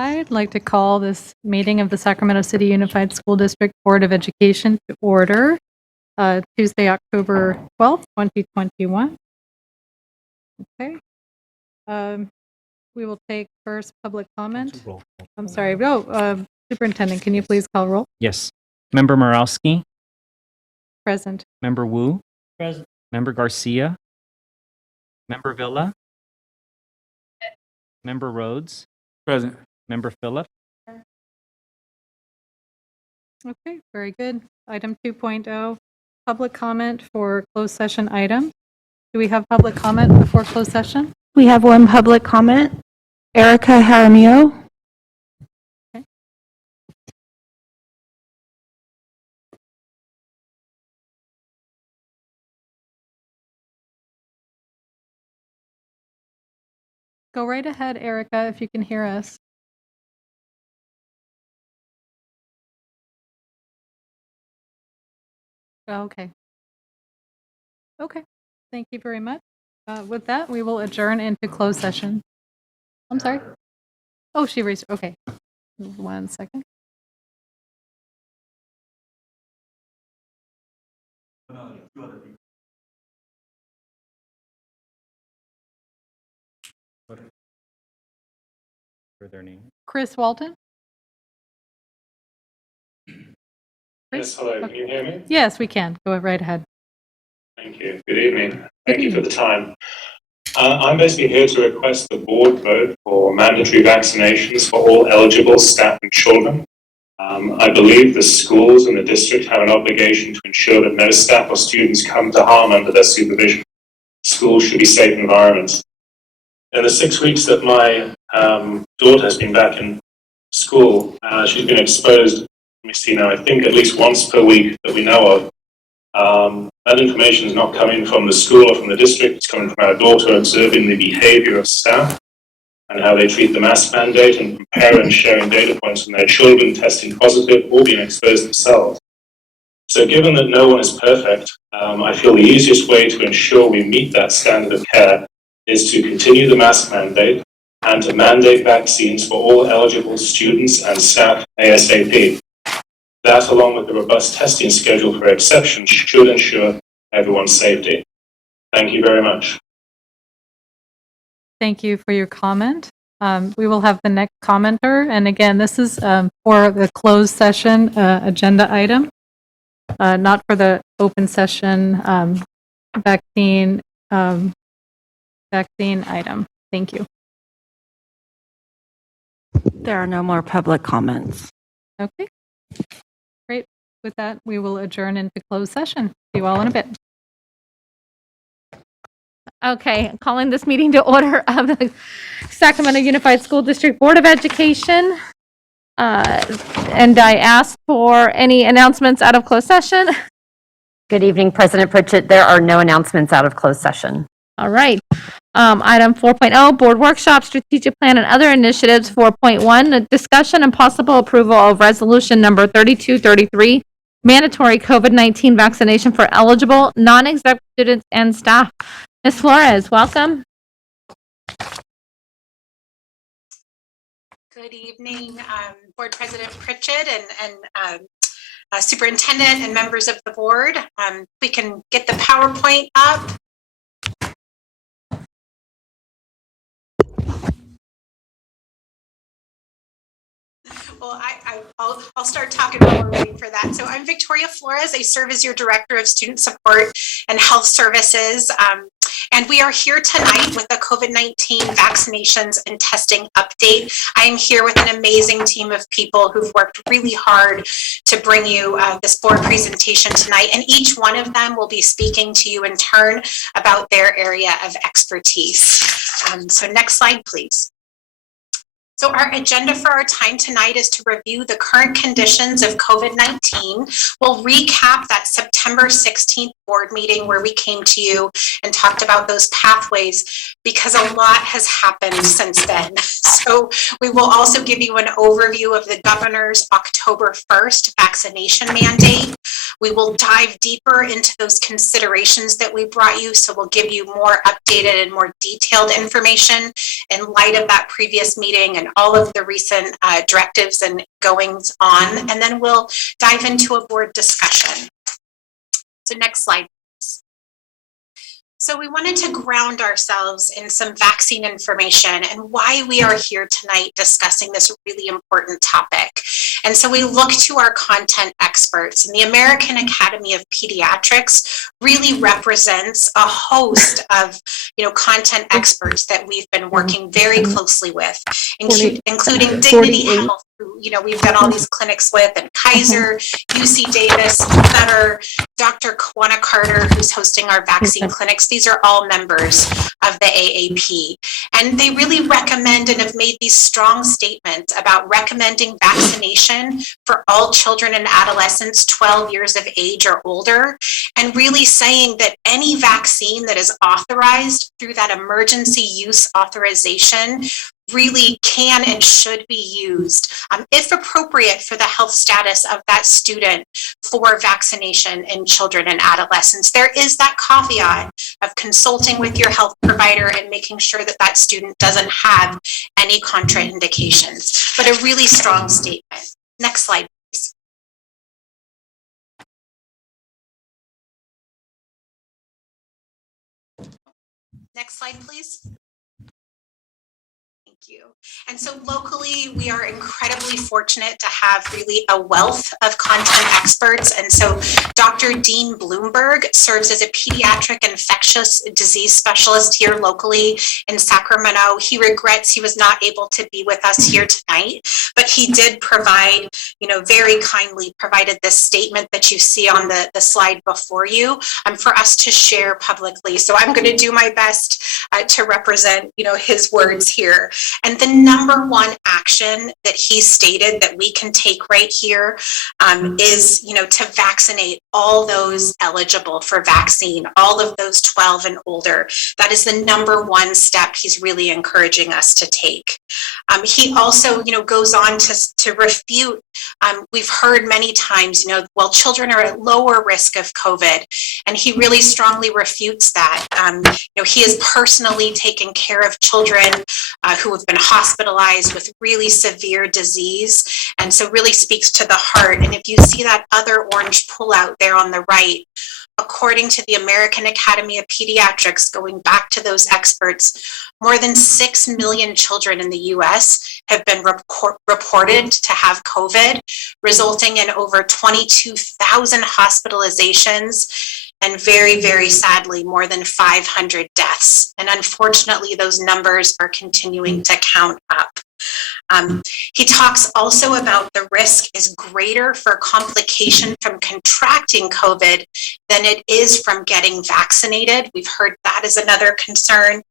I'd like to call this meeting of the Sacramento City Unified School District Board of Education to order Tuesday, October 12th, 2021. Okay. We will take first public comment. I'm sorry. Superintendent, can you please call roll? Yes. Member Morawski, Present. Member Wu, Present. Member Garcia, Member Villa, Member Rhodes, Present. Member Phillip. Okay, very good. Item 2.0, public comment for closed session item. Do we have public comment before closed session? We have one public comment. Erica Jaramillo. Okay. Go right ahead, Erica, if you can hear us. Okay. Okay, thank you very much. With that, we will adjourn into closed session. I'm sorry. Oh, she raised, okay. 1 second. For their name. Chris Walton? Yes, hello. Can you hear me? Yes, we can. Go right ahead. Thank you. Good evening. Thank you for the time. I'm basically here to request the board vote for mandatory vaccinations for all eligible staff and children. I believe the schools and the district have an obligation to ensure that no staff or students come to harm under their supervision. Schools should be safe environments. In the 6 weeks that my daughter has been back in school, she's been exposed, let me see now, I think at least once per week that we know of. That information is not coming from the school or from the district. It's coming from our daughter observing the behavior of staff and how they treat the mask mandate and from parents sharing data points from their children testing positive or being exposed themselves. So given that no one is perfect, I feel the easiest way to ensure we meet that standard of care is to continue the mask mandate and to mandate vaccines for all eligible students and staff ASAP. That, along with the robust testing schedule for exceptions, should ensure everyone's safety. Thank you very much. Thank you for your comment. We will have the next commenter. And again, this is for the closed session agenda item, not for the open session vaccine item. Thank you. There are no more public comments. Okay. Great. With that, we will adjourn into closed session. See you all in a bit. Okay, calling this meeting to order of the Sacramento Unified School District Board of Education. And I asked for any announcements out of closed session. Good evening, President Pritchett. There are no announcements out of closed session. All right. Item 4.0, board workshop, strategic plan, and other initiatives. 4.1, discussion and possible approval of resolution number 3233, mandatory COVID-19 vaccination for eligible non-exempt students and staff. Ms. Flores, welcome. Good evening, Board President Pritchett and Superintendent and members of the board. We can get the PowerPoint up. Well, I'll start talking while we're waiting for that. So I'm Victoria Flores. I serve as your Director of Student Support and Health Services. And we are here tonight with the COVID-19 vaccinations and testing update. I am here with an amazing team of people who've worked really hard to bring you this board presentation tonight. And each one of them will be speaking to you in turn about their area of expertise. So next slide, please. So our agenda for our time tonight is to review the current conditions of COVID-19. We'll recap that September 16th board meeting where we came to you and talked about those pathways because a lot has happened since then. So we will also give you an overview of the governor's October 1st vaccination mandate. We will dive deeper into those considerations that we brought you. So we'll give you more updated and more detailed information in light of that previous meeting and all of the recent directives and goings on, and then we'll dive into a board discussion. So next slide. So we wanted to ground ourselves in some vaccine information and why we are here tonight discussing this really important topic. And so we look to our content experts, and the American Academy of Pediatrics really represents a host of, content experts that we've been working very closely with, including Dignity Health, who, we've done all these clinics with, and Kaiser, UC Davis, Sutter, Dr. Kwana Carter, who's hosting our vaccine clinics. These are all members of the AAP. And they really recommend and have made these strong statements about recommending vaccination for all children and adolescents 12 years of age or older, and really saying that any vaccine that is authorized through that emergency use authorization really can and should be used, if appropriate, for the health status of that student for vaccination in children and adolescents. There is that caveat of consulting with your health provider and making sure that that student doesn't have any contraindications, but a really strong statement. Next slide, please. Next slide, please. You. And so locally, we are incredibly fortunate to have really a wealth of content experts. And so Dr. Dean Bloomberg serves as a pediatric infectious disease specialist here locally in Sacramento. He regrets he was not able to be with us here tonight, but he did provide, very kindly provided this statement that you see on the slide before you for us to share publicly. So I'm going to do my best to represent, his words here. And the number one action that he stated that we can take right here is, to vaccinate all those eligible for vaccine, all of those 12 and older. That is the number one step he's really encouraging us to take. He also, goes on to refute. We've heard many times, children are at lower risk of COVID, and he really strongly refutes that. He has personally taken care of children who have been hospitalized with really severe disease, and so really speaks to the heart. And if you see that other orange pullout there on the right, according to the American Academy of Pediatrics, going back to those experts, more than 6 million children in the US have been reported to have COVID, resulting in over 22,000 hospitalizations and very, very sadly, more than 500 deaths. And unfortunately, those numbers are continuing to count up. He talks also about the risk is greater for complication from contracting COVID than it is from getting vaccinated. We've heard that is another concern.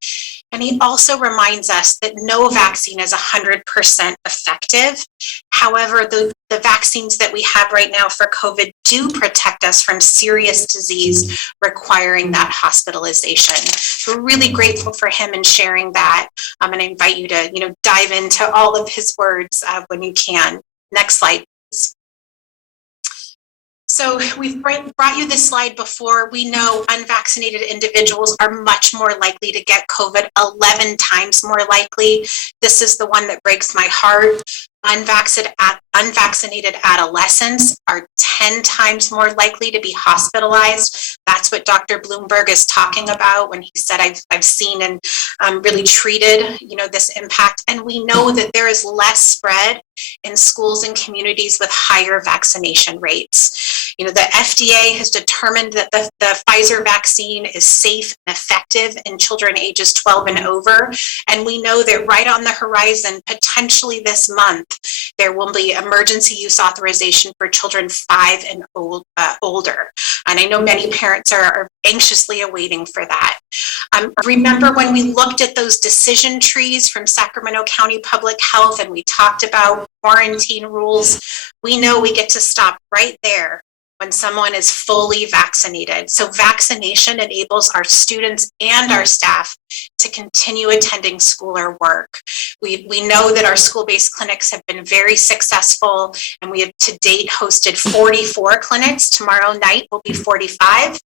And he also reminds us that no vaccine is 100% effective. However, the vaccines that we have right now for COVID do protect us from serious disease requiring that hospitalization. So we're really grateful for him and sharing that. And I invite you to, dive into all of his words when you can. Next slide, please. So we've brought you this slide before. We know unvaccinated individuals are much more likely to get COVID, 11 times more likely. This is the one that breaks my heart. Unvaccinated adolescents are 10 times more likely to be hospitalized. That's what Dr. Bloomberg is talking about when he said, I've seen and really treated, this impact. And we know that there is less spread in schools and communities with higher vaccination rates. The FDA has determined that the Pfizer vaccine is safe and effective in children ages 12 and over. And we know that right on the horizon, potentially this month, there will be emergency use authorization for children 5 and older. And I know many parents are anxiously awaiting for that. Remember when we looked at those decision trees from Sacramento County Public Health and we talked about quarantine rules, we know we get to stop right there when someone is fully vaccinated. So vaccination enables our students and our staff to continue attending school or work. We know that our school-based clinics have been very successful, and we have to date hosted 44 clinics. Tomorrow night will be 45.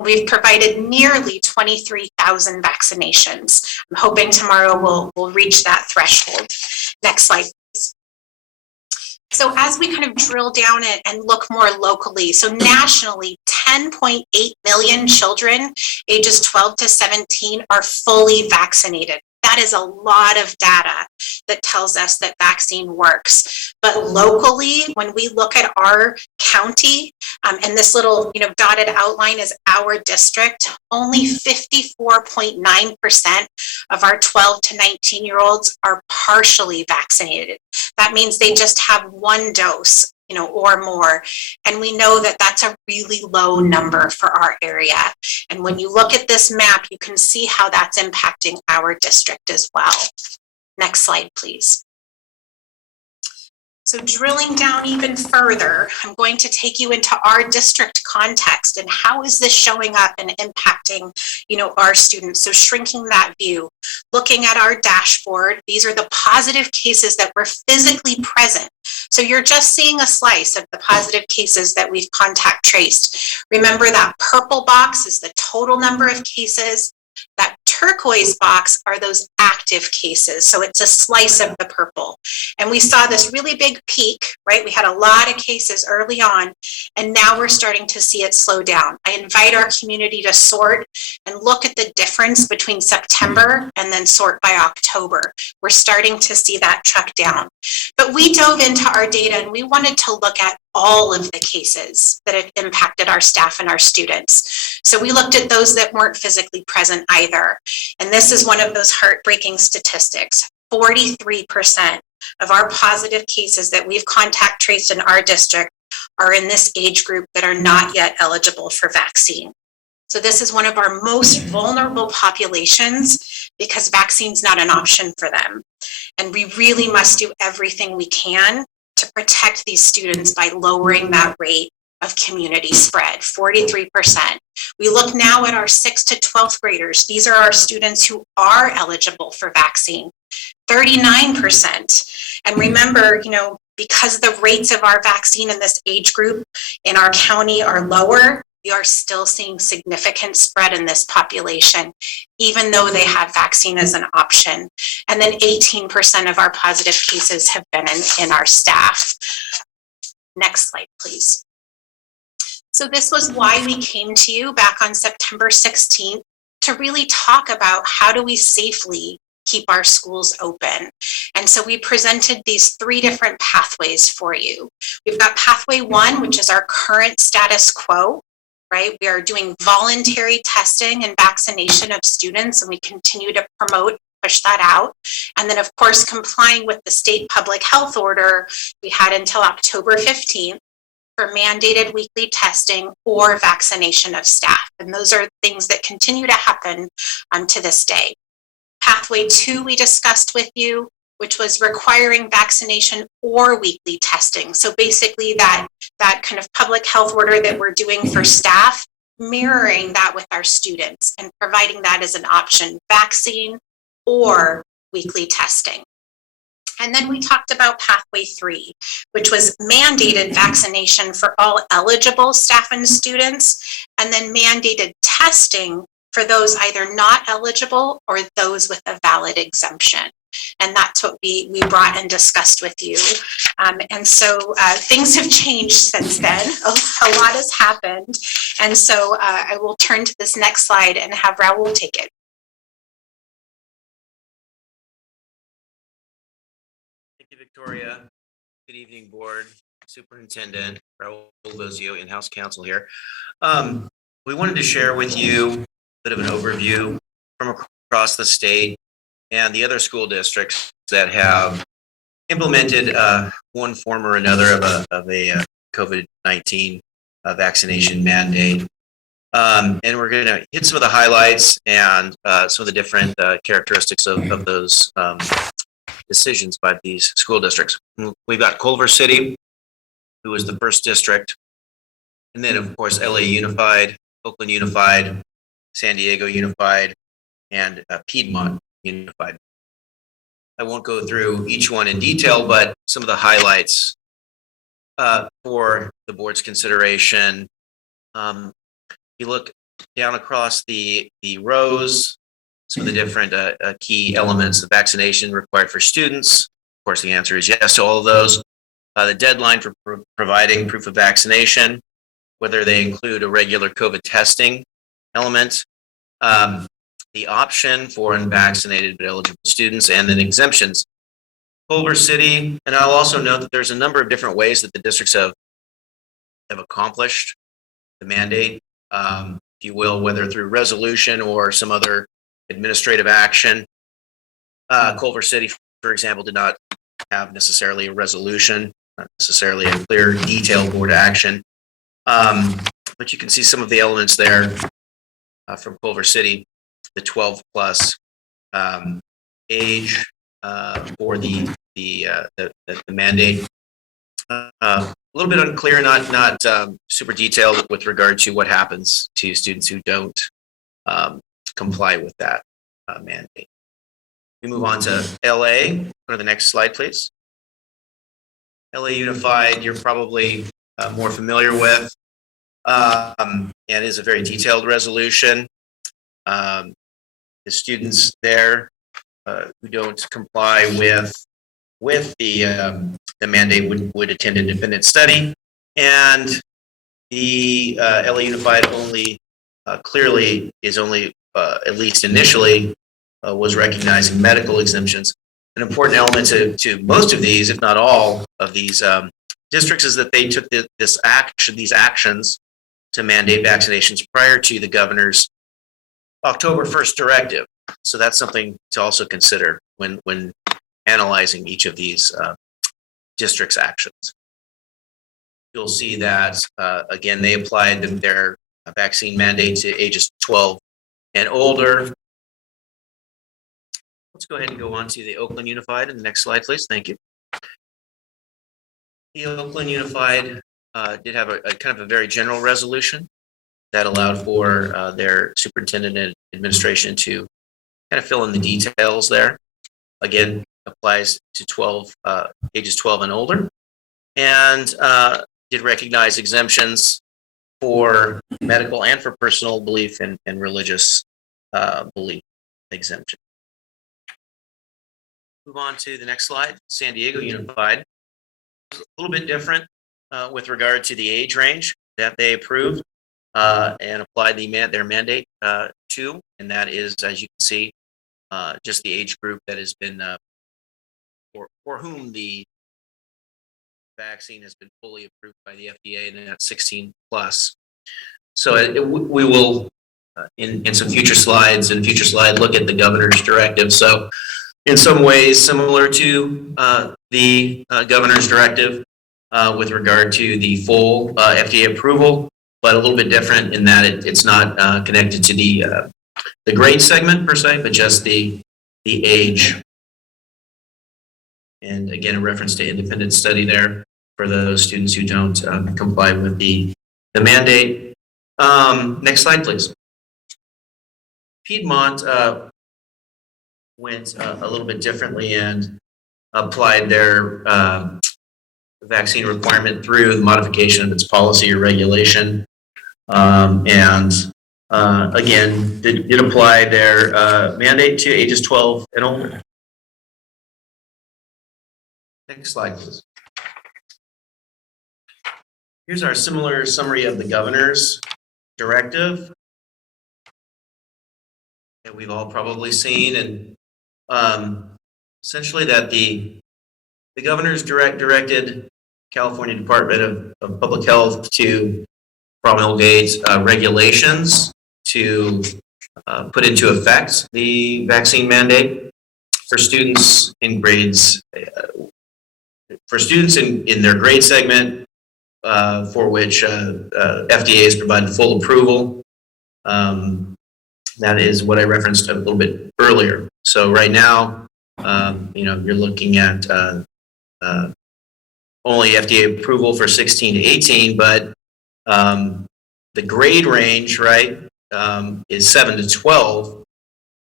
We've provided nearly 23,000 vaccinations. I'm hoping tomorrow we'll reach that threshold. Next slide. So as we kind of drill down it and look more locally, so nationally, 10.8 million children ages 12 to 17 are fully vaccinated. That is a lot of data that tells us that vaccine works. But locally, when we look at our county, and this little dotted outline is our district, only 54.9% of our 12 to 19-year-olds are partially vaccinated. That means they just have one dose, or more. And we know that that's a really low number for our area. And when you look at this map, you can see how that's impacting our district as well. Next slide, please. So drilling down even further, I'm going to take you into our district context and how is this showing up and impacting, our students. So shrinking that view, looking at our dashboard, these are the positive cases that were physically present. So you're just seeing a slice of the positive cases that we've contact traced. Remember that purple box is the total number of cases. That turquoise box are those active cases. So it's a slice of the purple. And we saw this really big peak, right? We had a lot of cases early on, and now we're starting to see it slow down. I invite our community to sort and look at the difference between September and then sort by October. We're starting to see that truck down. But we dove into our data and we wanted to look at all of the cases that have impacted our staff and our students. So we looked at those that weren't physically present either. And this is one of those heartbreaking statistics. 43% of our positive cases that we've contact traced in our district are in this age group that are not yet eligible for vaccine. So this is one of our most vulnerable populations because vaccine's not an option for them. And we really must do everything we can to protect these students by lowering that rate of community spread, 43%. We look now at our 6th to 12th graders. These are our students who are eligible for vaccine, 39%. And remember, because the rates of our vaccine in this age group in our county are lower, we are still seeing significant spread in this population, even though they have vaccine as an option. And then 18% of our positive cases have been in our staff. Next slide, please. So this was why we came to you back on September 16th to really talk about how do we safely keep our schools open. And so we presented these 3 different pathways for you. We've got pathway 1, which is our current status quo. Right? We are doing voluntary testing and vaccination of students, and we continue to promote, push that out. And then, of course, complying with the state public health order, we had until October 15th for mandated weekly testing or vaccination of staff. And those are things that continue to happen to this day. Pathway 2, we discussed with you, which was requiring vaccination or weekly testing. So basically that kind of public health order that we're doing for staff, mirroring that with our students and providing that as an option, vaccine or weekly testing. And then we talked about pathway 3, which was mandated vaccination for all eligible staff and students, and then mandated testing for those either not eligible or those with a valid exemption. And that's what we brought and discussed with you. And so things have changed since then. A lot has happened. And so I will turn to this next slide and have Raul take it. Thank you, Victoria. Good evening, board, superintendent, Raul Lozio, in-house counsel here. We wanted to share with you a bit of an overview from across the state and the other school districts that have implemented one form or another of a COVID-19 vaccination mandate. And we're going to hit some of the highlights and some of the different characteristics of those decisions by these school districts. We've got Culver City, who was the first district And then, of course, LA Unified, Oakland Unified, San Diego Unified, and Piedmont Unified. I won't go through each one in detail, but some of the highlights for the board's consideration. You look down across the rows, some of the different key elements, the vaccination required for students. Of course, the answer is yes to all of those. The deadline for providing proof of vaccination, whether they include a regular COVID testing element, the option for unvaccinated but eligible students, and then exemptions. Culver City, and I'll also note that there's a number of different ways that the districts have accomplished the mandate, if you will, whether through resolution or some other administrative action. Culver City, for example, did not have necessarily a resolution, not necessarily a clear, detailed board action. But you can see some of the elements there from Culver City, the 12 plus age for the mandate. A little bit unclear, not super detailed with regard to what happens to students who don't comply with that mandate. We move on to LA. Go to the next slide, please. LA Unified, you're probably more familiar with, and is a very detailed resolution. The students there who don't comply with the mandate would attend independent study, and the LA Unified only clearly is only at least initially was recognizing medical exemptions. An important element to most of these, if not all of these districts, is that they took these actions to mandate vaccinations prior to the governor's October 1st directive. So that's something to also consider when analyzing each of these districts' actions. You'll see that, again, they applied their vaccine mandate to ages 12 and older. Let's go ahead and go on to the Oakland Unified in the next slide, please. Thank you. The Oakland Unified did have a kind of a very general resolution that allowed for their superintendent and administration to kind of fill in the details there. Again, applies to ages 12 and older, and did recognize exemptions for medical and for personal belief and religious belief exemption. Move on to the next slide. San Diego Unified. A little bit different with regard to the age range that they approved and applied their mandate to, and that is, as you can see, just the age group that has been for whom the vaccine has been fully approved by the FDA, and that's 16 plus. So we will, in some future slides look at the governor's directive. So in some ways similar to the governor's directive with regard to the full FDA approval, but a little bit different in that it's not connected to the grade segment per se, but just the age. And again, a reference to independent study there for those students who don't comply with the mandate. Next slide, please. Piedmont went a little bit differently and applied their vaccine requirement through the modification of its policy or regulation. And again, did apply their mandate to ages 12 and older. Next slide, please. Here's our similar summary of the governor's directive that we've all probably seen, and essentially that the governor's directed California Department of Public Health to promulgate regulations to put into effect the vaccine mandate for students in grades, for students in their grade segment for which FDA has provided full approval. That is what I referenced a little bit earlier. So right now, you're looking at only FDA approval for 16 to 18, but The grade range, right, is 7 to 12.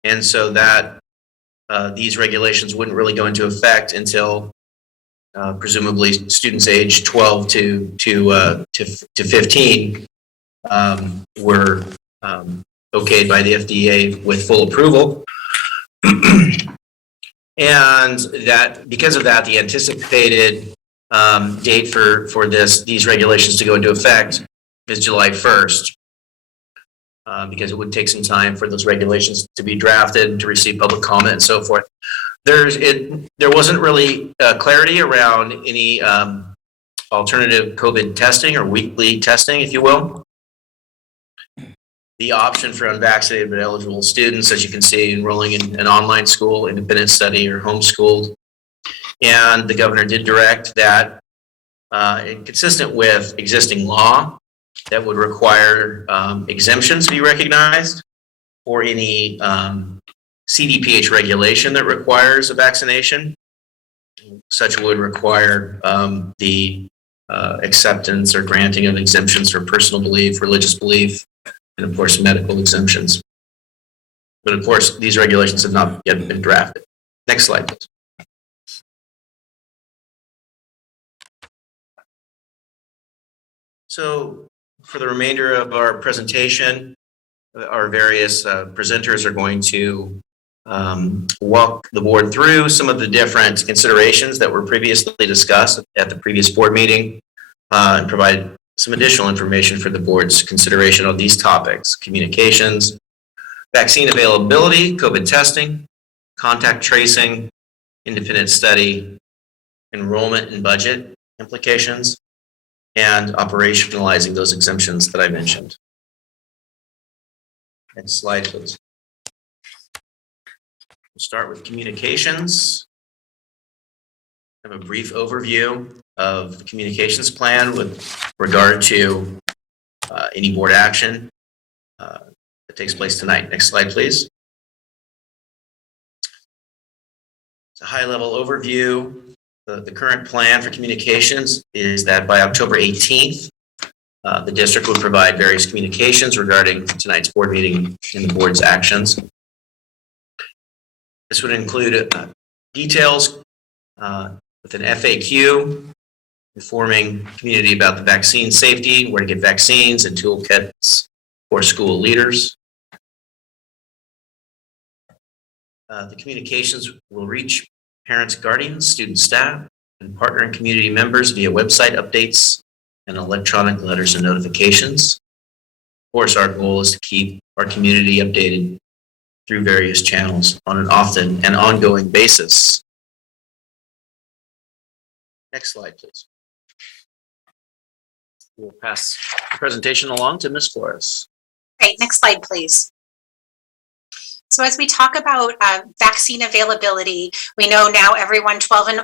And so that these regulations wouldn't really go into effect until presumably students age 12 to 15 were okayed by the FDA with full approval. And that because of that, the anticipated date for these regulations to go into effect is July 1st. Because it would take some time for those regulations to be drafted and to receive public comment and so forth. There wasn't really clarity around any alternative COVID testing or weekly testing, if you will. The option for unvaccinated but eligible students, as you can see, enrolling in an online school, independent study, or homeschooled. And the governor did direct that, consistent with existing law, that would require exemptions to be recognized for any CDPH regulation that requires a vaccination. Such would require the acceptance or granting of exemptions for personal belief, religious belief, and of course medical exemptions. But of course, these regulations have not yet been drafted. Next slide, please. So for the remainder of our presentation, our various presenters are going to walk the board through some of the different considerations that were previously discussed at the previous board meeting and provide some additional information for the board's consideration on these topics: communications, vaccine availability, COVID testing, contact tracing, independent study, enrollment and budget implications, and operationalizing those exemptions that I mentioned. Next slide, please. We'll start with communications. I have a brief overview of the communications plan with regard to any board action that takes place tonight. Next slide, please. It's a high-level overview. The current plan for communications is that by October 18th, the district would provide various communications regarding tonight's board meeting and the board's actions. This would include details with an FAQ informing community about the vaccine safety, where to get vaccines, and toolkits for school leaders. The communications will reach parents, guardians, student staff, and partner and community members via website updates and electronic letters and notifications. Of course, our goal is to keep our community updated through various channels on an often and ongoing basis. Next slide, please. We'll pass the presentation along to Ms. Flores. Great, next slide, please. So as we talk about vaccine availability, we know now everyone 12 and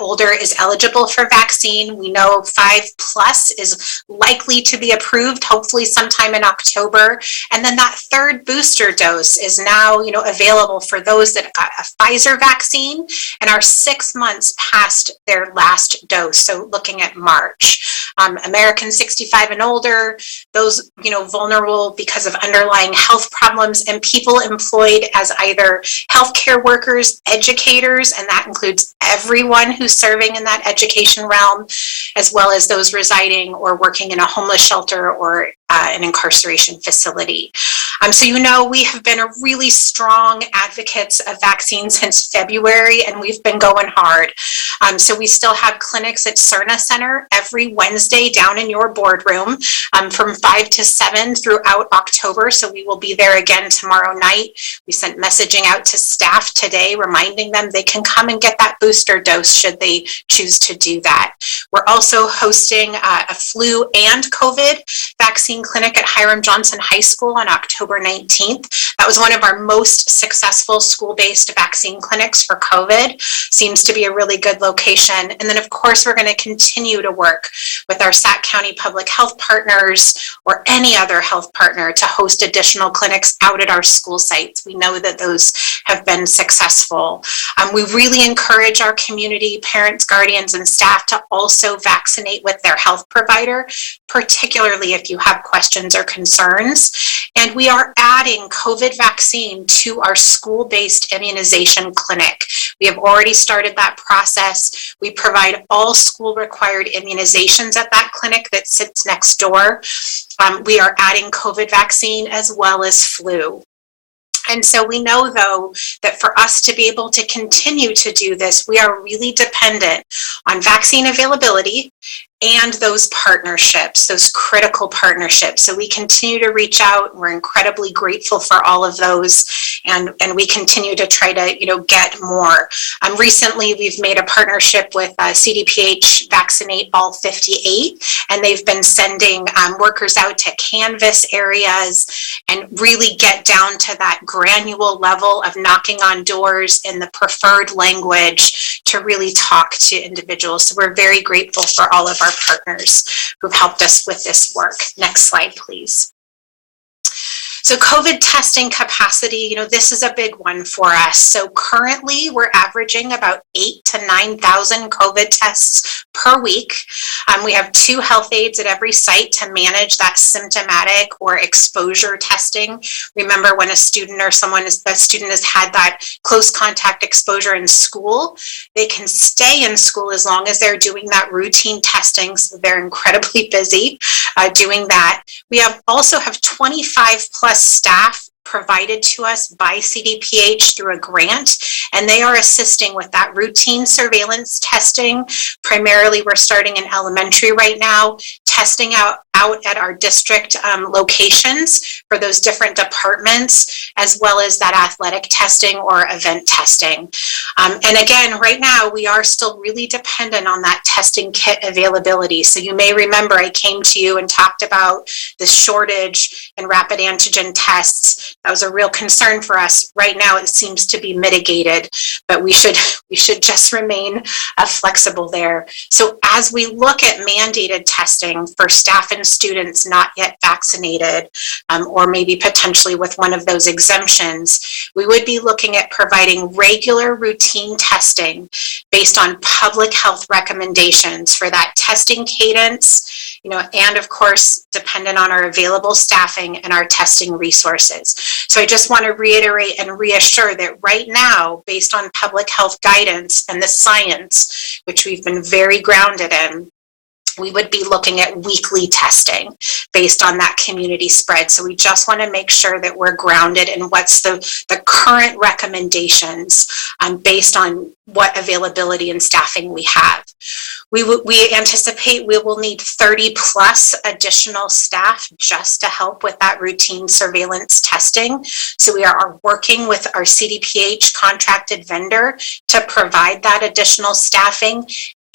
older is eligible for vaccine. We know 5+ is likely to be approved, hopefully sometime in October. And then that third booster dose is now, available for those that got a Pfizer vaccine and are 6 months past their last dose. So looking at March, Americans 65 and older, those, vulnerable because of underlying health problems, and people employed as either healthcare workers, educators, and that includes everyone who's serving in that education realm, as well as those residing or working in a homeless shelter or an incarceration facility. So we have been a really strong advocates of vaccines since February, and we've been going hard. So we still have clinics at Cerna Center every Wednesday down in your boardroom from 5 to 7 throughout October. So we will be there again tomorrow night. We sent messaging out to staff today, reminding them they can come and get that booster dose should they choose to do that. We're also hosting a flu and COVID vaccine clinic at Hiram Johnson High School on October 19th. That was one of our most successful school-based vaccine clinics for COVID. Seems to be a really good location. And then of course, we're going to continue to work with our Sac County public health partners or any other health partner to host additional clinics out at our school sites We know that those have been successful. We really encourage our community, parents, guardians, and staff to also vaccinate with their health provider, particularly if you have questions or concerns. And we are adding COVID vaccine to our school-based immunization clinic. We have already started that process. We provide all school-required immunizations at that clinic that sits next door. We are adding COVID vaccine as well as flu. And so we know, though, that for us to be able to continue to do this, we are really dependent on vaccine availability and those partnerships, those critical partnerships. So we continue to reach out. We're incredibly grateful for all of those, and we continue to try to, get more. Recently, we've made a partnership with CDPH Vaccinate All 58, and they've been sending workers out to canvas areas and really get down to that granular level of knocking on doors in the preferred language to really talk to individuals. So we're very grateful for all of our partners who've helped us with this work. Next slide, please. So COVID testing capacity, this is a big one for us. So currently we're averaging about 8,000 to 9,000 COVID tests per week. We have 2 health aides at every site to manage that symptomatic or exposure testing. Remember, when a student has had that close contact exposure in school, they can stay in school as long as they're doing that routine testing. So they're incredibly busy doing that. We also have 25 plus staff provided to us by CDPH through a grant, and they are assisting with that routine surveillance testing. Primarily, we're starting in elementary right now, testing out at our district locations for those different departments, as well as that athletic testing or event testing. And again, right now, we are still really dependent on that testing kit availability. So you may remember I came to you and talked about the shortage in rapid antigen tests. That was a real concern for us. Right now, it seems to be mitigated, but we should just remain flexible there. So as we look at mandated testing for staff and students not yet vaccinated, or maybe potentially with one of those exemptions, we would be looking at providing regular routine testing based on public health recommendations for that testing cadence, and of course, dependent on our available staffing and our testing resources. So I just want to reiterate and reassure that right now, based on public health guidance and the science, which we've been very grounded in, we would be looking at weekly testing based on that community spread. So we just want to make sure that we're grounded in what's the current recommendations based on what availability and staffing we have. We anticipate we will need 30 plus additional staff just to help with that routine surveillance testing. So we are working with our CDPH contracted vendor to provide that additional staffing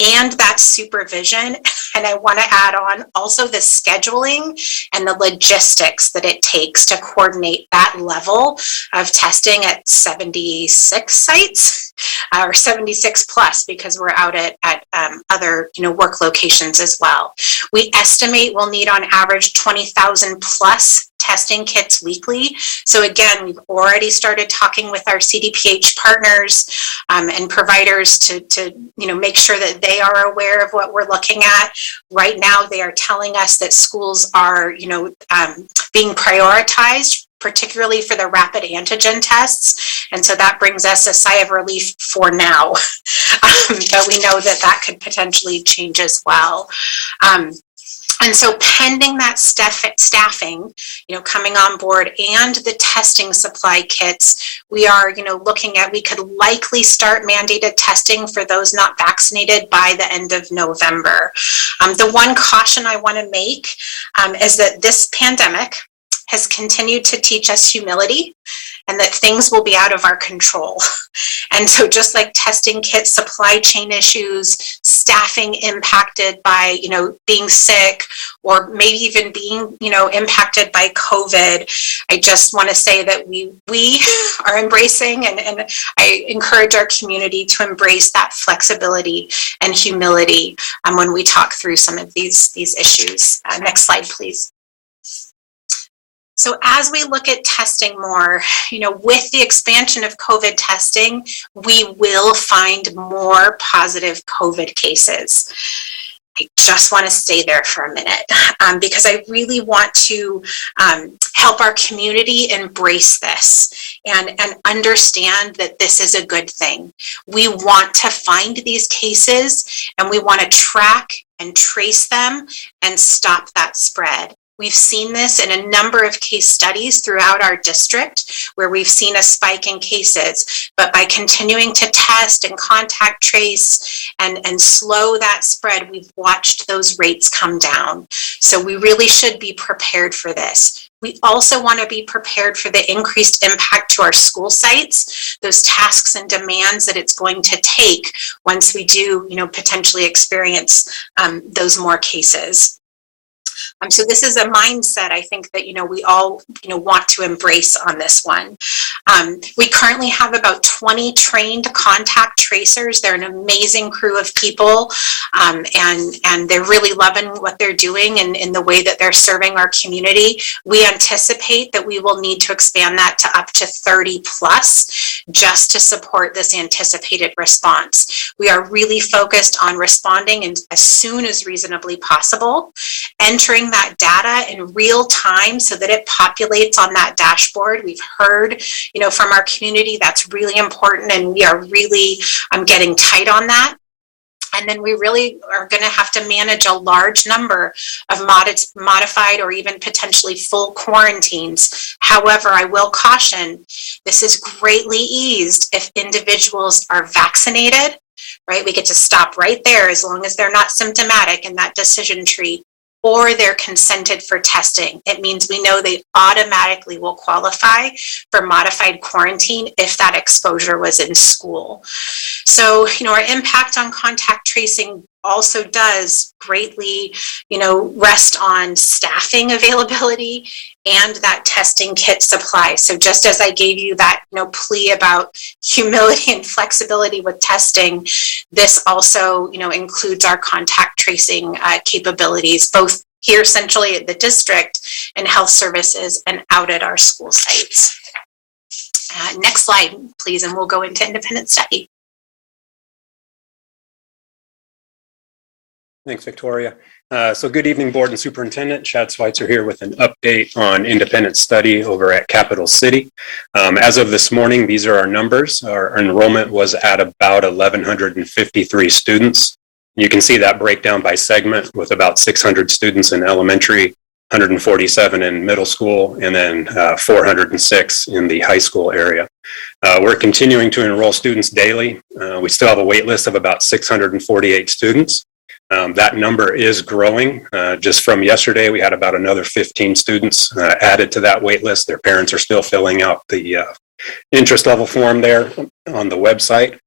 and that supervision. And I want to add on also the scheduling and the logistics that it takes to coordinate that level of testing at 76 sites or 76 plus, because we're out at other work locations as well. We estimate we'll need on average 20,000 plus testing kits weekly. So again, we've already started talking with our CDPH partners and providers to make sure that they are aware of what we're looking at. Right now, they are telling us that schools are, being prioritized, particularly for the rapid antigen tests. And so that brings us a sigh of relief for now. But we know that could potentially change as well. And so pending that staffing, coming on board and the testing supply kits, we are, looking at, we could likely start mandated testing for those not vaccinated by the end of November. The one caution I want to make is that this pandemic has continued to teach us humility and that things will be out of our control. And so just like testing kit supply chain issues, staffing impacted by, being sick, or maybe even being, impacted by COVID, I just want to say that we are embracing, and I encourage our community to embrace that flexibility and humility when we talk through some of these issues. Next slide, please. So as we look at testing more, with the expansion of COVID testing, we will find more positive COVID cases. I just want to stay there for a minute because I really want to help our community embrace this and understand that this is a good thing. We want to find these cases and we want to track and trace them and stop that spread. We've seen this in a number of case studies throughout our district where we've seen a spike in cases, but by continuing to test and contact trace and slow that spread, we've watched those rates come down. So we really should be prepared for this. We also want to be prepared for the increased impact to our school sites, those tasks and demands that it's going to take once we do, potentially experience those more cases. So this is a mindset I think that, we all, want to embrace on this one. We currently have about 20 trained contact tracers. They're an amazing crew of people, and they're really loving what they're doing and in the way that they're serving our community. We anticipate that we will need to expand that to up to 30 plus just to support this anticipated response. We are really focused on responding as soon as reasonably possible, entering that data in real time so that it populates on that dashboard. We've heard, from our community that's really important, and we are really getting tight on that. And then we really are going to have to manage a large number of modified or even potentially full quarantines. However, I will caution, this is greatly eased if individuals are vaccinated, right? We get to stop right there as long as they're not symptomatic in that decision tree, or they're consented for testing. It means we know they automatically will qualify for modified quarantine if that exposure was in school. So, our impact on contact tracing also does greatly, rest on staffing availability and that testing kit supply. So just as I gave you that, plea about humility and flexibility with testing, this also, includes our contact tracing capabilities, both here centrally at the district and health services and out at our school sites. Next slide, please, and we'll go into independent study. Thanks, Victoria. So good evening, Board and Superintendent. Chad Schweitzer here with an update on independent study over at Capital City. As of this morning, these are our numbers. Our enrollment was at about 1,153 students. You can see that breakdown by segment with about 600 students in elementary, 147 in middle school, and then 406 in the high school area. We're continuing to enroll students daily. We still have a wait list of about 648 students. That number is growing. Just from yesterday, we had about another 15 students added to that wait list. Their parents are still filling out the interest level form there on the website.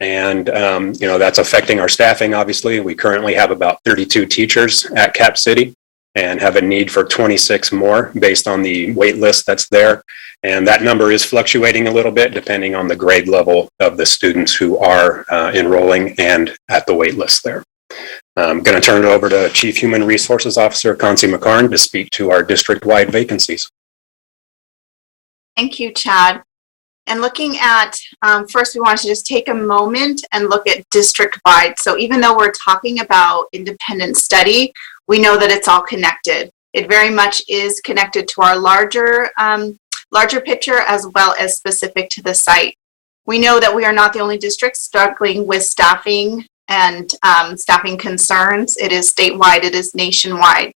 And, that's affecting our staffing, obviously. We currently have about 32 teachers at Cap City and have a need for 26 more based on the wait list that's there. And that number is fluctuating a little bit depending on the grade level of the students who are enrolling and at the wait list there. I'm going to turn it over to Chief Human Resources Officer Concy McCarn to speak to our district-wide vacancies. Thank you, Chad. And looking at, first we want to just take a moment and look at district-wide. So even though we're talking about independent study, we know that it's all connected. It very much is connected to our larger picture as well as specific to the site. We know that we are not the only district struggling with staffing and staffing concerns. It is statewide, it is nationwide.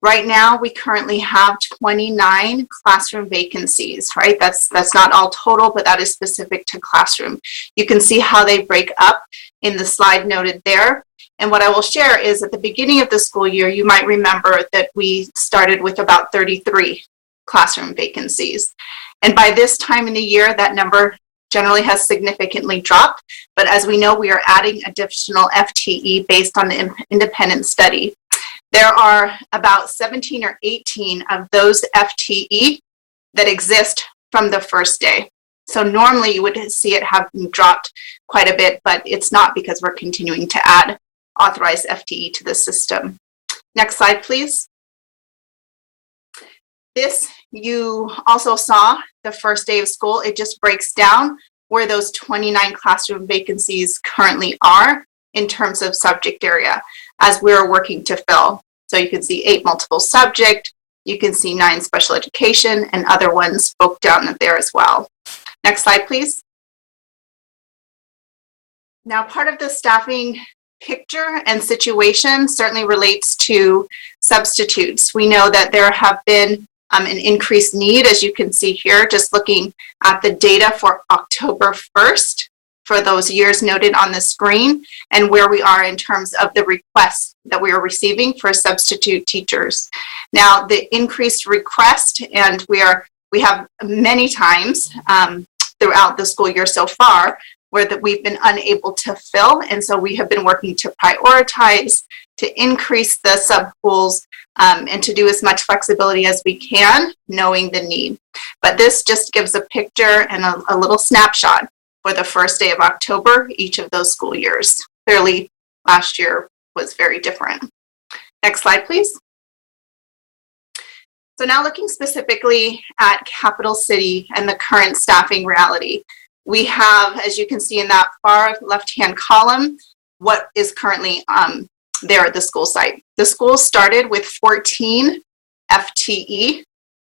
Right now, we currently have 29 classroom vacancies, right? That's not all total, but that is specific to classroom. You can see how they break up in the slide noted there. And what I will share is at the beginning of the school year, you might remember that we started with about 33 classroom vacancies. And by this time in the year, that number generally has significantly dropped. But as we know, we are adding additional FTE based on the independent study. There are about 17 or 18 of those FTE that exist from the first day. So normally you would see it have dropped quite a bit, but it's not because we're continuing to add authorized FTE to the system. Next slide, please. This, you also saw the first day of school. It just breaks down where those 29 classroom vacancies currently are in terms of subject area as we're working to fill. So you can see 8 multiple subject, you can see 9 special education, and other ones broke down there as well. Next slide, please. Now, part of the staffing picture and situation certainly relates to substitutes. We know that there have been an increased need, as you can see here, just looking at the data for October 1st for those years noted on the screen and where we are in terms of the requests that we are receiving for substitute teachers. Now, the increased request, and we have many times throughout the school year so far where that we've been unable to fill, and so we have been working to prioritize, to increase the subpools, and to do as much flexibility as we can, knowing the need. But this just gives a picture and a little snapshot for the first day of October, each of those school years. Clearly, last year was very different. Next slide, please. So now looking specifically at Capital City and the current staffing reality, we have, as you can see in that far left-hand column, what is currently there at the school site. The school started with 14 FTE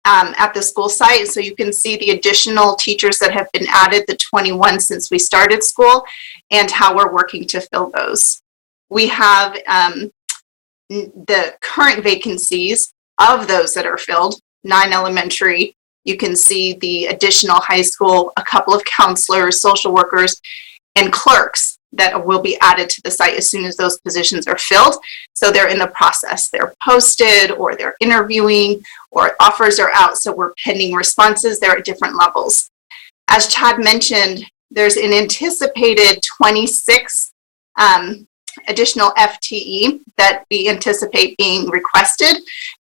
at the school site. So you can see the additional teachers that have been added, the 21 since we started school, and how we're working to fill those. We have the current vacancies of those that are filled, 9 elementary. You can see the additional high school, a couple of counselors, social workers, and clerks that will be added to the site as soon as those positions are filled. So they're in the process. They're posted or they're interviewing or offers are out. So we're pending responses. They're at different levels. As Chad mentioned, there's an anticipated 26 additional FTE that we anticipate being requested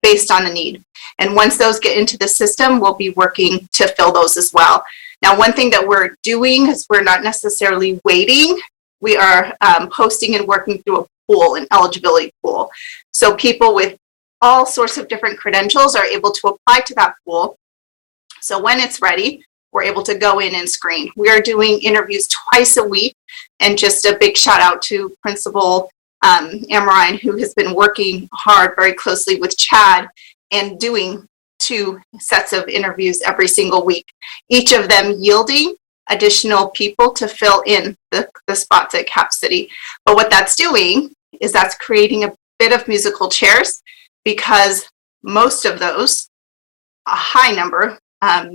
based on the need. And once those get into the system, we'll be working to fill those as well. Now, one thing that we're doing is we're not necessarily waiting. We are posting and working through a pool, an eligibility pool. So people with all sorts of different credentials are able to apply to that pool. So when it's ready, we're able to go in and screen. We are doing interviews twice a week, and just a big shout out to Principal Amarine, who has been working hard very closely with Chad and doing 2 sets of interviews every single week, each of them yielding additional people to fill in the spots at Cap City. But what that's doing is that's creating a bit of musical chairs, because most of those, a high number,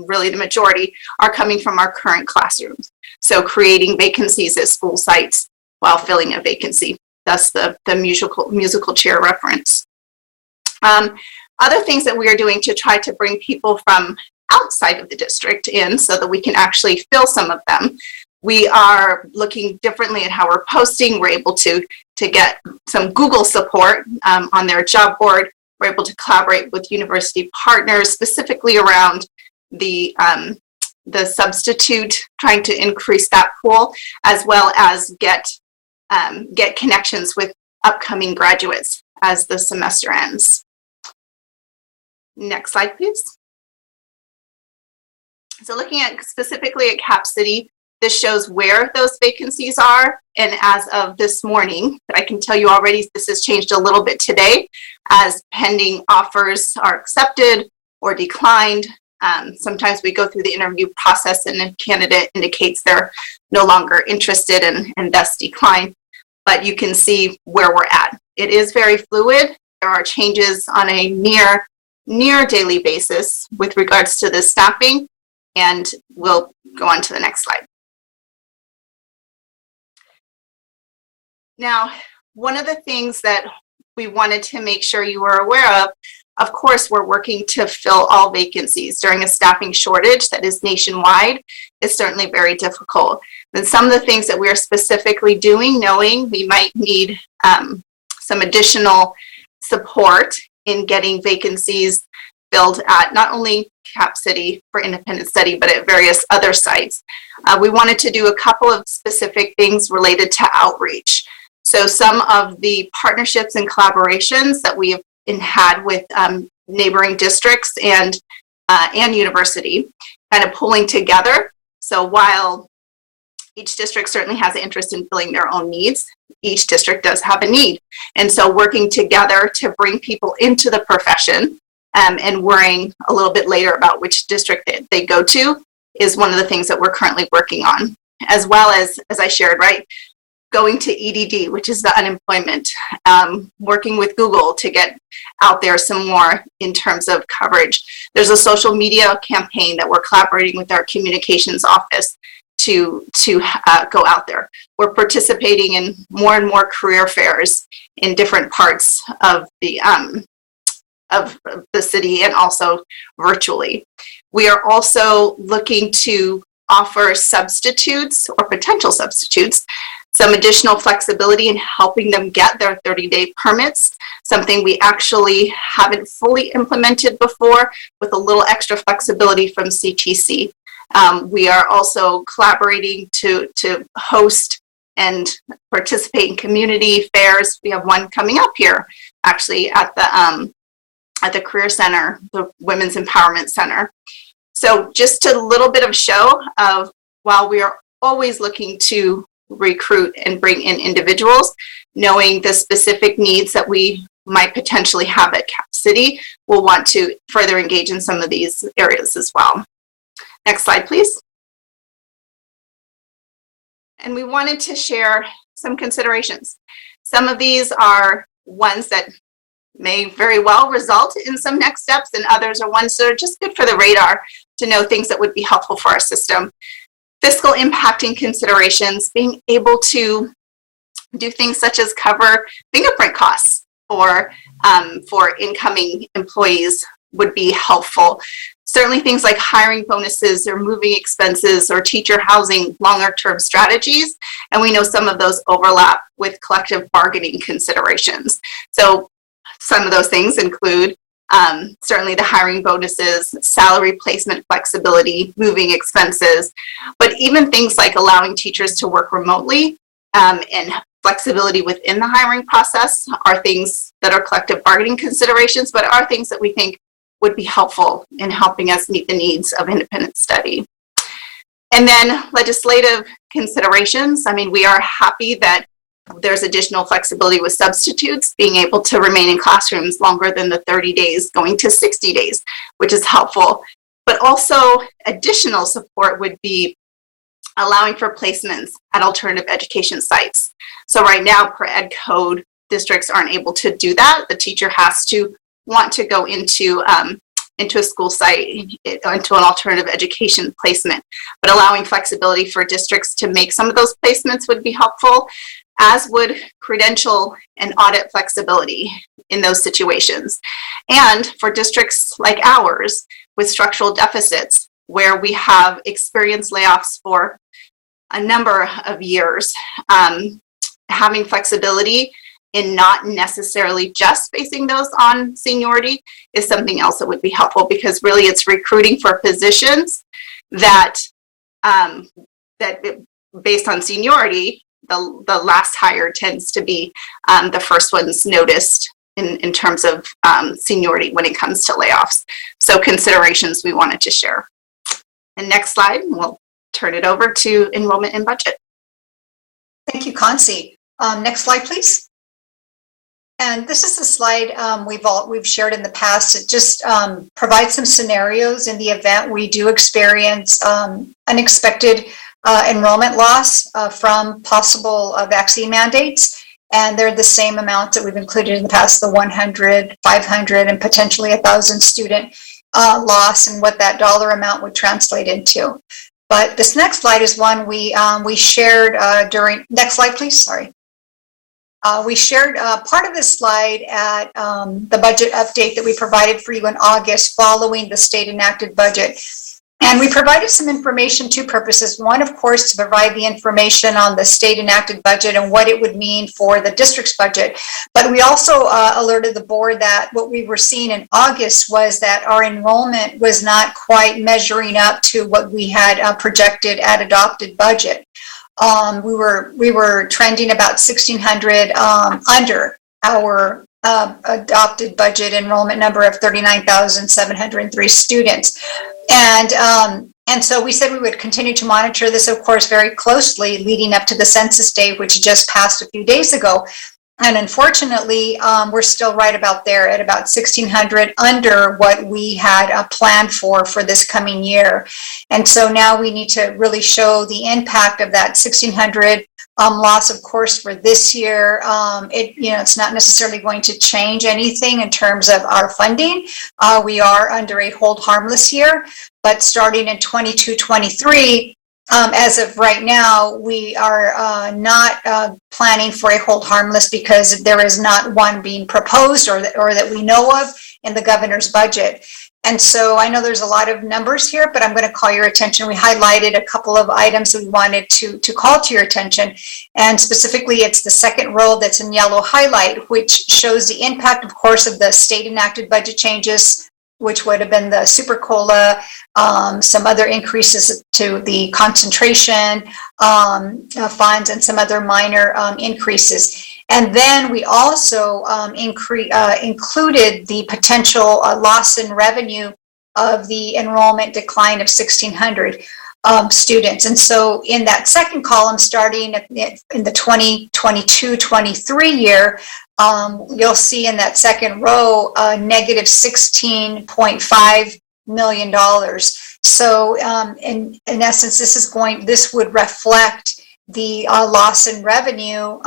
really the majority, are coming from our current classrooms. So creating vacancies at school sites while filling a vacancy. That's the musical chair reference. Other things that we are doing to try to bring people from outside of the district in so that we can actually fill some of them. We are looking differently at how we're posting. We're able to get some Google support on their job board. We're able to collaborate with university partners specifically around the substitute, trying to increase that pool, as well as get connections with upcoming graduates as the semester ends. Next slide, please. So looking at specifically at Cap City, this shows where those vacancies are. And as of this morning, I can tell you already this has changed a little bit today as pending offers are accepted or declined. Sometimes we go through the interview process and a candidate indicates they're no longer interested and thus decline. But you can see where we're at. It is very fluid. There are changes on a near daily basis with regards to the staffing, and we'll go on to the next slide. Now, one of the things that we wanted to make sure you were aware of course, we're working to fill all vacancies during a staffing shortage that is nationwide. It's certainly very difficult. And some of the things that we are specifically doing, knowing we might need some additional support in getting vacancies filled at not only Cap City for independent study, but at various other sites. We wanted to do a couple of specific things related to outreach. So some of the partnerships and collaborations that we have had with neighboring districts and university, kind of pulling together. So while each district certainly has an interest in filling their own needs, each district does have a need. And so working together to bring people into the profession and worrying a little bit later about which district they go to is one of the things that we're currently working on, as well as I shared, right, going to EDD, which is the unemployment, working with Google to get out there some more in terms of coverage. There's a social media campaign that we're collaborating with our communications office to go out there. We're participating in more and more career fairs in different parts of the city and also virtually. We are also looking to offer substitutes or potential substitutes some additional flexibility in helping them get their 30-day permits, something we actually haven't fully implemented before, with a little extra flexibility from CTC. We are also collaborating to host and participate in community fairs. We have one coming up here, actually, at the Career Center, the Women's Empowerment Center. So just a little bit of show of, while we are always looking to recruit and bring in individuals, knowing the specific needs that we might potentially have at Cap City, we'll want to further engage in some of these areas as well. Next slide, please. And we wanted to share some considerations. Some of these are ones that may very well result in some next steps, and others are ones that are just good for the radar to know things that would be helpful for our system. Fiscal impacting considerations, being able to do things such as cover fingerprint costs for incoming employees would be helpful. Certainly things like hiring bonuses or moving expenses or teacher housing, longer term strategies. And we know some of those overlap with collective bargaining considerations. So some of those things include certainly the hiring bonuses, salary placement flexibility, moving expenses, but even things like allowing teachers to work remotely and flexibility within the hiring process are things that are collective bargaining considerations, but are things that we think would be helpful in helping us meet the needs of independent study. And then legislative considerations. I mean, we are happy that there's additional flexibility with substitutes, being able to remain in classrooms longer than the 30 days, going to 60 days, which is helpful. But also additional support would be allowing for placements at alternative education sites. So right now, per ed code, districts aren't able to do that. The teacher has to want to go into a school site, into an alternative education placement. But allowing flexibility for districts to make some of those placements would be helpful, as would credential and audit flexibility in those situations. And for districts like ours with structural deficits, where we have experienced layoffs for a number of years, having flexibility in not necessarily just basing those on seniority is something else that would be helpful, because really it's recruiting for positions that based on seniority, the last hire tends to be the first ones noticed in terms of seniority when it comes to layoffs. So considerations we wanted to share. And next slide, we'll turn it over to enrollment and budget. Thank you, Concy. Next slide, please. And this is a slide we've shared in the past. It just provides some scenarios in the event we do experience unexpected enrollment loss from possible vaccine mandates. And they're the same amount that we've included in the past, the 100, 500, and potentially 1,000 student loss, and what that dollar amount would translate into. But this next slide is one we shared during, next slide, please, sorry. We shared part of this slide at the budget update that we provided for you in August following the state enacted budget. And we provided some information, two purposes. One, of course, to provide the information on the state enacted budget and what it would mean for the district's budget. But we also alerted the board that what we were seeing in August was that our enrollment was not quite measuring up to what we had projected at adopted budget. We were trending about 1,600 under our adopted budget enrollment number of 39,703 students. And so we said we would continue to monitor this, of course, very closely leading up to the census day, which just passed a few days ago. And unfortunately, we're still right about there at about 1,600 under what we had planned for this coming year. And so now we need to really show the impact of that 1,600 loss, of course, for this year. It's not necessarily going to change anything in terms of our funding. We are under a hold harmless year, but starting in 22-23, as of right now, we are not planning for a hold harmless because there is not one being proposed or that we know of in the governor's budget. And so I know there's a lot of numbers here, but I'm going to call your attention. We highlighted a couple of items that we wanted to call to your attention. And specifically, it's the second row that's in yellow highlight, which shows the impact, of course, of the state enacted budget changes, which would have been the super COLA, some other increases to the concentration funds, and some other minor increases. And then we also included the potential loss in revenue of the enrollment decline of 1,600 students. And so in that second column, starting in the 2022-23 year, you'll see in that second row, negative $16.5 million. So in essence, this would reflect the loss in revenue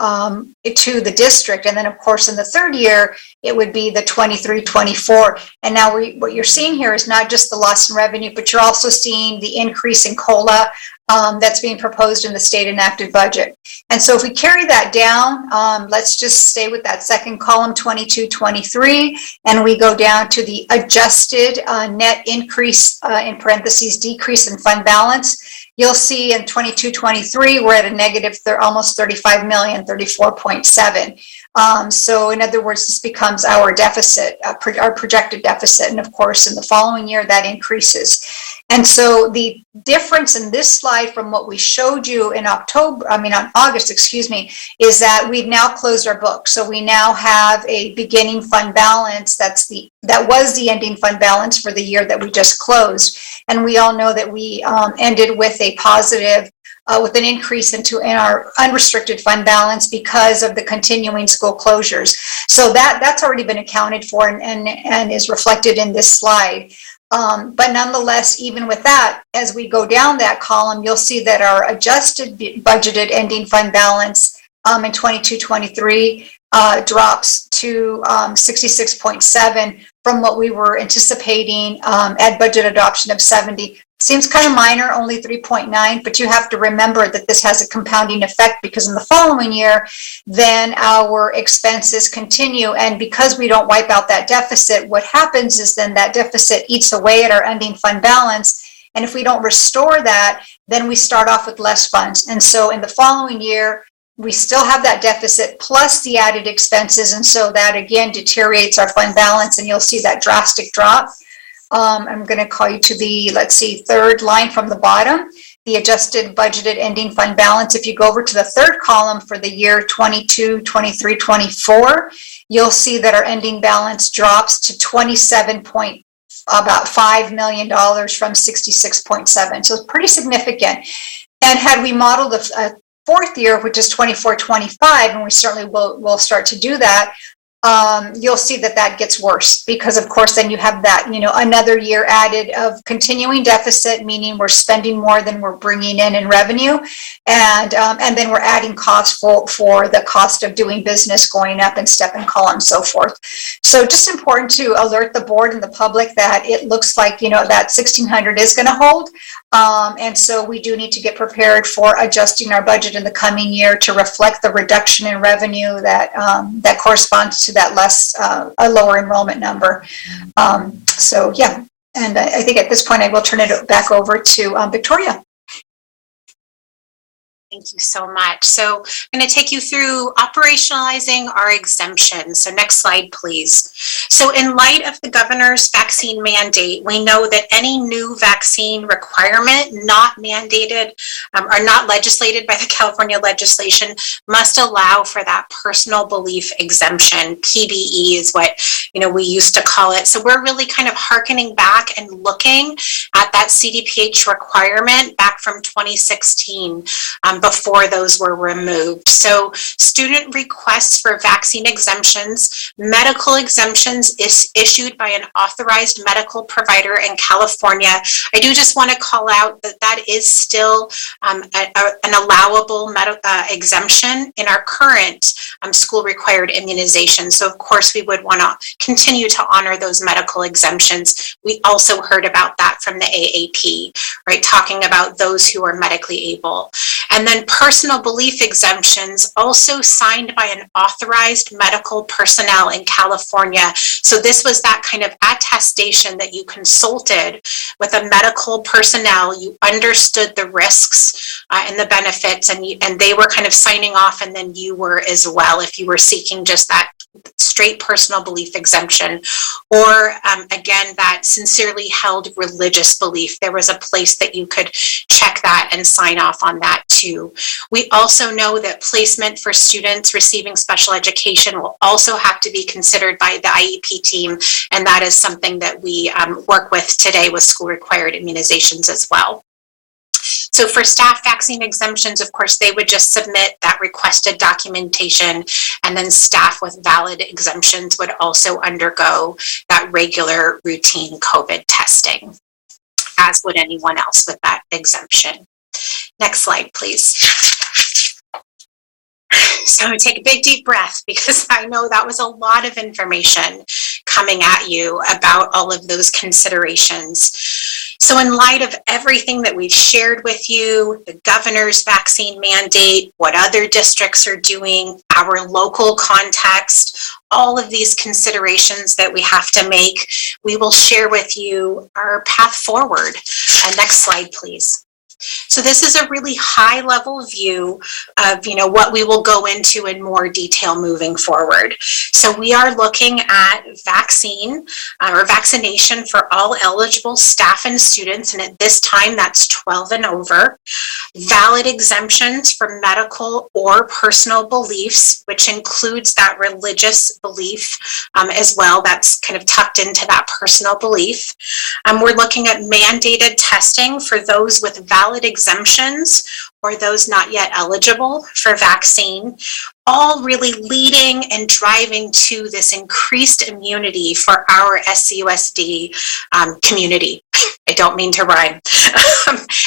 to the district. And then, of course, in the third year, it would be the 23-24. And now what you're seeing here is not just the loss in revenue, but you're also seeing the increase in COLA that's being proposed in the state enacted budget. And so if we carry that down, let's just stay with that second column, 22-23, and we go down to the adjusted net increase, in parentheses, decrease in fund balance. You'll see in 22-23, we're at a negative, almost 35 million, 34.7. So in other words, this becomes our deficit, our projected deficit. And of course, in the following year, that increases. And so the difference in this slide from what we showed you in August, is that we've now closed our books. So we now have a beginning fund balance that was the ending fund balance for the year that we just closed. And we all know that we ended with a positive, with an increase in our unrestricted fund balance because of the continuing school closures. So that's already been accounted for and is reflected in this slide. But nonetheless, even with that, as we go down that column, you'll see that our adjusted budgeted ending fund balance in 22-23 drops to 66.7 from what we were anticipating at budget adoption of 70. Seems kind of minor, only 3.9, but you have to remember that this has a compounding effect because in the following year, then our expenses continue. And because we don't wipe out that deficit, what happens is then that deficit eats away at our ending fund balance. And if we don't restore that, then we start off with less funds. And so in the following year, we still have that deficit plus the added expenses. And so that again deteriorates our fund balance, and you'll see that drastic drop. I'm going to call you to the, third line from the bottom, the adjusted budgeted ending fund balance. If you go over to the third column for the year 22, 23, 24, you'll see that our ending balance drops to $27.5 million from 66.7. So it's pretty significant. And had we modeled a fourth year, which is 24, 25, and we certainly will start to do that, you'll see that gets worse because, of course, then you have that, another year added of continuing deficit, meaning we're spending more than we're bringing in revenue, and then we're adding costs for the cost of doing business going up in step and call and so forth. So just important to alert the board and the public that it looks like, that 1,600 is going to hold. And so we do need to get prepared for adjusting our budget in the coming year to reflect the reduction in revenue that corresponds to that a lower enrollment number. So yeah, and I think at this point I will turn it back over to Victoria. Thank you so much. So I'm going to take you through operationalizing our exemptions. So next slide, please. So in light of the governor's vaccine mandate, we know that any new vaccine requirement not mandated or not legislated by the California legislation must allow for that personal belief exemption. PBE is what, we used to call it. So we're really kind of hearkening back and looking at that CDPH requirement back from 2016. Before those were removed. So student requests for vaccine exemptions, medical exemptions is issued by an authorized medical provider in California. I do just want to call out that that is still an allowable exemption in our current school required immunization. So of course we would want to continue to honor those medical exemptions. We also heard about that from the AAP, right? Talking about those who are medically able. And then personal belief exemptions also signed by an authorized medical personnel in California. So this was that kind of attestation that you consulted with a medical personnel, you understood the risks and the benefits, and they were kind of signing off, and then you were as well if you were seeking just that straight personal belief exemption, or again, that sincerely held religious belief. There was a place that you could check that and sign off on that too. We also know that placement for students receiving special education will also have to be considered by the IEP team, and that is something that we work with today with school required immunizations as well. So for staff vaccine exemptions, of course, they would just submit that requested documentation, and then staff with valid exemptions would also undergo that regular routine COVID testing, as would anyone else with that exemption. Next slide, please. So take a big deep breath, because I know that was a lot of information coming at you about all of those considerations. So in light of everything that we've shared with you, the governor's vaccine mandate, what other districts are doing, our local context, all of these considerations that we have to make, we will share with you our path forward. Next slide, please. So this is a really high level view of, what we will go into in more detail moving forward. So we are looking at vaccine or vaccination for all eligible staff and students. And at this time, that's 12 and over. Valid exemptions for medical or personal beliefs, which includes that religious belief as well. That's kind of tucked into that personal belief. We're looking at mandated testing for those with valid exemptions or those not yet eligible for vaccine, all really leading and driving to this increased immunity for our SCUSD community. I don't mean to rhyme.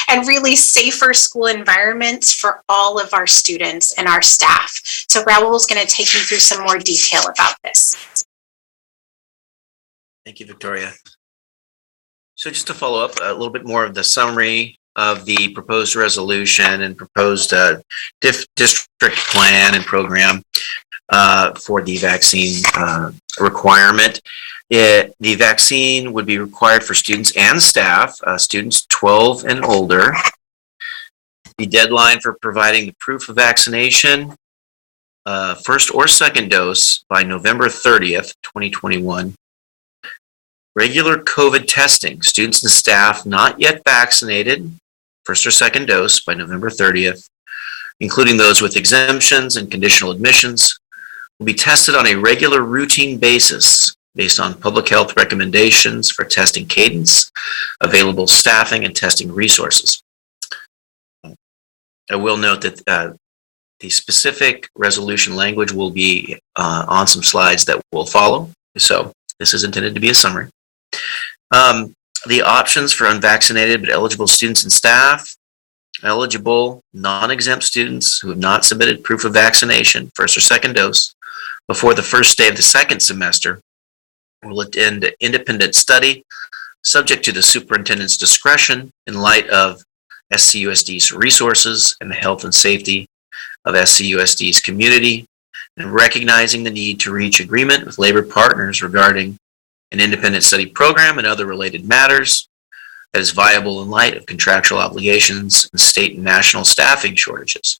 And really safer school environments for all of our students and our staff. So Raul is going to take you through some more detail about this. Thank you, Victoria. So just to follow up a little bit more of the summary of the proposed resolution and proposed district plan and program for the vaccine requirement. The vaccine would be required for students and staff, students 12 and older. The deadline for providing the proof of vaccination, first or second dose, by November 30th, 2021. Regular COVID testing, students and staff not yet vaccinated, first or second dose by November 30th, including those with exemptions and conditional admissions, will be tested on a regular routine basis based on public health recommendations for testing cadence, available staffing, and testing resources. I will note that the specific resolution language will be on some slides that will follow. So this is intended to be a summary. The options for unvaccinated but eligible students and staff: eligible non-exempt students who have not submitted proof of vaccination, first or second dose, before the first day of the second semester will attend independent study subject to the superintendent's discretion in light of SCUSD's resources and the health and safety of SCUSD's community, and recognizing the need to reach agreement with labor partners regarding an independent study program and other related matters. that is viable in light of contractual obligations and state and national staffing shortages.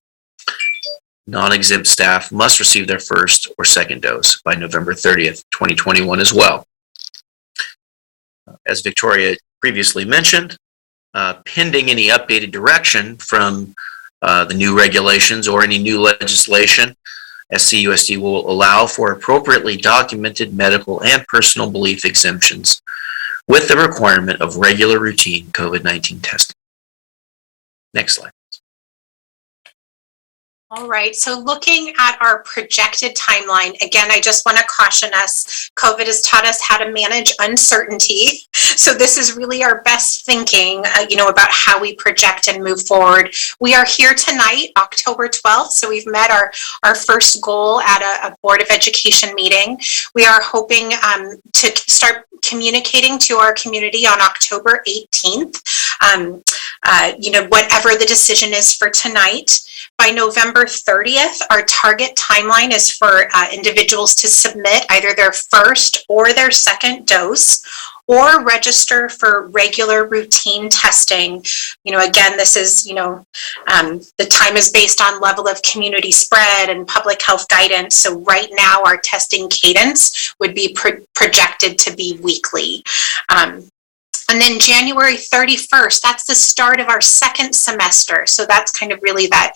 Non-exempt staff must receive their first or second dose by November 30th, 2021 as well. As Victoria previously mentioned, pending any updated direction from the new regulations or any new legislation, SCUSD will allow for appropriately documented medical and personal belief exemptions with the requirement of regular routine COVID-19 testing. Next slide. All right, so looking at our projected timeline, again, I just want to caution us, COVID has taught us how to manage uncertainty. So this is really our best thinking, about how we project and move forward. We are here tonight, October 12th, so we've met our first goal at a Board of Education meeting. We are hoping to start communicating to our community on October 18th, whatever the decision is for tonight. By November 30th, our target timeline is for individuals to submit either their first or their second dose or register for regular routine testing. Again, this is, the time is based on level of community spread and public health guidance. So right now our testing cadence would be projected to be weekly. And then January 31st, that's the start of our second semester. So that's kind of really that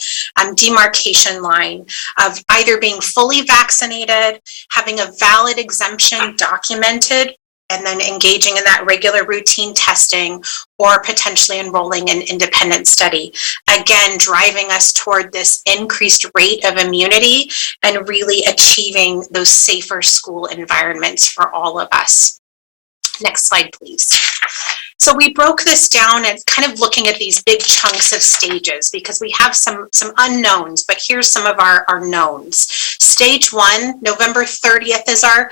demarcation line of either being fully vaccinated, having a valid exemption documented, and then engaging in that regular routine testing, or potentially enrolling in independent study. Again, driving us toward this increased rate of immunity and really achieving those safer school environments for all of us. Next slide, please. So we broke this down and kind of looking at these big chunks of stages because we have some unknowns, but here's some of our knowns. Stage 1, November 30th is our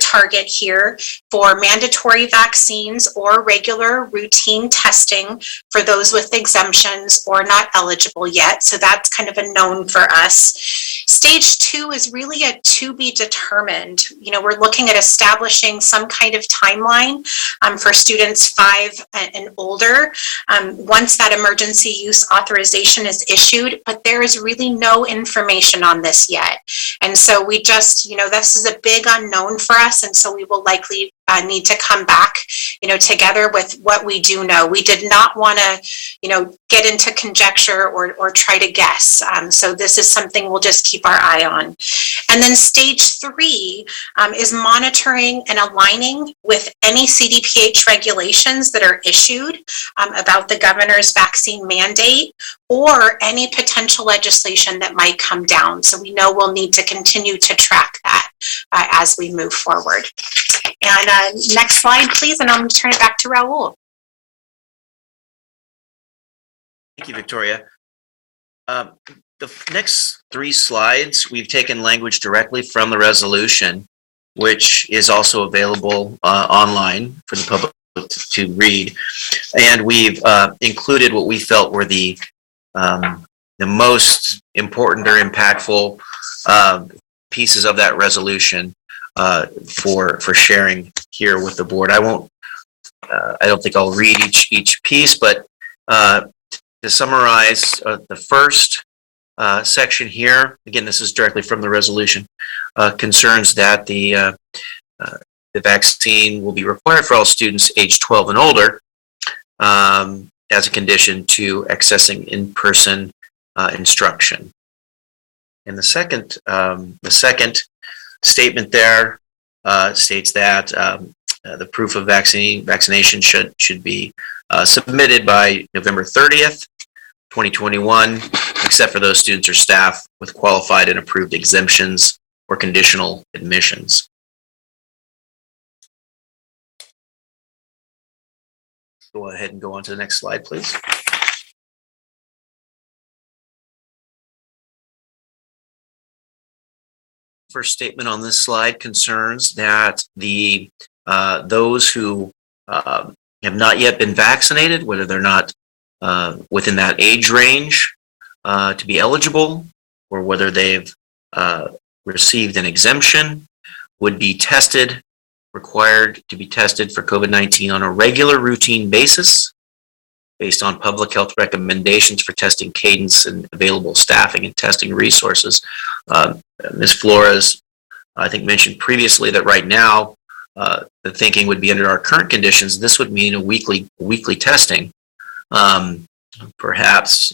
target here for mandatory vaccines or regular routine testing for those with exemptions or not eligible yet. So that's kind of a known for us. Stage 2 is really a to be determined. We're looking at establishing some kind of timeline for students 5 and older once that emergency use authorization is issued, but there is really no information on this yet. And so we just, this is a big unknown for us. And so we will likely need to come back, together with what we do know. We did not want to, get into conjecture or try to guess. So this is something we'll just keep our eye on. And then stage 3 is monitoring and aligning with any CDPH regulations that are issued about the governor's vaccine mandate or any potential legislation that might come down. So we know we'll need to continue to track that as we move forward. And next slide, please, and I'm going to turn it back to Raul. Thank you, Victoria. The next 3 slides, we've taken language directly from the resolution, which is also available online for the public to read. And we've included what we felt were the most important or impactful pieces of that resolution for sharing here with the board. I don't think I'll read each piece, but to summarize the first section here, again, this is directly from the resolution, concerns that the vaccine will be required for all students age 12 and older as a condition to accessing in-person instruction. And the second statement there states that the proof of vaccination should be submitted by November 30th, 2021, except for those students or staff with qualified and approved exemptions or conditional admissions. Go ahead and go on to the next slide, please. First statement on this slide concerns that those who have not yet been vaccinated, whether they're not within that age range to be eligible, or whether they've received an exemption, would be required to be tested for COVID-19 on a regular routine basis based on public health recommendations for testing cadence and available staffing and testing resources. Ms. Flores, I think, mentioned previously that right now, the thinking would be under our current conditions, this would mean a weekly testing. Perhaps,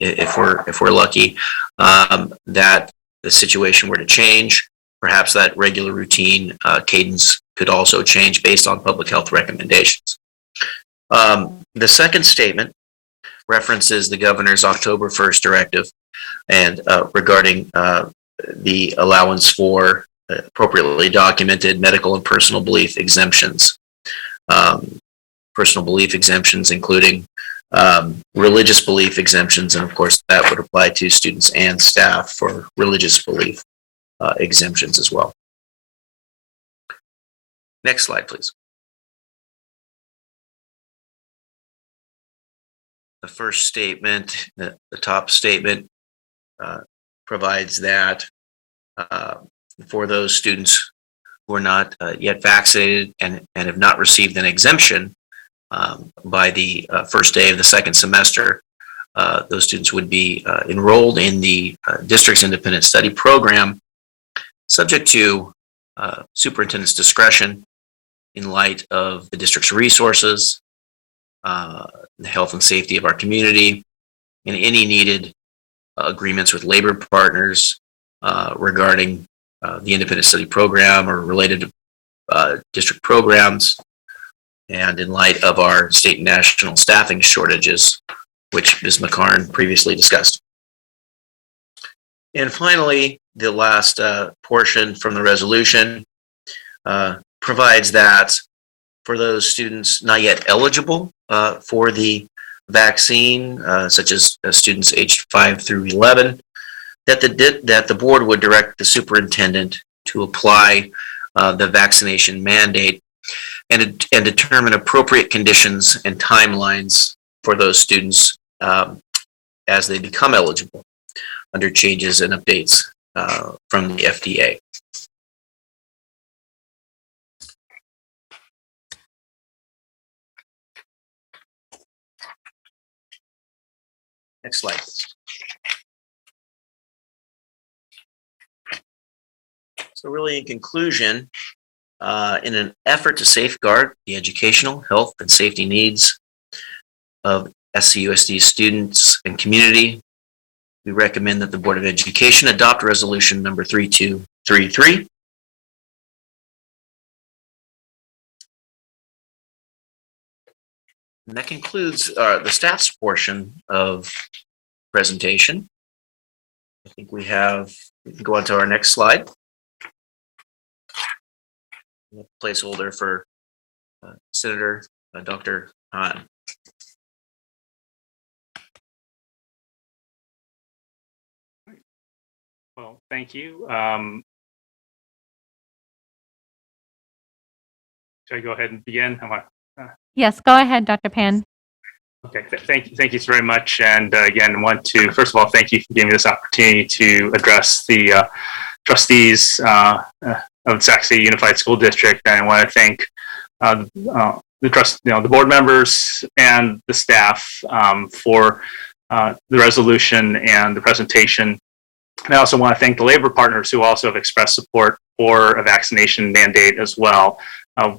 if we're lucky, that the situation were to change, perhaps that regular routine cadence could also change based on public health recommendations. The second statement references the governor's October 1st directive and regarding the allowance for appropriately documented medical and personal belief exemptions. Personal belief exemptions including religious belief exemptions, and of course that would apply to students and staff for religious belief exemptions as well. Next slide, please. The first statement, the top statement, provides that for those students who are not yet vaccinated and have not received an exemption by the first day of the second semester, those students would be enrolled in the district's independent study program, subject to superintendent's discretion in light of the district's resources, the health and safety of our community, and any needed agreements with labor partners regarding the independent study program or related district programs, and in light of our state and national staffing shortages, which Ms. McCarn previously discussed. And finally, the last portion from the resolution provides that for those students not yet eligible for the vaccine, such as students aged 5 through 11, that the board would direct the superintendent to apply the vaccination mandate and determine appropriate conditions and timelines for those students as they become eligible under changes and updates from the FDA. Next slide, please. So really, in conclusion, in an effort to safeguard the educational, health, and safety needs of SCUSD students and community, we recommend that the Board of Education adopt resolution number 3233. And that concludes the staff's portion of presentation. I think we can go on to our next slide. Placeholder for Senator Dr. Hahn. Well, thank you. Should I go ahead and begin? Yes, go ahead, Dr. Pan. Okay, thank you so very much. And again, want to, first of all, thank you for giving me this opportunity to address the trustees of Sac City Unified School District. And I want to thank the board members and the staff for the resolution and the presentation. And I also want to thank the labor partners who also have expressed support for a vaccination mandate as well.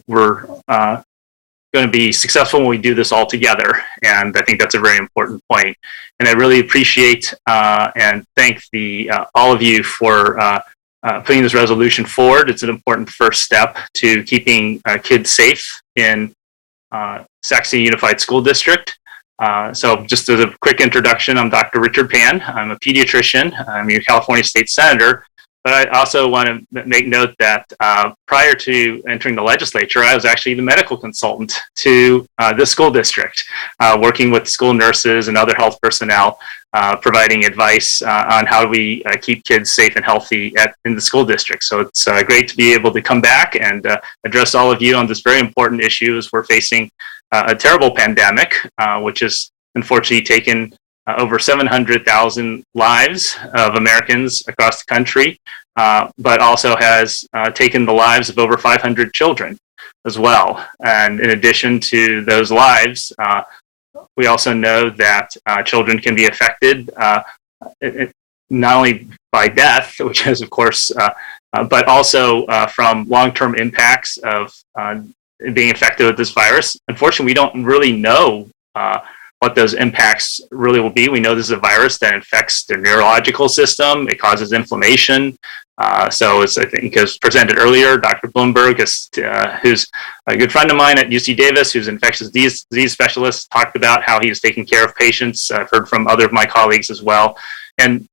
We're going to be successful when we do this all together, and I think that's a very important point. And I really appreciate and thank all of you for putting this resolution forward. It's an important first step to keeping kids safe in Sac City Unified School District. So just as a quick introduction, I'm Dr. Richard Pan. I'm a pediatrician. I'm a California State Senator. But I also want to make note that prior to entering the legislature, I was actually the medical consultant to this school district, working with school nurses and other health personnel, providing advice on how we keep kids safe and healthy in the school district. So it's great to be able to come back and address all of you on this very important issue as we're facing a terrible pandemic, which has unfortunately taken over 700,000 lives of Americans across the country, but also has taken the lives of over 500 children as well. And in addition to those lives, We also know that children can be affected not only by death, which is, of course, but also from long-term impacts of being affected with this virus. Unfortunately, we don't really know what those impacts really will be. We know this is a virus that infects the neurological system. It causes inflammation. So as I think as presented earlier, Dr. Bloomberg, who's a good friend of mine at UC Davis, who's an infectious disease specialist, talked about how he's taking care of patients. I've heard from other of my colleagues as well. And,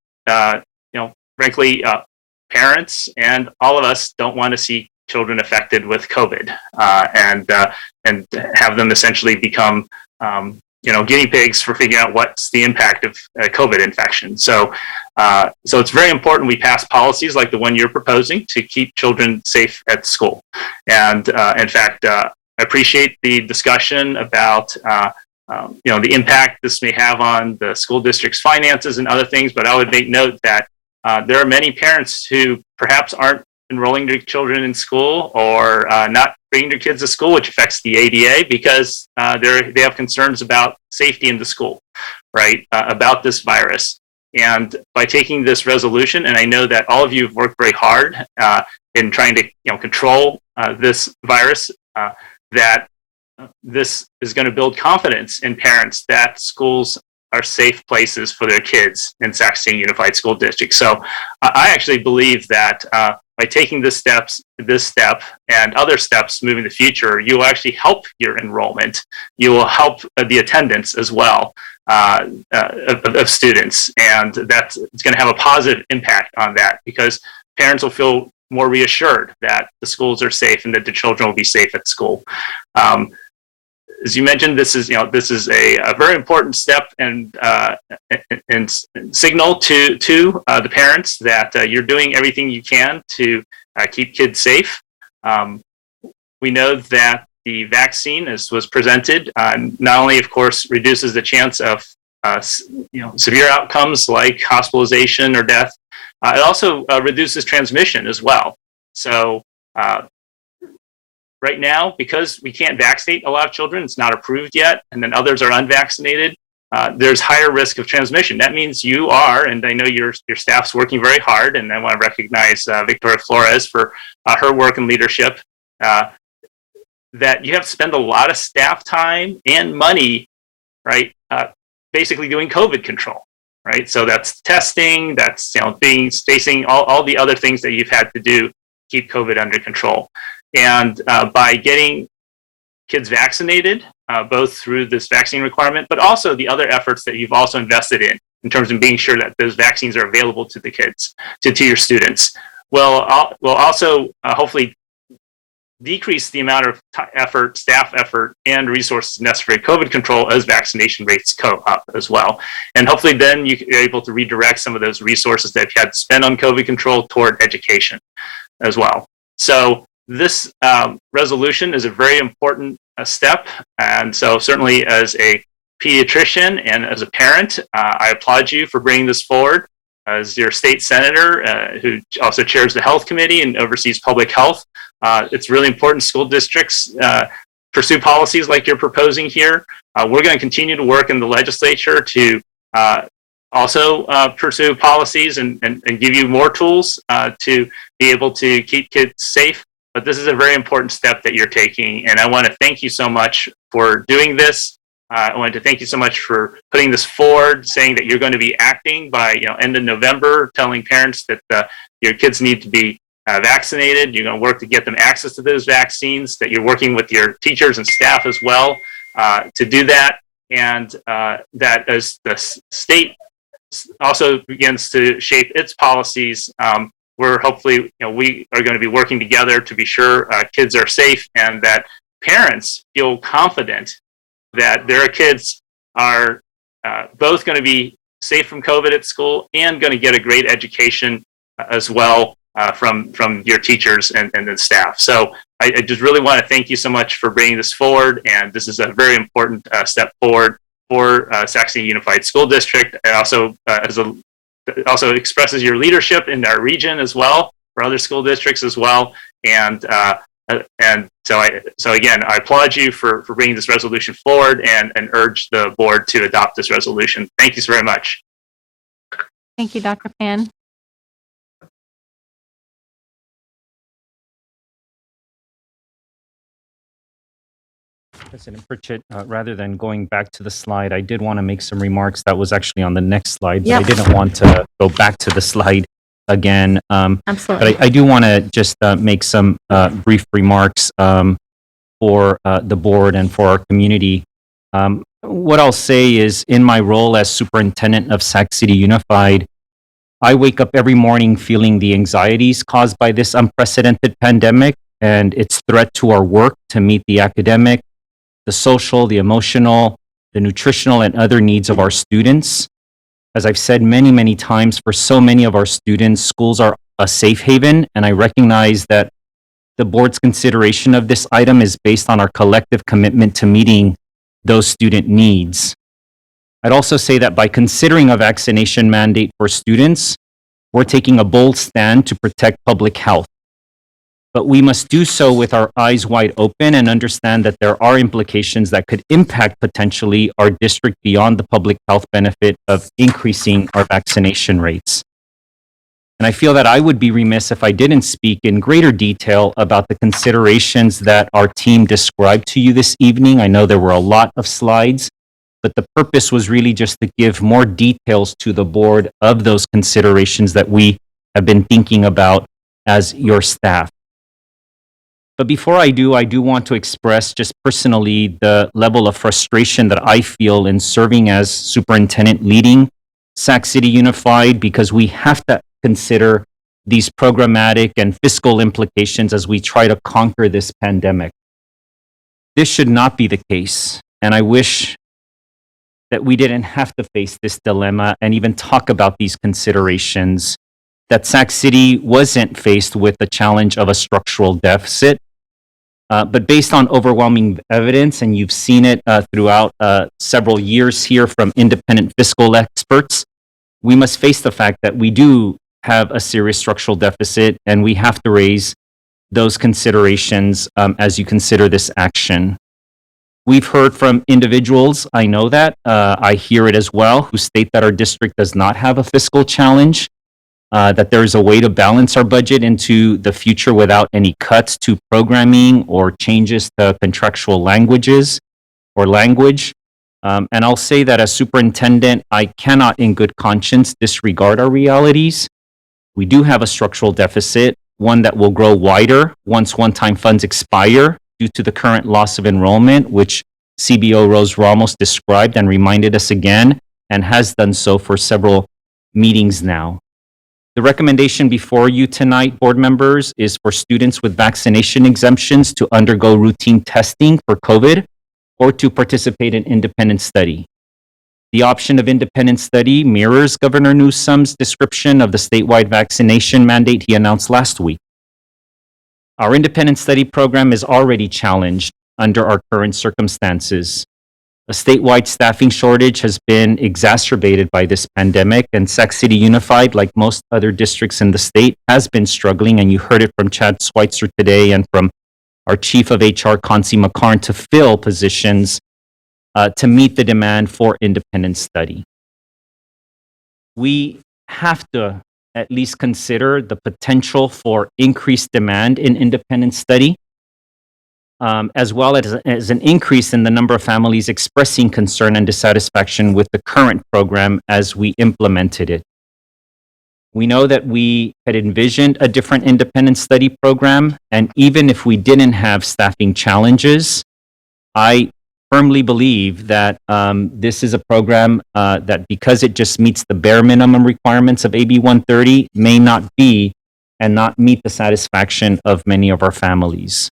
frankly, parents and all of us don't want to see children affected with COVID and have them essentially become guinea pigs for figuring out what's the impact of COVID infection. So it's very important we pass policies like the one you're proposing to keep children safe at school. And in fact, I appreciate the discussion about the impact this may have on the school district's finances and other things. But I would make note that there are many parents who perhaps aren't enrolling their children in school or not bringing their kids to school, which affects the ADA because they have concerns about safety in the school, right, about this virus. And by taking this resolution, and I know that all of you have worked very hard in trying to control this virus, that this is going to build confidence in parents that schools are safe places for their kids in Sacramento Unified School District. So I actually believe that by taking this step and other steps moving in the future, you will actually help your enrollment. You will help the attendance as well of students. And that's it's going to have a positive impact on that because parents will feel more reassured that the schools are safe and that the children will be safe at school. As you mentioned, this is a very important step and signal to the parents that you're doing everything you can to keep kids safe. We know that the vaccine, as was presented, not only, of course, reduces the chance of severe outcomes like hospitalization or death, it also reduces transmission as well. So. Right now, because we can't vaccinate a lot of children, it's not approved yet, and then others are unvaccinated, there's higher risk of transmission. That means you are, and I know your staff's working very hard, and I want to recognize Victoria Flores for her work and leadership, that you have to spend a lot of staff time and money, right, basically doing COVID control, right? So that's testing, that's facing all the other things that you've had to do to keep COVID under control. And by getting kids vaccinated, both through this vaccine requirement, but also the other efforts that you've also invested in terms of being sure that those vaccines are available to the kids, to your students, will also hopefully decrease the amount of effort, staff effort, and resources necessary for COVID control as vaccination rates go up as well. And hopefully then you're able to redirect some of those resources that you had to spend on COVID control toward education as well. So this resolution is a very important step, and so certainly as a pediatrician and as a parent, I applaud you for bringing this forward. As your state senator, who also chairs the health committee and oversees public health, it's really important school districts pursue policies like you're proposing here. We're going to continue to work in the legislature to also pursue policies and give you more tools to be able to keep kids safe. But this is a very important step that you're taking, and I want to thank you so much for doing this. I wanted to thank you so much for putting this forward, saying that you're going to be acting by end of November, telling parents that your kids need to be vaccinated. You're going to work to get them access to those vaccines, that you're working with your teachers and staff as well to do that, and that as the state also begins to shape its policies, we're hopefully, we are going to be working together to be sure kids are safe and that parents feel confident that their kids are both going to be safe from COVID at school and going to get a great education as well from your teachers and the staff. So I just really want to thank you so much for bringing this forward. And this is a very important step forward for Sacramento Unified School District. And also also expresses your leadership in our region as well, for other school districts as well. And And so again, I applaud you for bringing this resolution forward and urge the board to adopt this resolution. Thank you so very much. Thank you, Dr. Pan. President Pritchett, rather than going back to the slide, I did want to make some remarks that was actually on the next slide, but I didn't want to go back to the slide again. Absolutely. But I do want to just make some brief remarks for the board and for our community. What I'll say is, in my role as superintendent of Sac City Unified, I wake up every morning feeling the anxieties caused by this unprecedented pandemic and its threat to our work to meet the academic, the social, the emotional, the nutritional, and other needs of our students. As I've said many, many times, for so many of our students, schools are a safe haven, and I recognize that the board's consideration of this item is based on our collective commitment to meeting those student needs. I'd also say that by considering a vaccination mandate for students, we're taking a bold stand to protect public health. But we must do so with our eyes wide open and understand that there are implications that could impact potentially our district beyond the public health benefit of increasing our vaccination rates. And I feel that I would be remiss if I didn't speak in greater detail about the considerations that our team described to you this evening. I know there were a lot of slides, but the purpose was really just to give more details to the board of those considerations that we have been thinking about as your staff. But before I do want to express just personally the level of frustration that I feel in serving as superintendent leading Sac City Unified, because we have to consider these programmatic and fiscal implications as we try to conquer this pandemic. This should not be the case, and I wish that we didn't have to face this dilemma and even talk about these considerations, that Sac City wasn't faced with the challenge of a structural deficit. But based on overwhelming evidence, and you've seen it throughout several years here from independent fiscal experts, we must face the fact that we do have a serious structural deficit, and we have to raise those considerations as you consider this action. We've heard from individuals, I know that, I hear it as well, who state that our district does not have a fiscal challenge, that there's a way to balance our budget into the future without any cuts to programming or changes to contractual languages or language. And I'll say that as superintendent, I cannot in good conscience disregard our realities. We do have a structural deficit, one that will grow wider once one-time funds expire due to the current loss of enrollment, which CBO Rose Ramos described and reminded us again, and has done so for several meetings now. The recommendation before you tonight, board members, is for students with vaccination exemptions to undergo routine testing for COVID or to participate in independent study. The option of independent study mirrors Governor Newsom's description of the statewide vaccination mandate he announced last week. Our independent study program is already challenged under our current circumstances. A statewide staffing shortage has been exacerbated by this pandemic, and Sac City Unified, like most other districts in the state, has been struggling, and you heard it from Chad Schweitzer today and from our Chief of HR, Consi McCarn, to fill positions to meet the demand for independent study. We have to at least consider the potential for increased demand in independent study, as well as an increase in the number of families expressing concern and dissatisfaction with the current program as we implemented it. We know that we had envisioned a different independent study program, and even if we didn't have staffing challenges, I firmly believe that this is a program that, because it just meets the bare minimum requirements of AB 130, may not be and not meet the satisfaction of many of our families.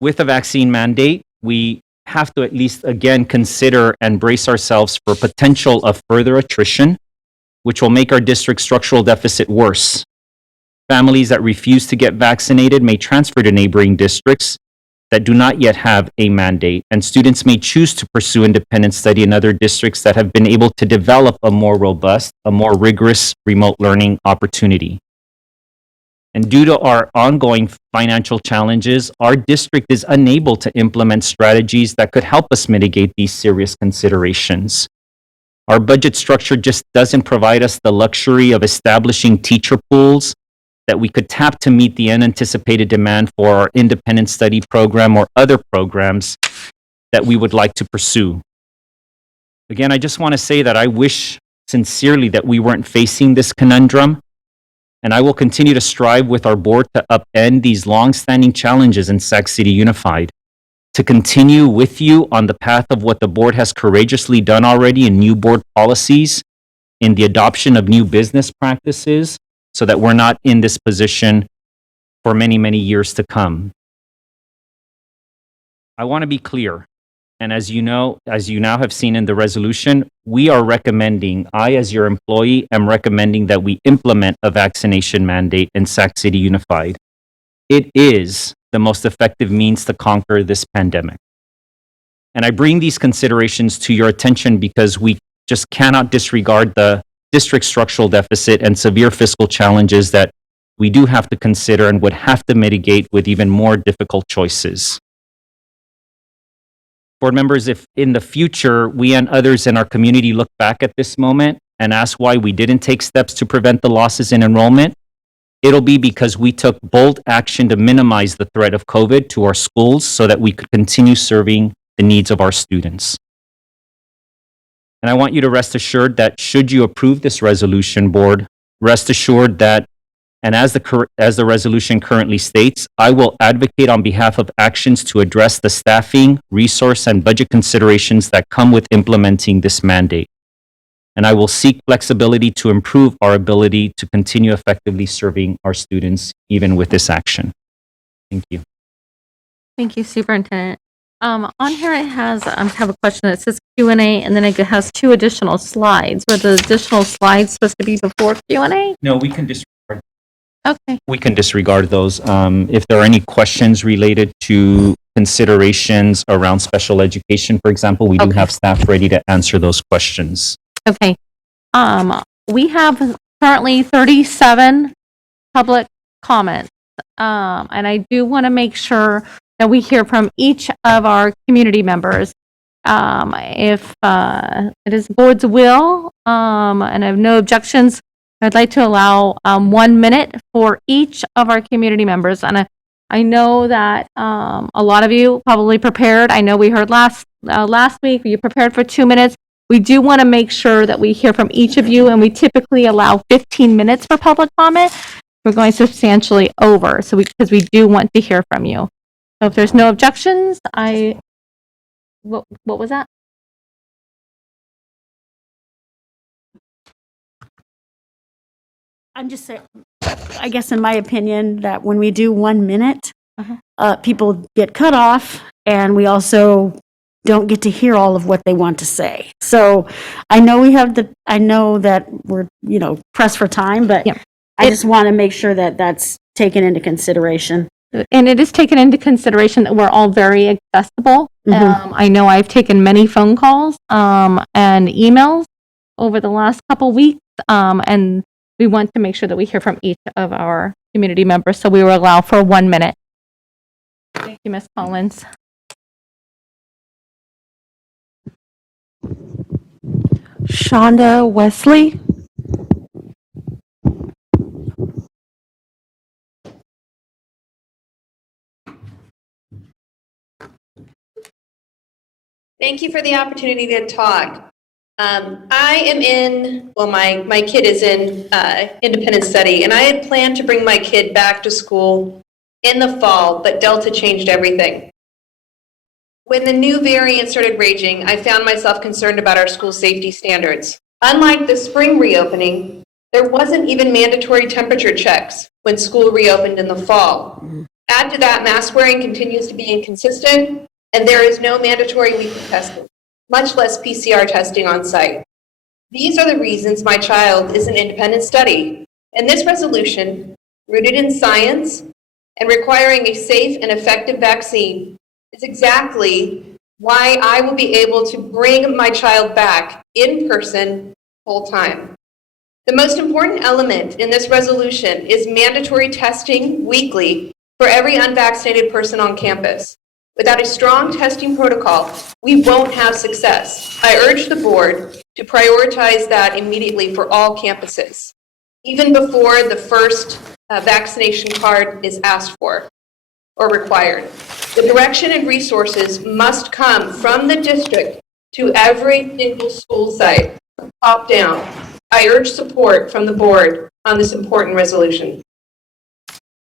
With a vaccine mandate, we have to at least again consider and brace ourselves for potential of further attrition, which will make our district's structural deficit worse. Families that refuse to get vaccinated may transfer to neighboring districts that do not yet have a mandate, and students may choose to pursue independent study in other districts that have been able to develop a more robust, a more rigorous remote learning opportunity. And due to our ongoing financial challenges, our district is unable to implement strategies that could help us mitigate these serious considerations. Our budget structure just doesn't provide us the luxury of establishing teacher pools that we could tap to meet the unanticipated demand for our independent study program or other programs that we would like to pursue. Again, I just want to say that I wish sincerely that we weren't facing this conundrum, and I will continue to strive with our board to upend these long-standing challenges in Sac City Unified, to continue with you on the path of what the board has courageously done already in new board policies, in the adoption of new business practices, so that we're not in this position for many, many years to come. I want to be clear, and as you know, as you now have seen in the resolution, we are recommending, I as your employee am recommending that we implement a vaccination mandate in Sac City Unified. It is the most effective means to conquer this pandemic. And I bring these considerations to your attention because we just cannot disregard the district structural deficit and severe fiscal challenges that we do have to consider and would have to mitigate with even more difficult choices. Board members, if in the future we and others in our community look back at this moment and ask why we didn't take steps to prevent the losses in enrollment, it'll be because we took bold action to minimize the threat of COVID to our schools so that we could continue serving the needs of our students. And I want you to rest assured that should you approve this resolution, board, rest assured that, and as the resolution currently states, I will advocate on behalf of actions to address the staffing, resource, and budget considerations that come with implementing this mandate. And I will seek flexibility to improve our ability to continue effectively serving our students, even with this action. Thank you. Thank you, Superintendent. On here it has, I have a question that says Q&A, and then it has 2 additional slides. Were the additional slides supposed to be before Q&A? No, we can disregard. Okay. We can disregard those. If there are any questions related to considerations around special education, for example, we do have staff ready to answer those questions. Okay. We have currently 37 public comments. And I do want to make sure that we hear from each of our community members. If it is the board's will, and I have no objections, I'd like to allow 1 minute for each of our community members. And I know that a lot of you probably prepared. I know we heard last week, you prepared for 2 minutes. We do want to make sure that we hear from each of you, and we typically allow 15 minutes for public comment. We're going substantially over, because we do want to hear from you. So if there's no objections, what was that? I'm just saying, I guess in my opinion, that when we do 1 minute, people get cut off, and we also don't get to hear all of what they want to say. So I know I know that we're, pressed for time, but I just want to make sure that that's taken into consideration. And it is taken into consideration that we're all very accessible. I know I've taken many phone calls and emails over the last couple weeks, and we want to make sure that we hear from each of our community members, so we will allow for 1 minute. Thank you, Ms. Collins. Shonda Wesley. Thank you for the opportunity to talk. I am my kid is in independent study, and I had planned to bring my kid back to school in the fall, but Delta changed everything. When the new variant started raging, I found myself concerned about our school safety standards. Unlike the spring reopening, there wasn't even mandatory temperature checks when school reopened in the fall. Add to that, mask wearing continues to be inconsistent, and there is no mandatory weekly testing, much less PCR testing on site. These are the reasons my child is in independent study, and this resolution, rooted in science and requiring a safe and effective vaccine, is exactly why I will be able to bring my child back in person full time. The most important element in this resolution is mandatory testing weekly for every unvaccinated person on campus. Without a strong testing protocol, we won't have success. I urge the board to prioritize that immediately for all campuses, even before the first vaccination card is asked for or required. The direction and resources must come from the district to every single school site, top down. I urge support from the board on this important resolution.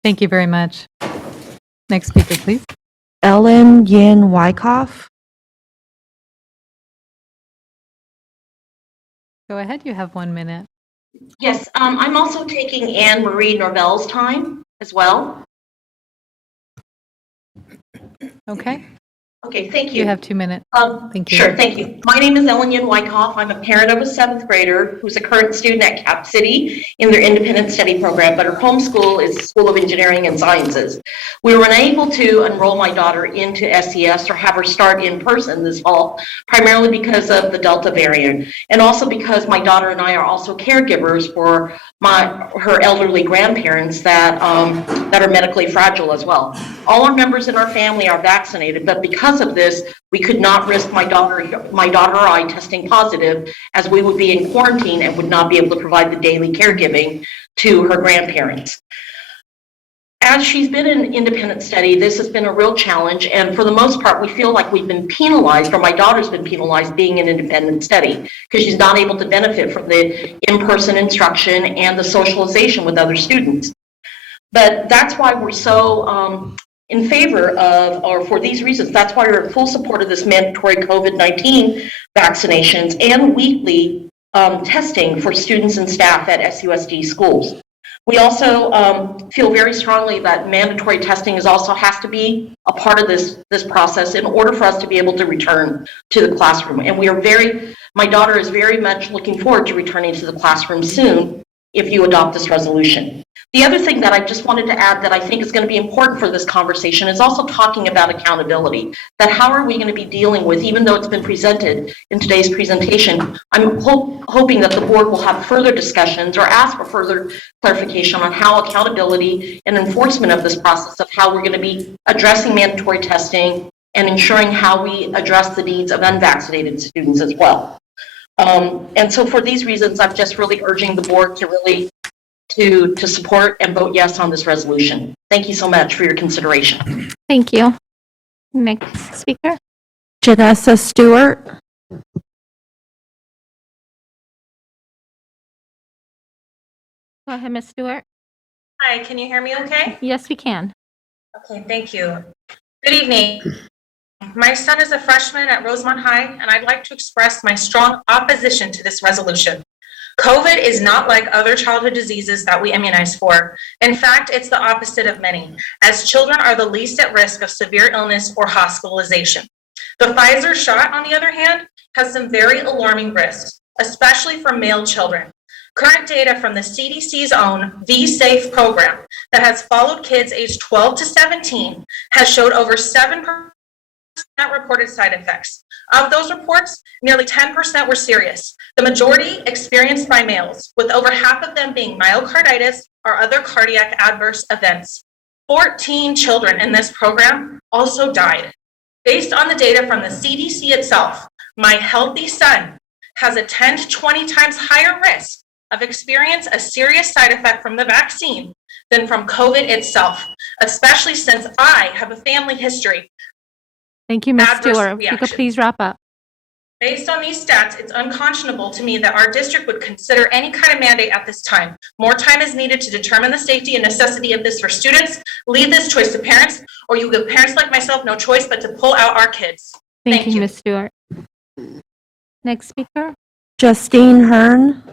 Thank you very much. Next speaker, please. Ellen Yin Wyckoff. Go ahead, you have 1 minute. Yes, I'm also taking Anne Marie Norvell's time as well. Okay, Okay, thank you you. have 2 minutes. Thank you. Sure, thank you. My name is Ellen Yin Wyckoff. I'm a parent of a 7th grader who's a current student at Cap City in their independent study program, but her home school is School of Engineering and Sciences. We were unable to enroll my daughter into SES or have her start in person this fall, primarily because of the Delta variant, and also because my daughter and I are also caregivers for her elderly grandparents that are medically fragile as well. All our members in our family are vaccinated, but because of this, we could not risk my daughter or I testing positive, as we would be in quarantine and would not be able to provide the daily caregiving to her grandparents. As she's been in independent study, this has been a real challenge, and for the most part, we feel like we've been penalized, or my daughter's been penalized being in independent study, because she's not able to benefit from the in-person instruction and the socialization with other students. But that's why we're so in favor of, or for these reasons, that's why we're in full support of this mandatory COVID-19 vaccinations and weekly testing for students and staff at SUSD schools. We also feel very strongly that mandatory testing also has to be a part of this process in order for us to be able to return to the classroom. And my daughter is very much looking forward to returning to the classroom soon if you adopt this resolution. The other thing that I just wanted to add that I think is going to be important for this conversation is also talking about accountability. That how are we going to be dealing with, even though it's been presented in today's presentation, I'm hoping that the board will have further discussions or ask for further clarification on how accountability and enforcement of this process of how we're going to be addressing mandatory testing and ensuring how we address the needs of unvaccinated students as well. And so for these reasons, I'm just really urging the board to really to support and vote yes on this resolution. Thank you so much for your consideration. Thank you. Next speaker. Janessa Stewart. Go ahead, Ms. Stewart. Hi, can you hear me okay? Yes, we can. Okay, thank you. Good evening. My son is a freshman at Rosemont High, and I'd like to express my strong opposition to this resolution. COVID is not like other childhood diseases that we immunize for. In fact, it's the opposite of many, as children are the least at risk of severe illness or hospitalization. The Pfizer shot, on the other hand, has some very alarming risks, especially for male children. Current data from the CDC's own V-Safe program that has followed kids aged 12 to 17 has showed over 7% reported side effects. Of those reports, nearly 10% were serious, the majority experienced by males, with over half of them being myocarditis or other cardiac adverse events. 14 children in this program also died. Based on the data from the CDC itself, my healthy son has a 10 to 20 times higher risk of experience a serious side effect from the vaccine than from COVID itself, especially since I have a family history. Thank you, Ms. Stewart. If you could please wrap up. Based on these stats, it's unconscionable to me that our district would consider any kind of mandate at this time. More time is needed to determine the safety and necessity of this for students. Leave this choice to parents, or you give parents like myself no choice but to pull out our kids. Thank you, Ms. Stewart. Next speaker. Justine Hearn.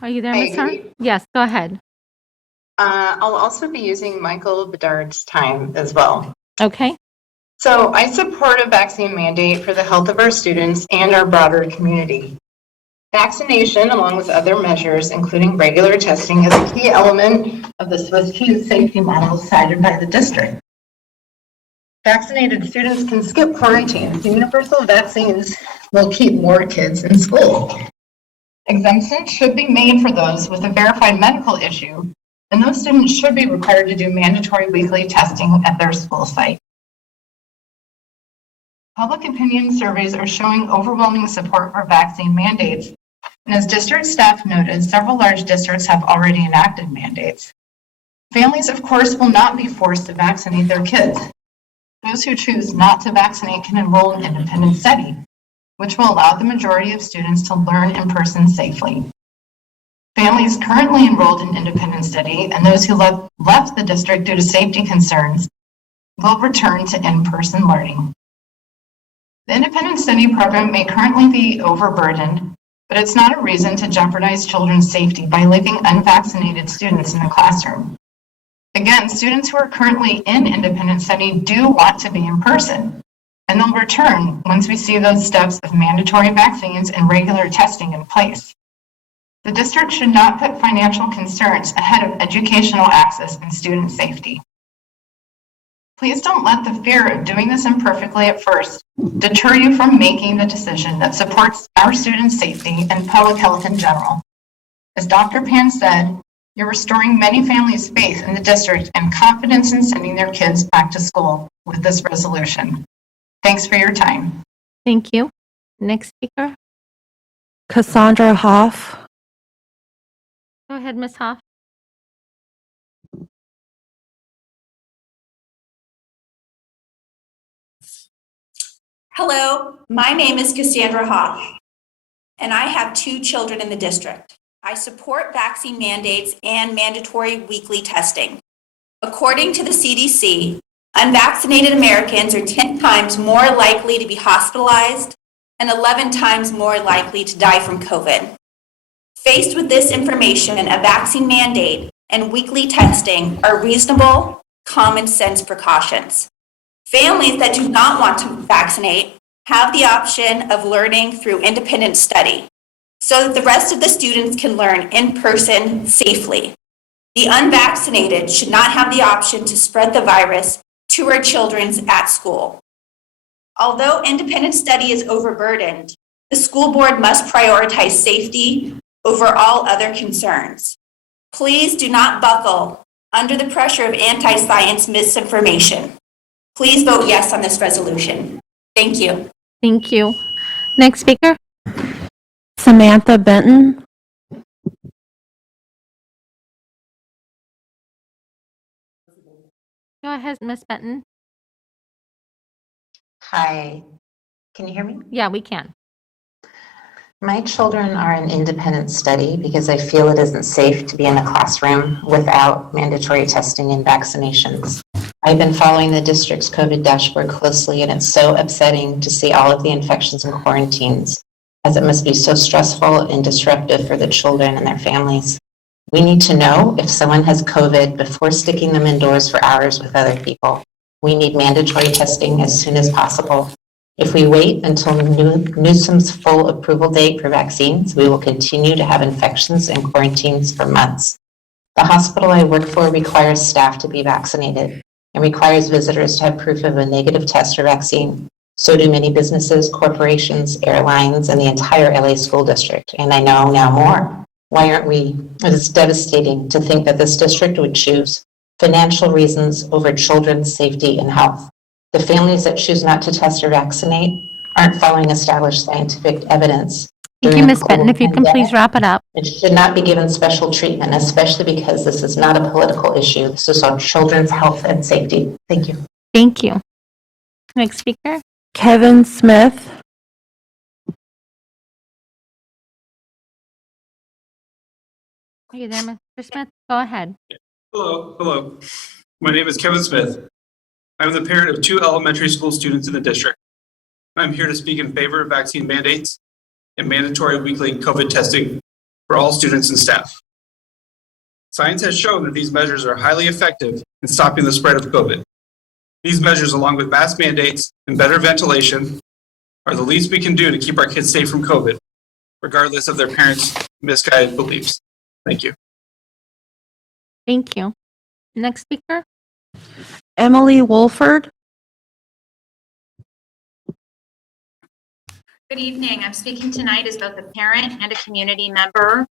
Are you there, Ms. Hearn? Yes, go ahead. I'll also be using Michael Bedard's time as well. Okay. So I support a vaccine mandate for the health of our students and our broader community. Vaccination, along with other measures, including regular testing, is a key element of the Swiss cheese safety model cited by the district. Vaccinated students can skip quarantine. The universal vaccines will keep more kids in school. Exemptions should be made for those with a verified medical issue, and those students should be required to do mandatory weekly testing at their school site. Public opinion surveys are showing overwhelming support for vaccine mandates, and as district staff noted, several large districts have already enacted mandates. Families, of course, will not be forced to vaccinate their kids. Those who choose not to vaccinate can enroll in independent study, which will allow the majority of students to learn in person safely. Families currently enrolled in independent study and those who left the district due to safety concerns will return to in-person learning. The independent study program may currently be overburdened, but it's not a reason to jeopardize children's safety by leaving unvaccinated students in the classroom. Again, students who are currently in independent study do want to be in person, and they'll return once we see those steps of mandatory vaccines and regular testing in place. The district should not put financial concerns ahead of educational access and student safety. Please don't let the fear of doing this imperfectly at first deter you from making the decision that supports our students' safety and public health in general. As Dr. Pan said, you're restoring many families' faith in the district and confidence in sending their kids back to school with this resolution. Thanks for your time. Thank you. Next speaker. Cassandra Hoff. Go ahead, Ms. Hoff. Hello, my name is Cassandra Hoff, and I have 2 children in the district. I support vaccine mandates and mandatory weekly testing. According to the CDC, unvaccinated Americans are 10 times more likely to be hospitalized and 11 times more likely to die from COVID. Faced with this information, a vaccine mandate and weekly testing are reasonable, common sense precautions. Families that do not want to vaccinate have the option of learning through independent study so that the rest of the students can learn in person safely. The unvaccinated should not have the option to spread the virus to our children at school. Although independent study is overburdened, the school board must prioritize safety over all other concerns. Please do not buckle under the pressure of anti-science misinformation. Please vote yes on this resolution. Thank you. Thank you. Next speaker. Samantha Benton. Go ahead, Ms. Benton. Hi, can you hear me? Yeah, we can. My children are in independent study because I feel it isn't safe to be in a classroom without mandatory testing and vaccinations. I've been following the district's COVID dashboard closely, and it's so upsetting to see all of the infections and quarantines, as it must be so stressful and disruptive for the children and their families. We need to know if someone has COVID before sticking them indoors for hours with other people. We need mandatory testing as soon as possible. If we wait until Newsom's full approval date for vaccines, we will continue to have infections and quarantines for months. The hospital I work for requires staff to be vaccinated and requires visitors to have proof of a negative test or vaccine. So do many businesses, corporations, airlines, and the entire LA school district. And I know now more. Why aren't we? It is devastating to think that this district would choose financial reasons over children's safety and health. The families that choose not to test or vaccinate aren't following established scientific evidence. Thank you, Ms. Benton. If you can please wrap it up. It should not be given special treatment, especially because this is not a political issue. This is our children's health and safety. Thank you. Thank you. Next speaker. Kevin Smith. Are you there, Mr. Smith? Go ahead. Hello. My name is Kevin Smith. I'm the parent of 2 elementary school students in the district. I'm here to speak in favor of vaccine mandates and mandatory weekly COVID testing for all students and staff. Science has shown that these measures are highly effective in stopping the spread of COVID. These measures, along with mask mandates and better ventilation, are the least we can do to keep our kids safe from COVID, regardless of their parents' misguided beliefs. Thank you. Thank you. Next speaker. Emily Wolford. Good evening. I'm speaking tonight as both a parent and a community member.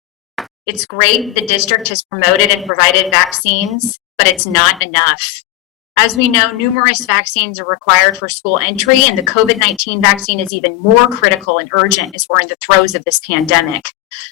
It's great the district has promoted and provided vaccines, but it's not enough. As we know, numerous vaccines are required for school entry, and the COVID-19 vaccine is even more critical and urgent as we're in the throes of this pandemic.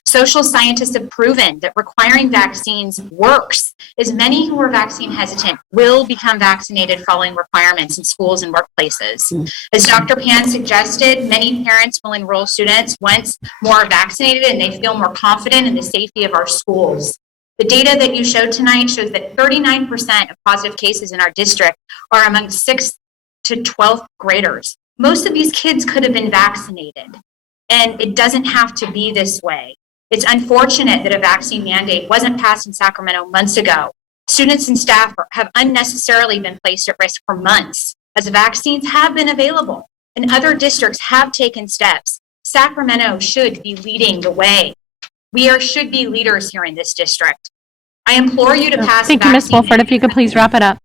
Social scientists have proven that requiring vaccines works, as many who are vaccine hesitant will become vaccinated following requirements in schools and workplaces. As Dr. Pan suggested, many parents will enroll students once more vaccinated and they feel more confident in the safety of our schools. The data that you showed tonight shows that 39% of positive cases in our district are among 6th to 12th graders. Most of these kids could have been vaccinated, and it doesn't have to be this way. It's unfortunate that a vaccine mandate wasn't passed in Sacramento months ago. Students and staff have unnecessarily been placed at risk for months, as vaccines have been available, and other districts have taken steps. Sacramento should be leading the way. We should be leaders here in this district. I implore you to pass. Thank you, Ms. Wolford. If you could please wrap it up.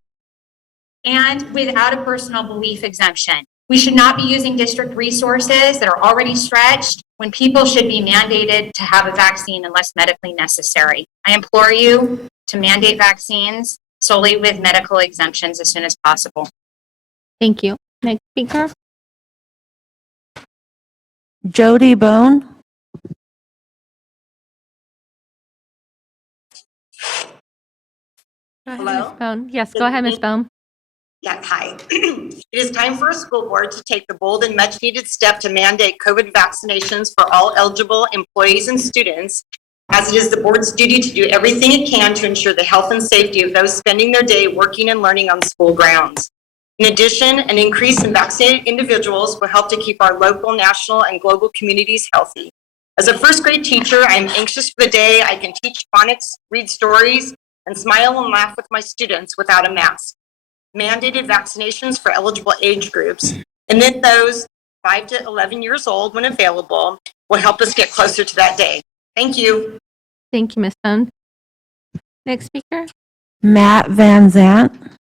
And without a personal belief exemption. We should not be using district resources that are already stretched when people should be mandated to have a vaccine unless medically necessary. I implore you to mandate vaccines solely with medical exemptions as soon as possible. Thank you. Next speaker. Jody Bone. Hello? Ms. Bone. Yes, go ahead, Ms. Bone. Yeah, hi. It is time for a school board to take the bold and much needed step to mandate COVID vaccinations for all eligible employees and students, as it is the board's duty to do everything it can to ensure the health and safety of those spending their day working and learning on school grounds. In addition, an increase in vaccinated individuals will help to keep our local, national, and global communities healthy. As a first grade teacher, I am anxious for the day I can teach phonics, read stories, and smile and laugh with my students without a mask. Mandated vaccinations for eligible age groups, and then those 5 to 11 years old when available, will help us get closer to that day. Thank you. Thank you, Ms. Bone. Next speaker. Matt Van Zant.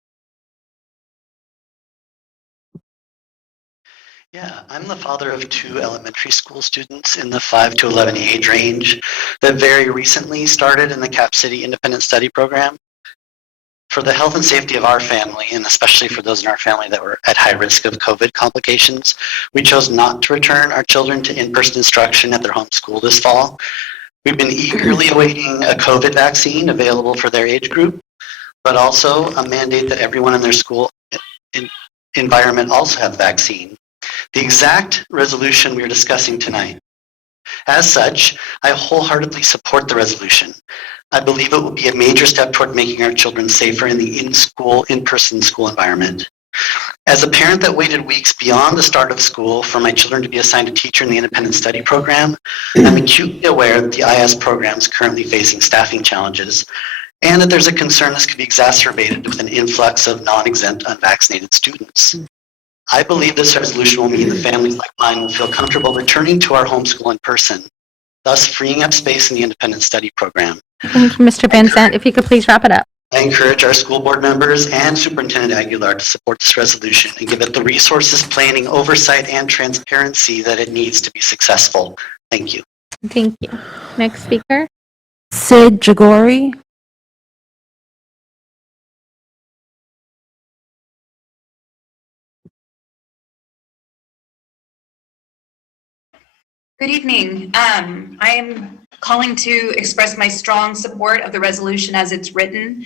Yeah, I'm the father of 2 elementary school students in the 5 to 11 age range that very recently started in the Cap City Independent Study Program. For the health and safety of our family, and especially for those in our family that were at high risk of COVID complications, we chose not to return our children to in-person instruction at their home school this fall. We've been eagerly awaiting a COVID vaccine available for their age group, but also a mandate that everyone in their school environment also have the vaccine. The exact resolution we are discussing tonight. As such, I wholeheartedly support the resolution. I believe it will be a major step toward making our children safer in the in-person school environment. As a parent that waited weeks beyond the start of school for my children to be assigned a teacher in the independent study program, I'm acutely aware that the IS program is currently facing staffing challenges, and that there's a concern this could be exacerbated with an influx of non-exempt unvaccinated students. I believe this resolution will mean that families like mine will feel comfortable returning to our homeschool in person, thus freeing up space in the independent study program. Thank you, Mr. Van Zant. If you could please wrap it up. I encourage our school board members and Superintendent Aguilar to support this resolution and give it the resources, planning, oversight, and transparency that it needs to be successful. Thank you. Thank you. Next speaker. Sid Jagori. Good evening. I am calling to express my strong support of the resolution as it's written.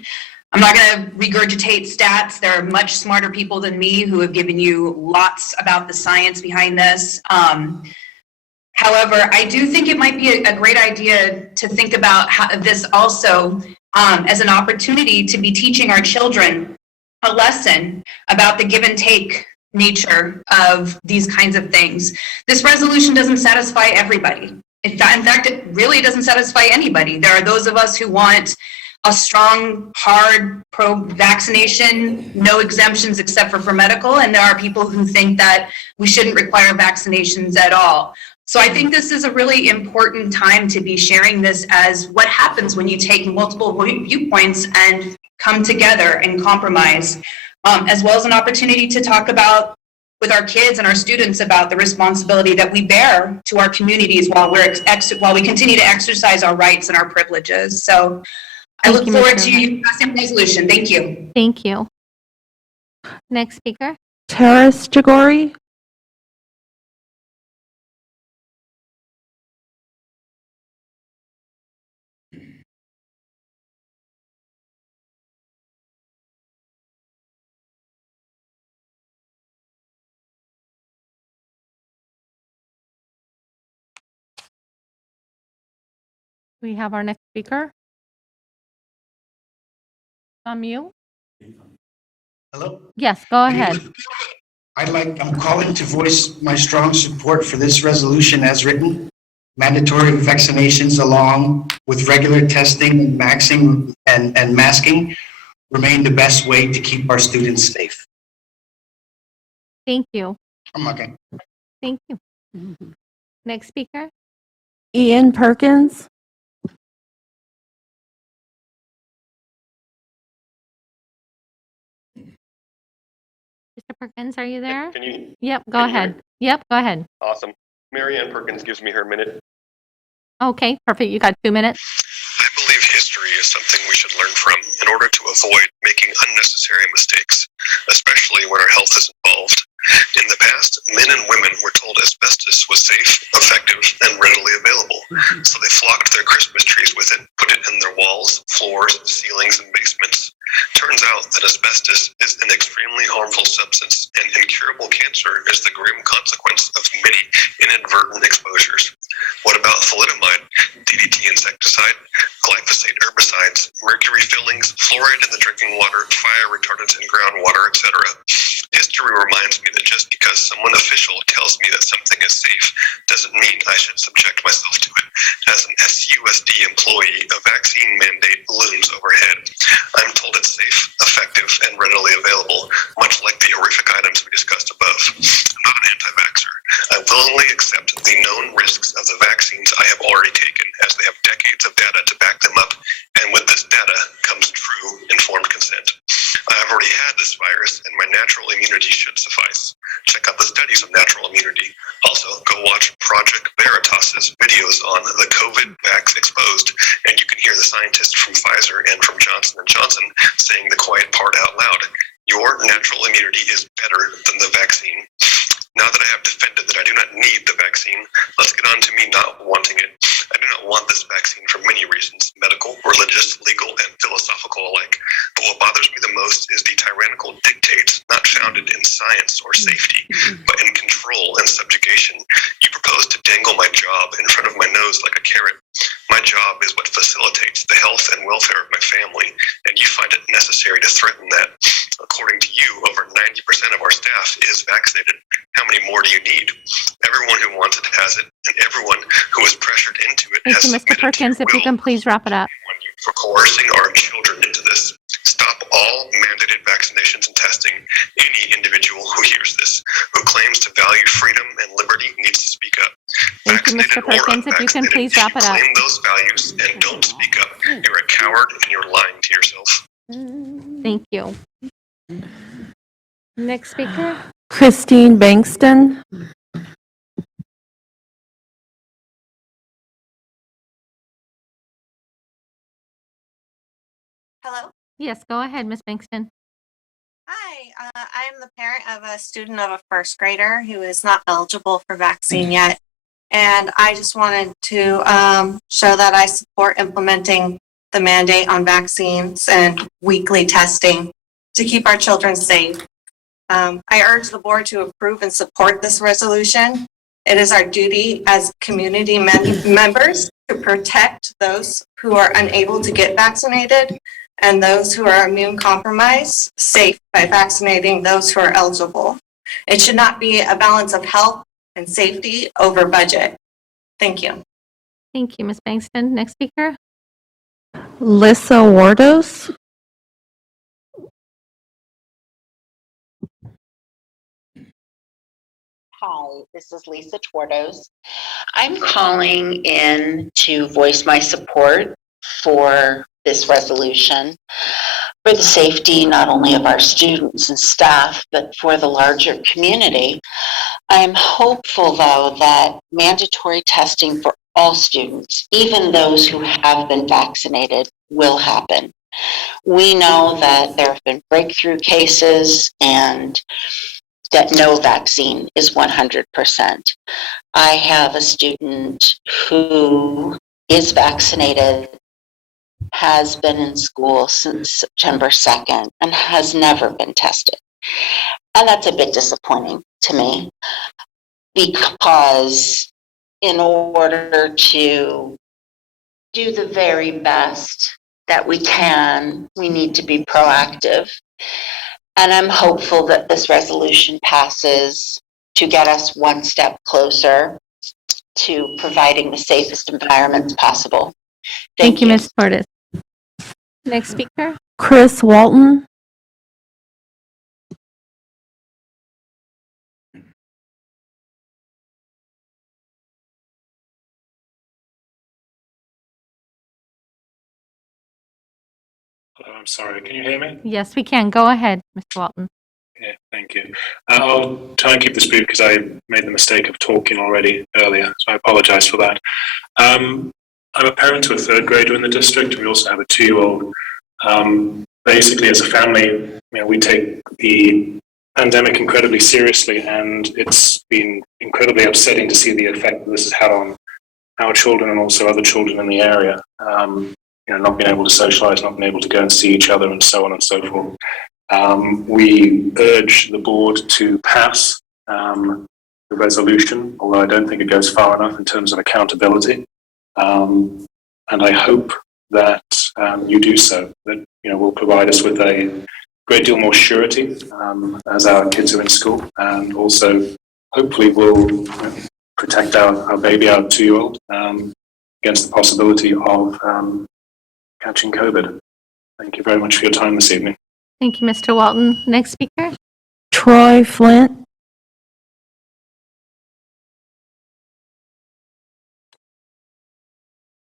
I'm not going to regurgitate stats. There are much smarter people than me who have given you lots about the science behind this. However, I do think it might be a great idea to think about this also as an opportunity to be teaching our children a lesson about the give and take nature of these kinds of things. This resolution doesn't satisfy everybody. In fact, it really doesn't satisfy anybody. There are those of us who want a strong, hard pro-vaccination, no exemptions except for medical, and there are people who think that we shouldn't require vaccinations at all. So I think this is a really important time to be sharing this as what happens when you take multiple viewpoints and come together and compromise, as well as an opportunity to talk about with our kids and our students about the responsibility that we bear to our communities while while we continue to exercise our rights and our privileges. So I Thank look you, forward Ms. to you passing the resolution. Thank you. Thank you. Next speaker. Terrace Jagori. We have our next speaker. You? Hello? Yes, go ahead. I'm calling to voice my strong support for this resolution as written. Mandatory vaccinations along with regular testing and masking remain the best way to keep our students safe. Thank you. I'm okay. Thank you. Next speaker. Ian Perkins. Mr. Perkins, are you there? Can you? Yep, go can you hear ahead. me? Yep, go ahead. Awesome. Mary Ann Perkins gives me her minute. Okay, perfect. You got 2 minutes. I believe history is something we should learn from in order to avoid making unnecessary mistakes, especially when our health is involved. In the past, men and women were told asbestos was safe, effective, and readily available, so they flocked their Christmas trees with it, put it in their walls, floors, ceilings, and basements. Turns out that asbestos is an extremely harmful substance, and incurable cancer is the grim consequence of many inadvertent exposures. What about thalidomide, DDT insecticide, glyphosate herbicides, mercury fillings, fluoride in the drinking water, fire retardants in groundwater, etc.? History reminds me that just because someone official tells me that something is safe doesn't mean I should subject myself to it. As an SUSD employee, a vaccine mandate looms overhead. I'm told it's safe, effective, and readily available, much like the horrific items we discussed above. I'm not an anti-vaxxer. I willingly accept the known risks of the vaccines I have already taken, as they have decades of data to back them up, and with this data comes true informed consent. I have already had this virus, and my natural immunity should suffice. Check out the studies of natural immunity. Also, go watch Project Veritas's videos on the COVID vax exposed, and you can hear the scientists from Pfizer and from Johnson & Johnson saying the quiet part out loud. Your natural immunity is better than the vaccine. Now that I have defended that I do not need the vaccine, let's get on to me not wanting it. I do not want this vaccine for many reasons, medical, religious, legal, and philosophical alike. But what bothers me the most is the tyrannical dictates not founded in science or safety, but in control and subjugation. You propose to dangle my job in front of my nose like a carrot. My job is what facilitates the health and welfare of my family, and you find it necessary to threaten that. According to you, over 90% of our staff is vaccinated. How many more do you need? Everyone who wants it has it, and everyone who is pressured into it Thank has you, Mr. submitted to Perkins. your If you will can please wrap it up. for coercing our children into this. Stop all mandated vaccinations and testing. Any individual who hears this, who claims to value freedom and liberty, needs to speak up. Thank you, Mr. Perkins. If you can please wrap it up. Claim those values and don't speak up. You're a coward and you're lying to yourself. Thank you. Next speaker. Christine Bankston. Hello? Yes, go ahead, Ms. Bankston. Hi, I'm the parent of a student of a first grader who is not eligible for vaccine yet. And I just wanted to show that I support implementing the mandate on vaccines and weekly testing to keep our children safe. I urge the board to approve and support this resolution. It is our duty as community members to protect those who are unable to get vaccinated and those who are immune compromised safe by vaccinating those who are eligible. It should not be a balance of health and safety over budget. Thank you. Thank you, Ms. Bankston. Next speaker. Lissa Wardos. Hi, this is Lisa Twardos. I'm calling in to voice my support for this resolution. for the safety not only of our students and staff, but for the larger community. I'm hopeful, though, that mandatory testing for all students, even those who have been vaccinated, will happen. We know that there have been breakthrough cases and that no vaccine is 100%. I have a student who is vaccinated, has been in school since September 2nd, and has never been tested. And that's a bit disappointing to me because in order to do the very best that we can, we need to be proactive. And I'm hopeful that this resolution passes to get us one step closer to providing the safest environments possible. Thank you, Ms. Portis. Next speaker. Chris Walton. Hello, I'm sorry. Can you hear me? Yes, we can. Go ahead, Mr. Walton. Yeah, thank you. I'll try and keep this brief because I made the mistake of talking already earlier, so I apologize for that. I'm a parent to a third grader in the district. We also have a 2-year-old. Basically, as a family, we take the pandemic incredibly seriously, and it's been incredibly upsetting to see the effect that this has had on our children and also other children in the area. Not being able to socialize, not being able to go and see each other, and so on and so forth. We urge the board to pass the resolution, although I don't think it goes far enough in terms of accountability. And I hope that you do so, that will provide us with a great deal more surety as our kids are in school, and also hopefully will protect our baby, our 2-year-old, against the possibility of catching COVID. Thank you very much for your time this evening. Thank you, Mr. Walton. Next speaker. Troy Flint.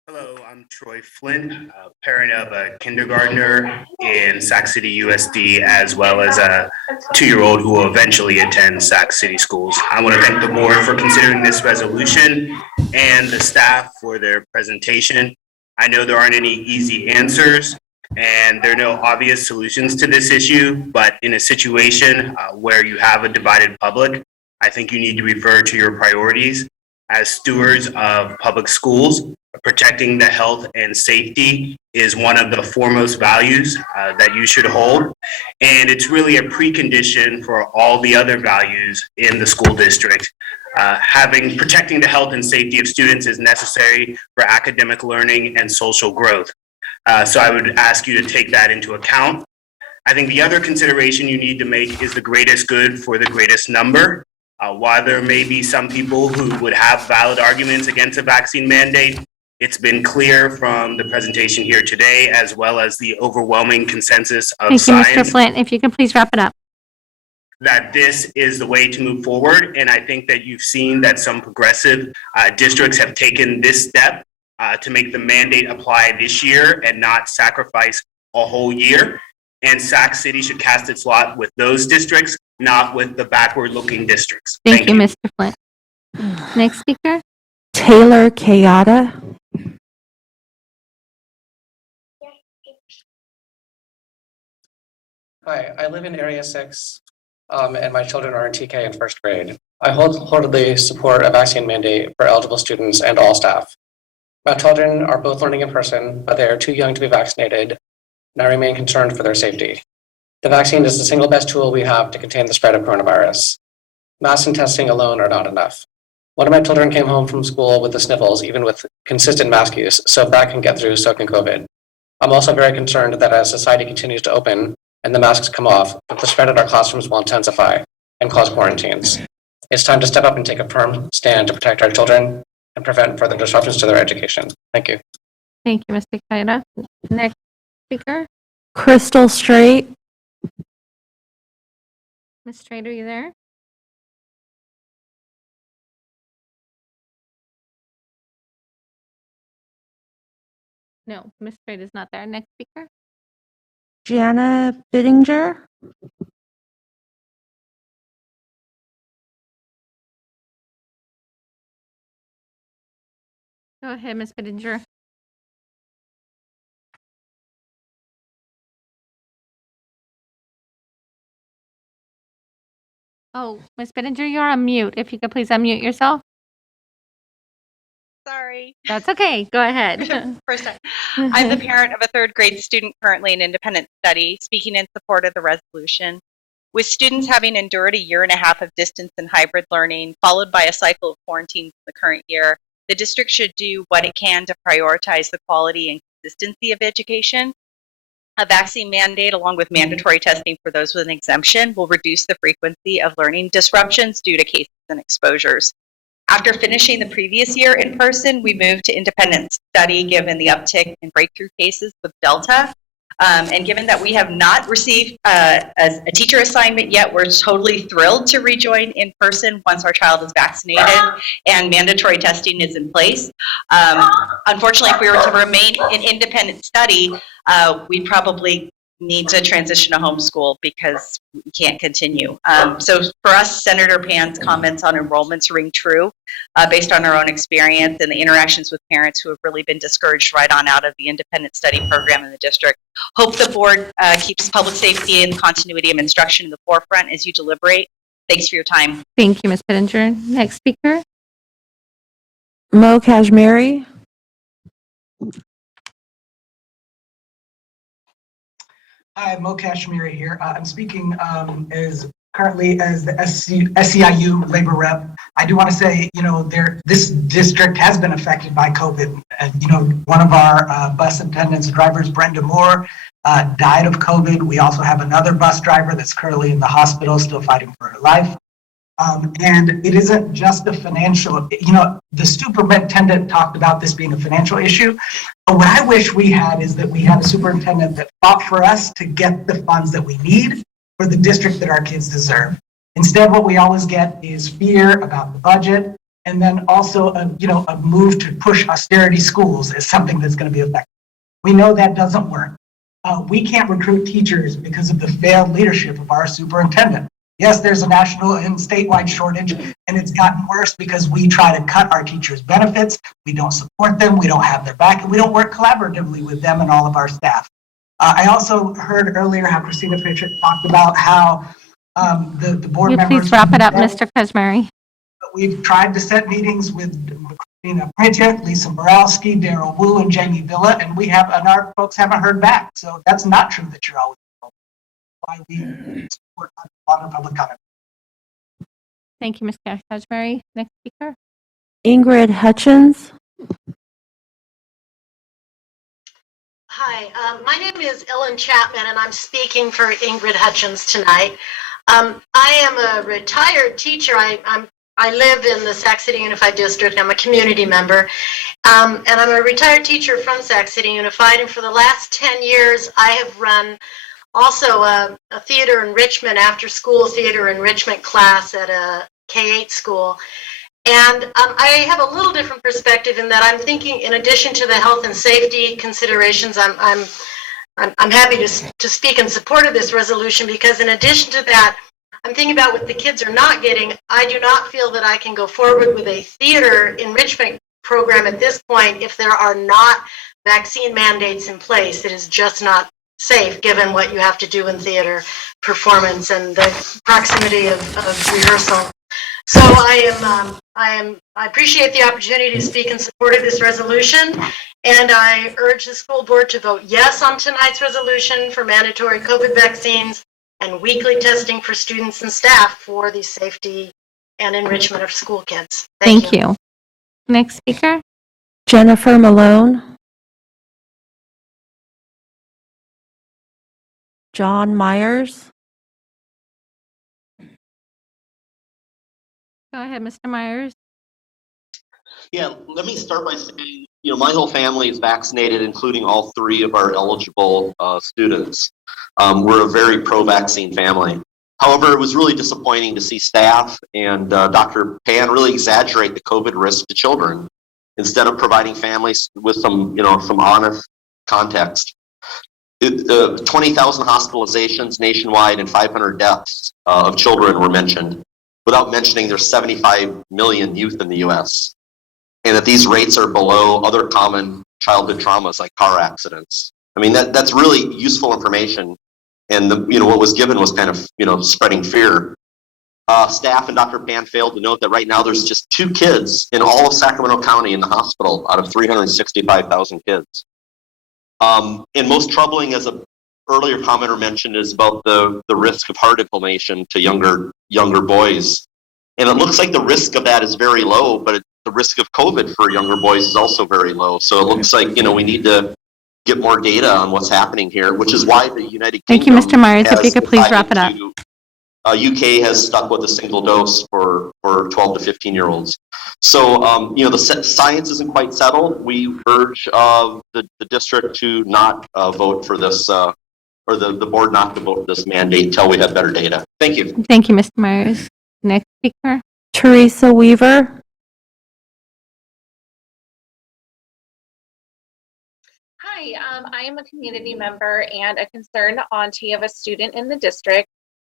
Hello, I'm Troy Flint, a parent of a kindergartner in Sac City USD, as well as a 2-year-old who will eventually attend Sac City schools. I want to thank the board for considering this resolution and the staff for their presentation. I know there aren't any easy answers and there are no obvious solutions to this issue, but in a situation where you have a divided public, I think you need to refer to your priorities. As stewards of public schools, protecting the health and safety is one of the foremost values that you should hold. And it's really a precondition for all the other values in the school district. Protecting the health and safety of students is necessary for academic learning and social growth. So I would ask you to take that into account. I think the other consideration you need to make is the greatest good for the greatest number. While there may be some people who would have valid arguments against a vaccine mandate, it's been clear from the presentation here today, as well as the overwhelming consensus of Thank you, Mr. science, Flint. If you can please wrap it up. that this is the way to move forward. And I think that you've seen that some progressive districts have taken this step to make the mandate apply this year and not sacrifice a whole year. And Sac City should cast its lot with those districts, not with the backward-looking districts. Thank you, Mr. Flint. Next speaker. Taylor Kayada. Hi, I live in Area 6, and my children are in TK in first grade. I wholeheartedly support a vaccine mandate for eligible students and all staff. My children are both learning in person, but they are too young to be vaccinated, and I remain concerned for their safety. The vaccine is the single best tool we have to contain the spread of coronavirus. Masks and testing alone are not enough. One of my children came home from school with the sniffles, even with consistent mask use, so if that can get through, so can COVID. I'm also very concerned that as society continues to open and the masks come off, that the spread in our classrooms will intensify and cause quarantines. It's time to step up and take a firm stand to protect our children and prevent further disruptions to their education. Thank you. Thank you, Mr. Kayada. Next speaker. Crystal Strait. Ms. Strait, are you there? No, Ms. Strait is not there. Next speaker. Gianna Bittinger. Go ahead, Ms. Bittinger. Oh, Ms. Bittinger, you're on mute. If you could please unmute yourself. Sorry. That's okay. Go ahead. First time. I'm the parent of a third grade student currently in independent study, speaking in support of the resolution. With students having endured a year and a half of distance and hybrid learning, followed by a cycle of quarantine for the current year, the district should do what it can to prioritize the quality and consistency of education. A vaccine mandate, along with mandatory testing for those with an exemption, will reduce the frequency of learning disruptions due to cases and exposures. After finishing the previous year in person, we moved to independent study given the uptick in breakthrough cases with Delta. And given that we have not received a teacher assignment yet, we're totally thrilled to rejoin in person once our child is vaccinated and mandatory testing is in place. Unfortunately, if we were to remain in independent study, we'd probably need to transition to homeschool because we can't continue. So for us, Senator Pan's comments on enrollments ring true based on our own experience and the interactions with parents who have really been discouraged right on out of the independent study program in the district. Hope the board keeps public safety and continuity of instruction in the forefront as you deliberate. Thanks for your time. Thank you, Ms. Bittinger. Next speaker. Mo Kashmiri. Hi, Mo Kashmiri here. I'm speaking currently as the SEIU labor rep. I do want to say, this district has been affected by COVID. And, one of our bus attendants, drivers, Brenda Moore, died of COVID. We also have another bus driver that's currently in the hospital, still fighting for her life. And it isn't just a financial, the superintendent talked about this being a financial issue. But what I wish we had is that we had a superintendent that fought for us to get the funds that we need for the district that our kids deserve. Instead, what we always get is fear about the budget, and then also a move to push austerity schools as something that's going to be effective. We know that doesn't work. We can't recruit teachers because of the failed leadership of our superintendent. Yes, there's a national and statewide shortage, and it's gotten worse because we try to cut our teachers' benefits. We don't support them. We don't have their back, and we don't work collaboratively with them and all of our staff. I also heard earlier how Christina Fisher talked about how the board Can you members. please wrap it up, Mr. Kashmiri? We've tried to set meetings with Christina Pritchett, Lisa Borowski, Daryl Wu, and Jamie Villa, and our folks haven't heard back. So that's not true that you're always why we support a lot of public comment. Thank you, Ms. Kashmiri. Next speaker. Ingrid Hutchins. Hi, my name is Ellen Chapman, and I'm speaking for Ingrid Hutchins tonight. I am a retired teacher. I live in the Sac City Unified District. I'm a community member, and I'm a retired teacher from Sac City Unified. And for the last 10 years, I have run also a theater enrichment, after-school theater enrichment class at a K-8 school. And I have a little different perspective in that I'm thinking, in addition to the health and safety considerations, I'm happy to speak in support of this resolution, because in addition to that, I'm thinking about what the kids are not getting. I do not feel that I can go forward with a theater enrichment program at this point if there are not vaccine mandates in place. It is just not safe given what you have to do in theater performance and the proximity of rehearsal. So I appreciate the opportunity to speak in support of this resolution, and I urge the school board to vote yes on tonight's resolution for mandatory COVID vaccines and weekly testing for students and staff for the safety and enrichment of school kids. Thank you. Next speaker. Jennifer Malone. John Myers. Go ahead, Mr. Myers. Yeah, let me start by saying, my whole family is vaccinated, including all 3 of our eligible students. We're a very pro-vaccine family. However, it was really disappointing to see staff and Dr. Pan really exaggerate the COVID risk to children instead of providing families with some honest context. 20,000 hospitalizations nationwide and 500 deaths of children were mentioned, without mentioning there's 75 million youth in the U.S. and that these rates are below other common childhood traumas like car accidents. I mean, that's really useful information. And what was given was kind of, spreading fear. Staff and Dr. Pan failed to note that right now there's just 2 kids in all of Sacramento County in the hospital out of 365,000 kids. And most troubling, as a earlier commenter mentioned, is about the risk of heart inflammation to younger boys. And it looks like the risk of that is very low, but the risk of COVID for younger boys is also very low. So it looks like, we need to get more data on what's happening here, which is why the United Thank you, Kingdom Mr. Myers. If you has could please wrap it up. UK has stuck with a single dose for 12 to 15-year-olds. So, the science isn't quite settled. We urge the district to not vote for this, or the board not to vote for this mandate until we have better data. Thank you. Thank you, Mr. Myers. Next speaker. Teresa Weaver. Hi, I am a community member and a concerned auntie of a student in the district.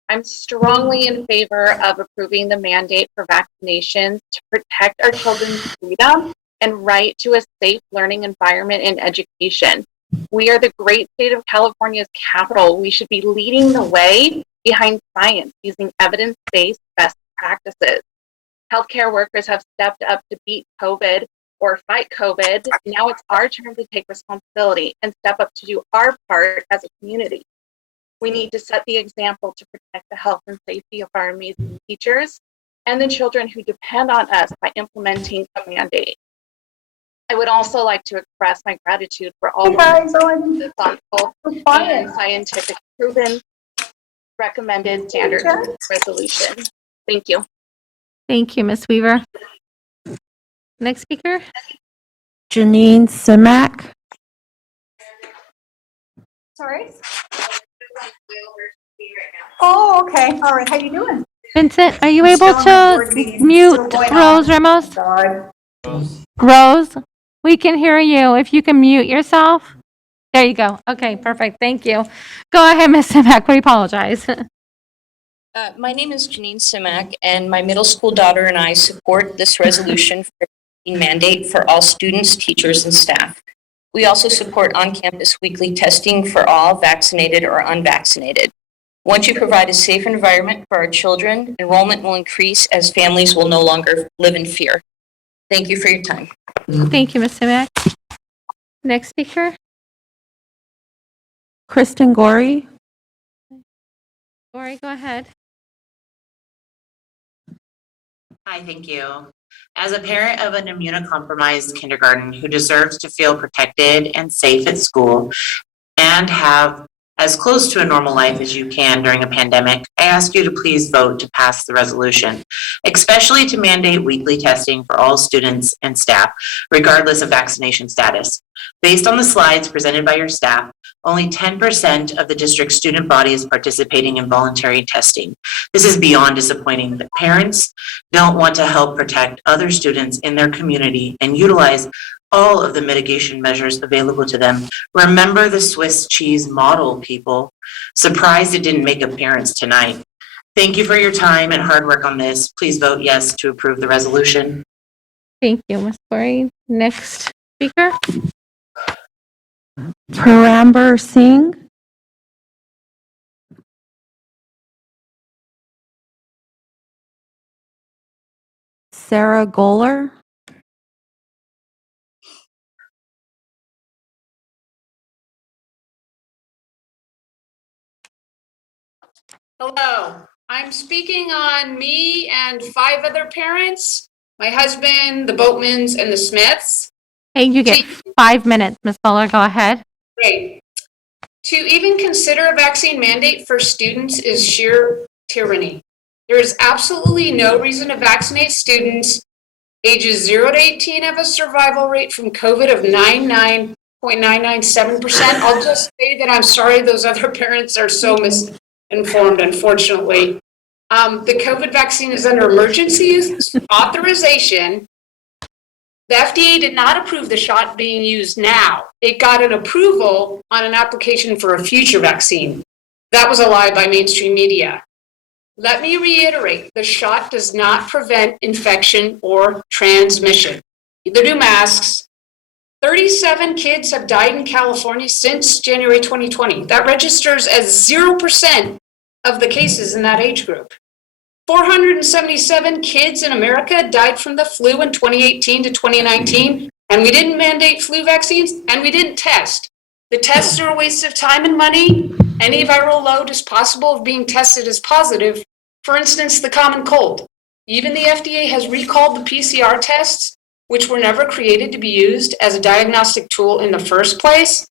I'm strongly in favor of approving the mandate for vaccinations to protect our children's freedom and right to a safe learning environment and education. We are the great state of California's capital. We should be leading the way behind science using evidence-based best practices. Healthcare workers have stepped up to beat COVID or fight COVID. Now it's our turn to take responsibility and step up to do our part as a community. We need to set the example to protect the health and safety of our amazing teachers and the children who depend on us by implementing a mandate. I would also like to express my gratitude for all the thoughtful and scientific proven recommended standard resolution. Thank you. Thank you, Ms. Weaver. Next speaker. Janine Simak. Sorry? Oh, okay. All right. How you doing? Vincent, are you able to mute Rose Ramos? Rose, we can hear you. If you can mute yourself. There you go. Okay, perfect. Thank you. Go ahead, Ms. Simak. We apologize. My name is Janine Simak, and my middle school daughter and I support this resolution for a mandate for all students, teachers, and staff. We also support on-campus weekly testing for all vaccinated or unvaccinated. Once you provide a safe environment for our children, enrollment will increase as families will no longer live in fear. Thank you for your time. Thank you, Ms. Simak. Next speaker. Kristen Gorey. Lori, go ahead. Hi, thank you. As a parent of an immunocompromised kindergarten who deserves to feel protected and safe at school and have as close to a normal life as you can during a pandemic, I ask you to please vote to pass the resolution, especially to mandate weekly testing for all students and staff, regardless of vaccination status. Based on the slides presented by your staff, only 10% of the district's student body is participating in voluntary testing. This is beyond disappointing that parents don't want to help protect other students in their community and utilize all of the mitigation measures available to them. Remember the Swiss cheese model, people. Surprised it didn't make appearance tonight. Thank you for your time and hard work on this. Please vote yes to approve the resolution. Thank you, Ms. Lori. Next speaker. Paramber Singh. Sarah Goller. Hello, I'm speaking on me and 5 other parents, my husband, the Boatmans, and the Smiths. Hey, you get 5 minutes, Ms. Fuller. Go ahead. Great. To even consider a vaccine mandate for students is sheer tyranny. There is absolutely no reason to vaccinate students. Ages 0 to 18 have a survival rate from COVID of 99.997%. I'll just say that I'm sorry those other parents are so misinformed, unfortunately. The COVID vaccine is under emergency use authorization. The FDA did not approve the shot being used now. It got an approval on an application for a future vaccine. That was a lie by mainstream media. Let me reiterate, the shot does not prevent infection or transmission. Neither do masks. 37 kids have died in California since January 2020. That registers as 0% of the cases in that age group. 477 kids in America died from the flu in 2018 to 2019, and we didn't mandate flu vaccines, and we didn't test. The tests are a waste of time and money. Any viral load is possible of being tested as positive. For instance, the common cold. Even the FDA has recalled the PCR tests, which were never created to be used as a diagnostic tool in the first place.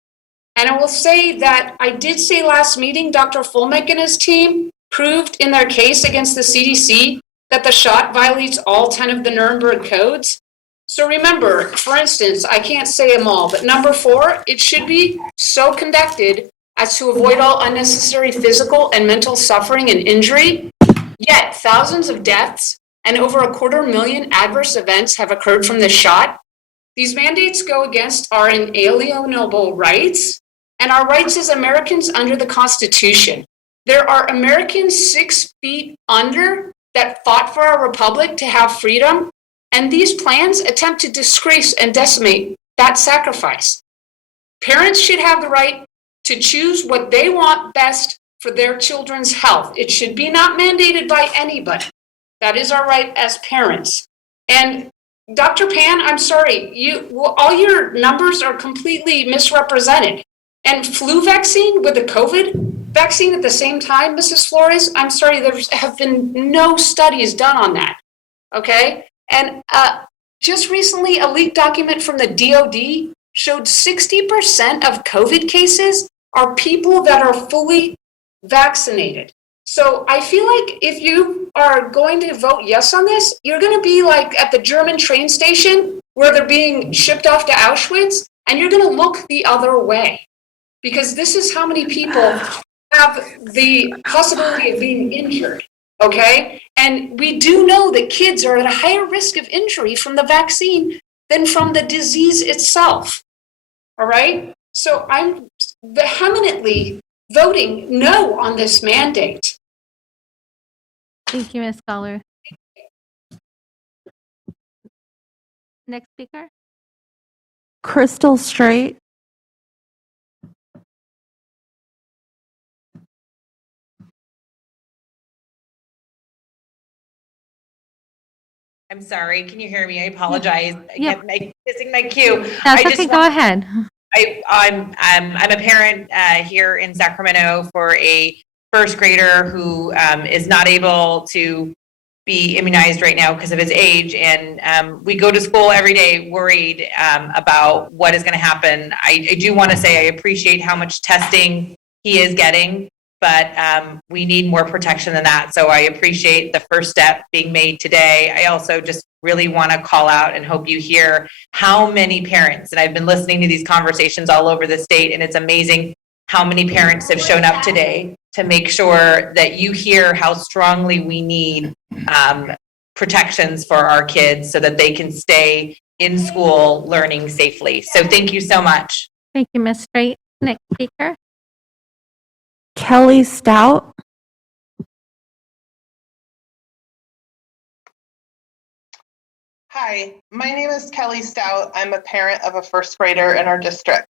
And I will say that I did say last meeting, Dr. Fulmick and his team proved in their case against the CDC that the shot violates all 10 of the Nuremberg codes. So remember, for instance, I can't say them all, but number 4, it should be so conducted as to avoid all unnecessary physical and mental suffering and injury. Yet thousands of deaths and over 250,000 adverse events have occurred from this shot. These mandates go against our inalienable rights and our rights as Americans under the Constitution. There are Americans 6 feet under that fought for our republic to have freedom, and these plans attempt to disgrace and decimate that sacrifice. Parents should have the right to choose what they want best for their children's health. It should be not mandated by anybody. That is our right as parents. And Dr. Pan, I'm sorry, all your numbers are completely misrepresented. And flu vaccine with a COVID vaccine at the same time, Mrs. Flores, I'm sorry, there have been no studies done on that, okay? And just recently, a leaked document from the DOD showed 60% of COVID cases are people that are fully vaccinated. So I feel like if you are going to vote yes on this, you're going to be like at the German train station where they're being shipped off to Auschwitz, and you're going to look the other way. Because this is how many people have the possibility of being injured, okay? And we do know that kids are at a higher risk of injury from the vaccine than from the disease itself, all right? So I'm vehemently voting no on this mandate. Thank you, Ms. Scholar. Next speaker. Crystal Straight. I'm sorry. Can you hear me? I apologize. Yep. Missing my cue. That's okay. Go ahead. I'm a parent here in Sacramento for a first grader who is not able to be immunized right now because of his age, and we go to school every day worried about what is going to happen. I do want to say I appreciate how much testing he is getting, but we need more protection than that. So I appreciate the first step being made today. I also just really want to call out and hope you hear how many parents, and I've been listening to these conversations all over the state, and it's amazing how many parents have shown up today to make sure that you hear how strongly we need protections for our kids so that they can stay in school learning safely. So thank you so much. Thank you, Ms. Straight. Next speaker. Kelly Stout. Hi, my name is Kelly Stout. I'm a parent of a first grader in our district.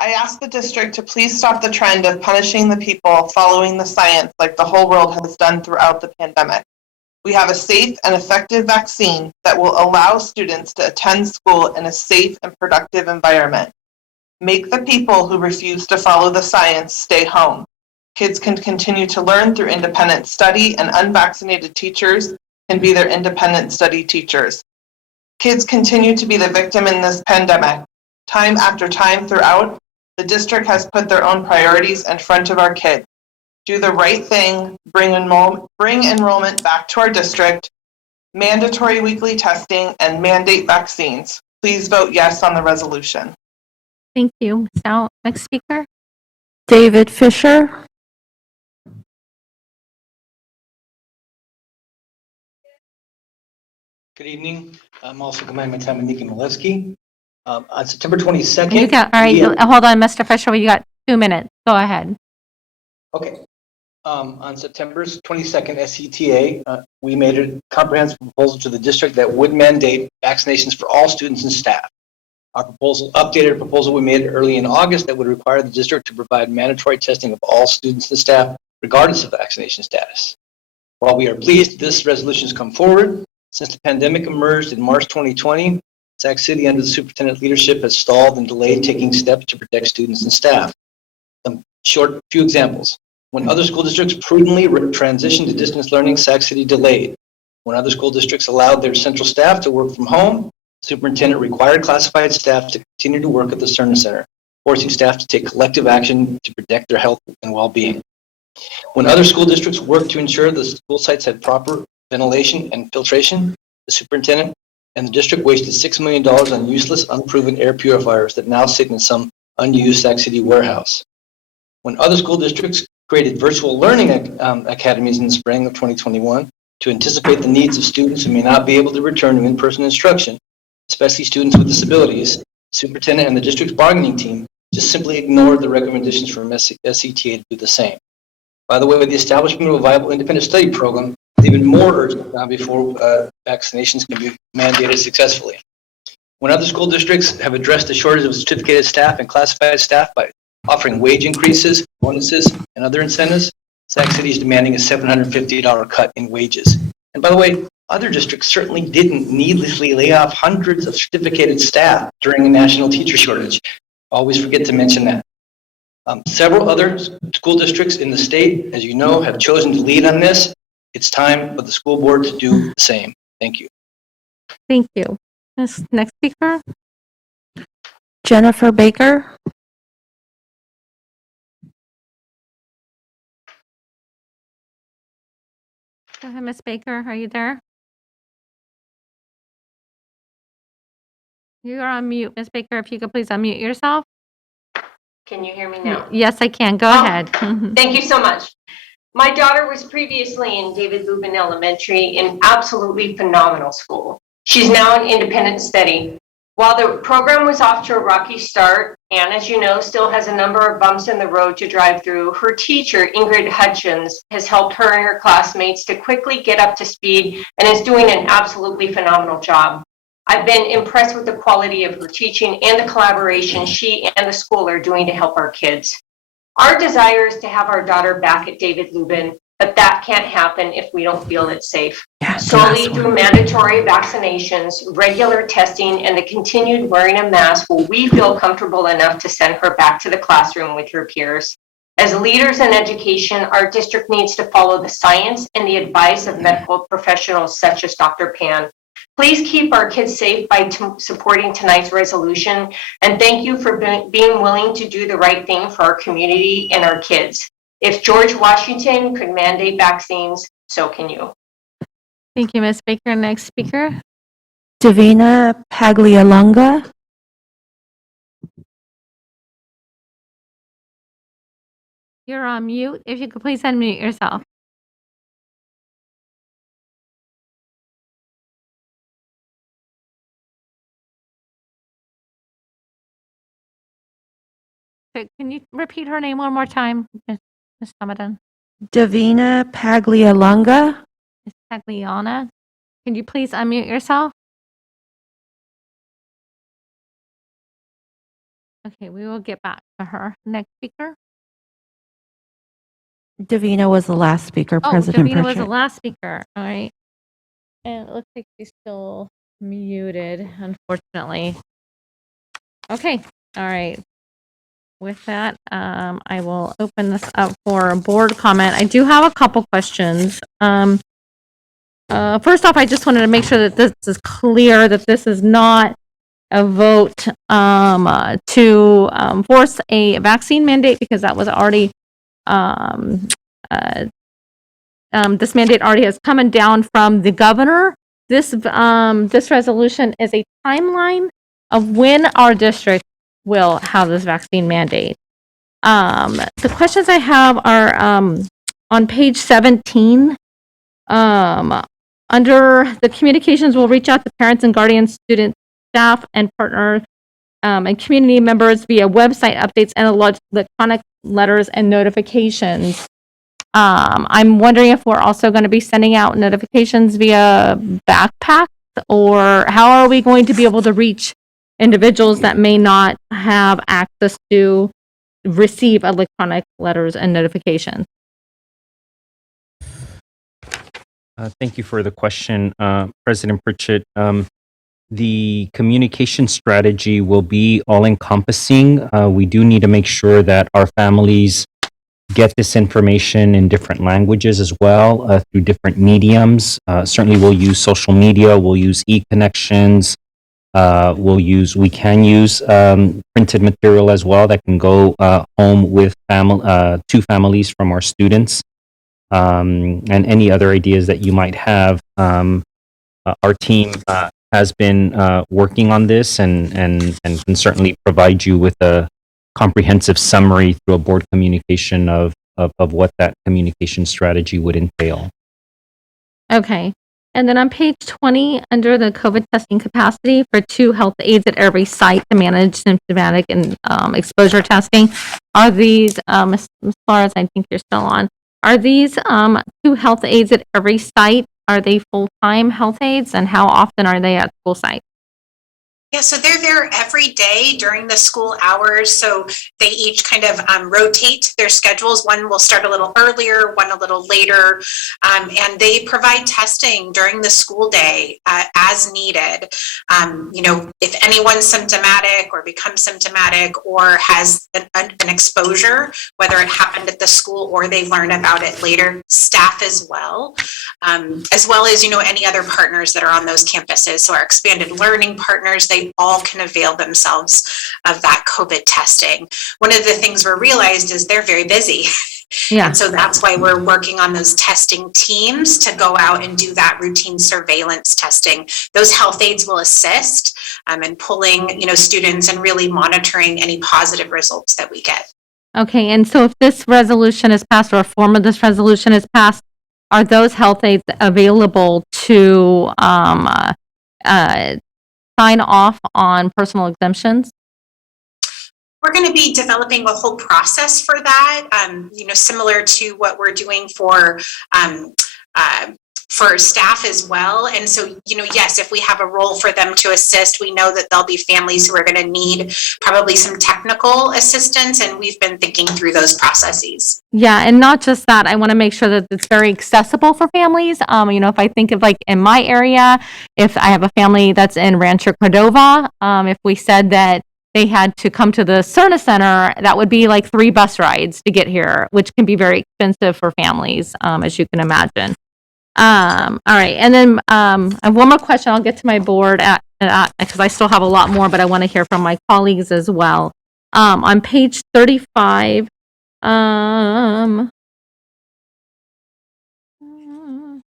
I ask the district to please stop the trend of punishing the people following the science like the whole world has done throughout the pandemic. We have a safe and effective vaccine that will allow students to attend school in a safe and productive environment. Make the people who refuse to follow the science stay home. Kids can continue to learn through independent study, and unvaccinated teachers can be their independent study teachers. Kids continue to be the victim in this pandemic. Time after time throughout, the district has put their own priorities in front of our kids. Do the right thing, bring enrollment back to our district, mandatory weekly testing, and mandate vaccines. Please vote yes on the resolution. Thank you, Ms. Stout. Next speaker. David Fisher. Good evening. I'm also Commandant Tamanika Malevsky. On September 22nd. You got, all right, hold on, Mr. Fisher, you got 2 minutes. Go ahead. Okay. On September 22nd, SETA, we made a comprehensive proposal to the district that would mandate vaccinations for all students and staff. Our updated proposal we made early in August that would require the district to provide mandatory testing of all students and staff, regardless of vaccination status. While we are pleased this resolution has come forward, since the pandemic emerged in March 2020, Sac City, under the superintendent leadership, has stalled and delayed taking steps to protect students and staff. Some few examples. When other school districts prudently transitioned to distance learning, Sac City delayed. When other school districts allowed their central staff to work from home, the superintendent required classified staff to continue to work at the Cerner Center, forcing staff to take collective action to protect their health and well-being. When other school districts worked to ensure the school sites had proper ventilation and filtration, the superintendent and the district wasted $6 million on useless, unproven air purifiers that now sit in some unused Sac City warehouse. When other school districts created virtual learning academies in the spring of 2021 to anticipate the needs of students who may not be able to return to in-person instruction, especially students with disabilities, the superintendent and the district's bargaining team just simply ignored the recommendations from SETA to do the same. By the way, the establishment of a viable independent study program is even more urgent now before vaccinations can be mandated successfully. When other school districts have addressed the shortage of certificated staff and classified staff by offering wage increases, bonuses, and other incentives, Sac City is demanding a $750 cut in wages. And by the way, other districts certainly didn't needlessly lay off hundreds of certificated staff during a national teacher shortage. Always forget to mention that. Several other school districts in the state, as you know, have chosen to lead on this. It's time for the school board to do the same. Thank you. Thank you. Next speaker. Jennifer Baker. Go ahead, Ms. Baker. Are you there? You are on mute, Ms. Baker. If you could please unmute yourself. Can you hear me now? Yes, I can. Go ahead. Thank you so much. My daughter was previously in David Lubin Elementary, an absolutely phenomenal school. She's now in independent study. While the program was off to a rocky start, and as you know, still has a number of bumps in the road to drive through, her teacher, Ingrid Hutchins, has helped her and her classmates to quickly get up to speed and is doing an absolutely phenomenal job. I've been impressed with the quality of her teaching and the collaboration she and the school are doing to help our kids. Our desire is to have our daughter back at David Lubin, but that can't happen if we don't feel it's safe. Solely through mandatory vaccinations, regular testing, and the continued wearing of masks will we feel comfortable enough to send her back to the classroom with her peers. As leaders in education, our district needs to follow the science and the advice of medical professionals such as Dr. Pan. Please keep our kids safe by supporting tonight's resolution, and thank you for being willing to do the right thing for our community and our kids. If George Washington could mandate vaccines, so can you. Thank you, Ms. Baker. Next speaker. Davina Paglialunga. You're on mute. If you could please unmute yourself. Can you repeat her name one more time, Ms. Ramadan? Davina Paglialunga. Ms. Pagliana. Can you please unmute yourself? Okay, we will get back to her. Next speaker. Davina was the last speaker, President Davina was the Pritchett. last speaker. All right. And it looks like she's still muted, unfortunately. Okay. All right. With that, I will open this up for a board comment. I do have a couple questions. First off, I just wanted to make sure that this is clear, that this is not a vote to force a vaccine mandate, because that was already, this mandate already has come down from the governor. This resolution is a timeline of when our district will have this vaccine mandate. The questions I have are on page 17. Under the communications, we'll reach out to parents and guardians, students, staff, and partner and community members via website updates and electronic letters and notifications. I'm wondering if we're also going to be sending out notifications via backpacks, or how are we going to be able to reach individuals that may not have access to receive electronic letters and notifications? Thank you for the question, President Pritchett. The communication strategy will be all-encompassing. We do need to make sure that our families get this information in different languages as well, through different mediums. Certainly we'll use social media, we'll use e-connections, we can use printed material as well that can go home with to families from our students. And any other ideas that you might have. Our team has been working on this and can certainly provide you with a comprehensive summary through a board communication of what that communication strategy would entail. Okay. And then on page 20, under the COVID testing capacity for 2 health aides at every site to manage symptomatic and exposure testing, are these, Ms. Flores, I think you're still on, are these 2 health aides at every site? Are they full-time health aides, and how often are they at school sites? Yeah, so they're there every day during the school hours. So they each kind of rotate their schedules. One will start a little earlier, one a little later. And they provide testing during the school day as needed. If anyone's symptomatic or becomes symptomatic or has an exposure, whether it happened at the school or they learn about it later, staff as well as any other partners that are on those campuses. So our expanded learning partners, they all can avail themselves of that COVID testing. One of the things we're realized is they're very busy. Yeah. And so that's why we're working on those testing teams to go out and do that routine surveillance testing. Those health aides will assist in pulling, students and really monitoring any positive results that we get. Okay, and so if this resolution is passed, or a form of this resolution is passed, are those health aides available to sign off on personal exemptions? We're going to be developing a whole process for that, similar to what we're doing for staff as well. And so, yes, if we have a role for them to assist, we know that there'll be families who are going to need probably some technical assistance, and we've been thinking through those processes. Yeah, and not just that, I want to make sure that it's very accessible for families. If I think of like in my area, if I have a family that's in Rancho Cordova, if we said that they had to come to the Cerna Center, that would be like 3 bus rides to get here, which can be very expensive for families, as you can imagine. All right, and then I have one more question. I'll get to my board because I still have a lot more, but I want to hear from my colleagues as well. On page 35,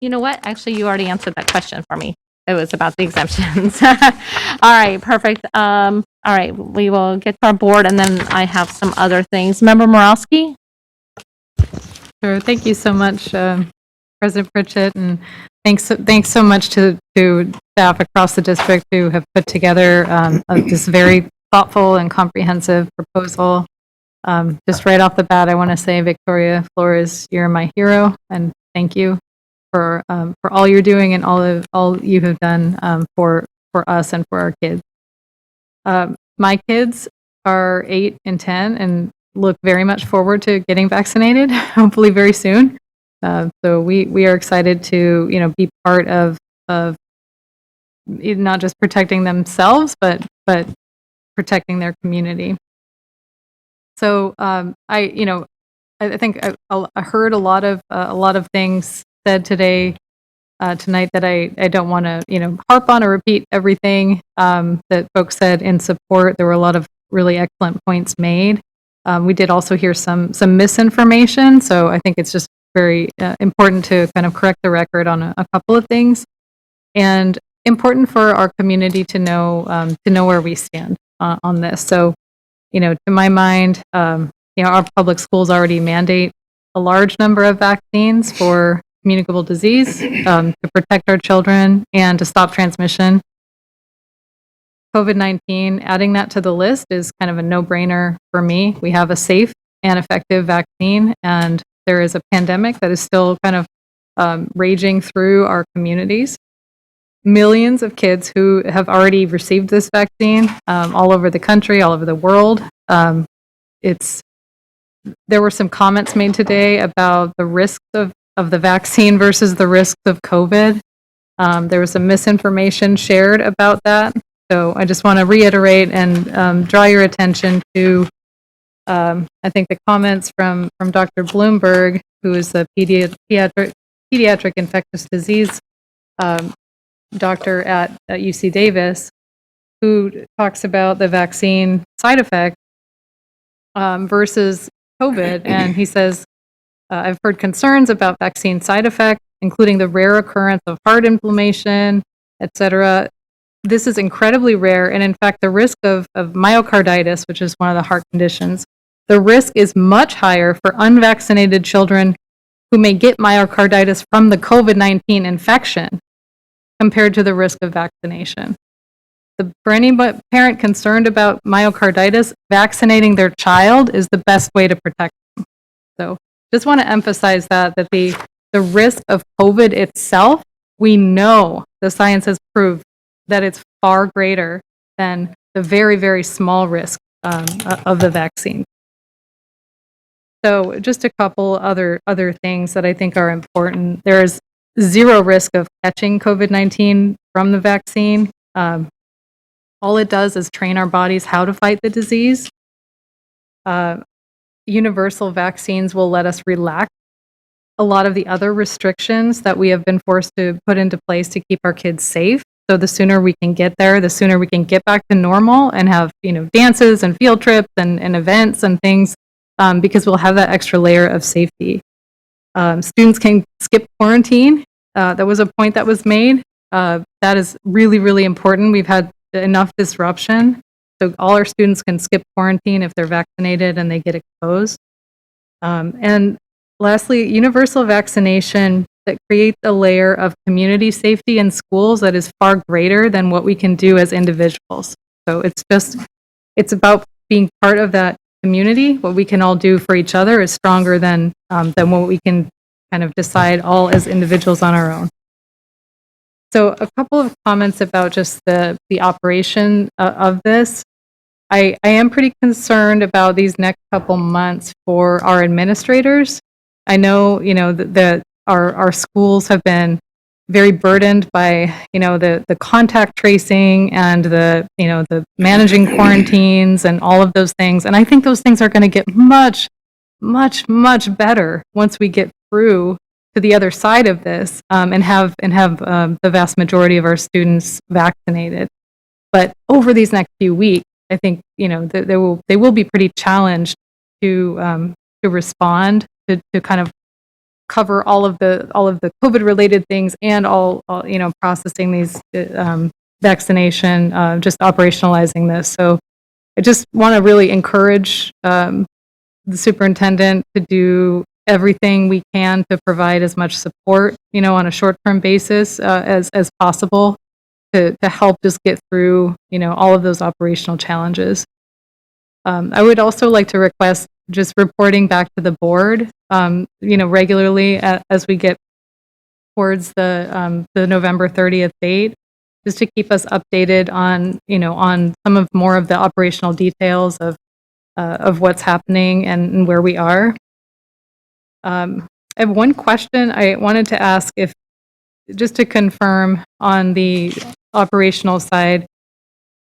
you know what? Actually, you already answered that question for me. It was about the exemptions. All right, perfect. All right, we will get to our board, and then I have some other things. Member Morowski? Sure. Thank you so much, President Pritchett, and thanks so much to staff across the district who have put together this very thoughtful and comprehensive proposal. Just right off the bat, I want to say, Victoria Flores, you're my hero, and thank you for all you're doing and all you have done for us and for our kids. My kids are 8 and 10 and look very much forward to getting vaccinated, hopefully very soon. So we are excited to be part of not just protecting themselves, but protecting their community. So I think I heard a lot of things said tonight that I don't want to harp on or repeat everything that folks said in support. There were a lot of really excellent points made. We did also hear some misinformation, so I think it's just very important to kind of correct the record on a couple of things, and important for our community to know where we stand on this. So, to my mind, our public schools already mandate a large number of vaccines for communicable disease, to protect our children, and to stop transmission. COVID-19, adding that to the list is kind of a no-brainer for me. We have a safe and effective vaccine, and there is a pandemic that is still kind of raging through our communities. Millions of kids who have already received this vaccine all over the country, all over the world. There were some comments made today about the risks of the vaccine versus the risks of COVID. There was some misinformation shared about that. So I just want to reiterate and draw your attention to, I think, the comments from Dr. Bloomberg, who is the pediatric infectious disease doctor at UC Davis, who talks about the vaccine side effect versus COVID. And he says, I've heard concerns about vaccine side effects, including the rare occurrence of heart inflammation, etc. This is incredibly rare. And in fact, the risk of myocarditis, which is one of the heart conditions, the risk is much higher for unvaccinated children who may get myocarditis from the COVID-19 infection compared to the risk of vaccination. For any parent concerned about myocarditis, vaccinating their child is the best way to protect them. So just want to emphasize that the risk of COVID itself, we know the science has proved that it's far greater than the very, very small risk of the vaccine. So just a couple other things that I think are important. There's zero risk of catching COVID-19 from the vaccine. All it does is train our bodies how to fight the disease. Universal vaccines will let us relax a lot of the other restrictions that we have been forced to put into place to keep our kids safe. So the sooner we can get there, the sooner we can get back to normal and have, dances and field trips and events and things, because we'll have that extra layer of safety. Students can skip quarantine. That was a point that was made. That is really, really important. We've had enough disruption. So all our students can skip quarantine if they're vaccinated and they get exposed. And lastly, universal vaccination that creates a layer of community safety in schools that is far greater than what we can do as individuals. So it's about being part of that community. What we can all do for each other is stronger than what we can kind of decide all as individuals on our own. So a couple of comments about just the operation of this. I am pretty concerned about these next couple months for our administrators. I know, that our schools have been very burdened by, the contact tracing and the managing quarantines and all of those things. And I think those things are going to get much, much, much better once we get through to the other side of this and have the vast majority of our students vaccinated. But over these next few weeks, I think they will be pretty challenged to respond to kind of cover all of the COVID related things and all processing these vaccination, just operationalizing this. So I just want to really encourage the superintendent to do everything we can to provide as much support, on a short-term basis as possible to help just get through, all of those operational challenges. I would also like to request just reporting back to the board, regularly as we get towards the November 30th date, just to keep us updated on, on some of more of the operational details of what's happening and where we are. I have one question I wanted to ask, if just to confirm on the operational side,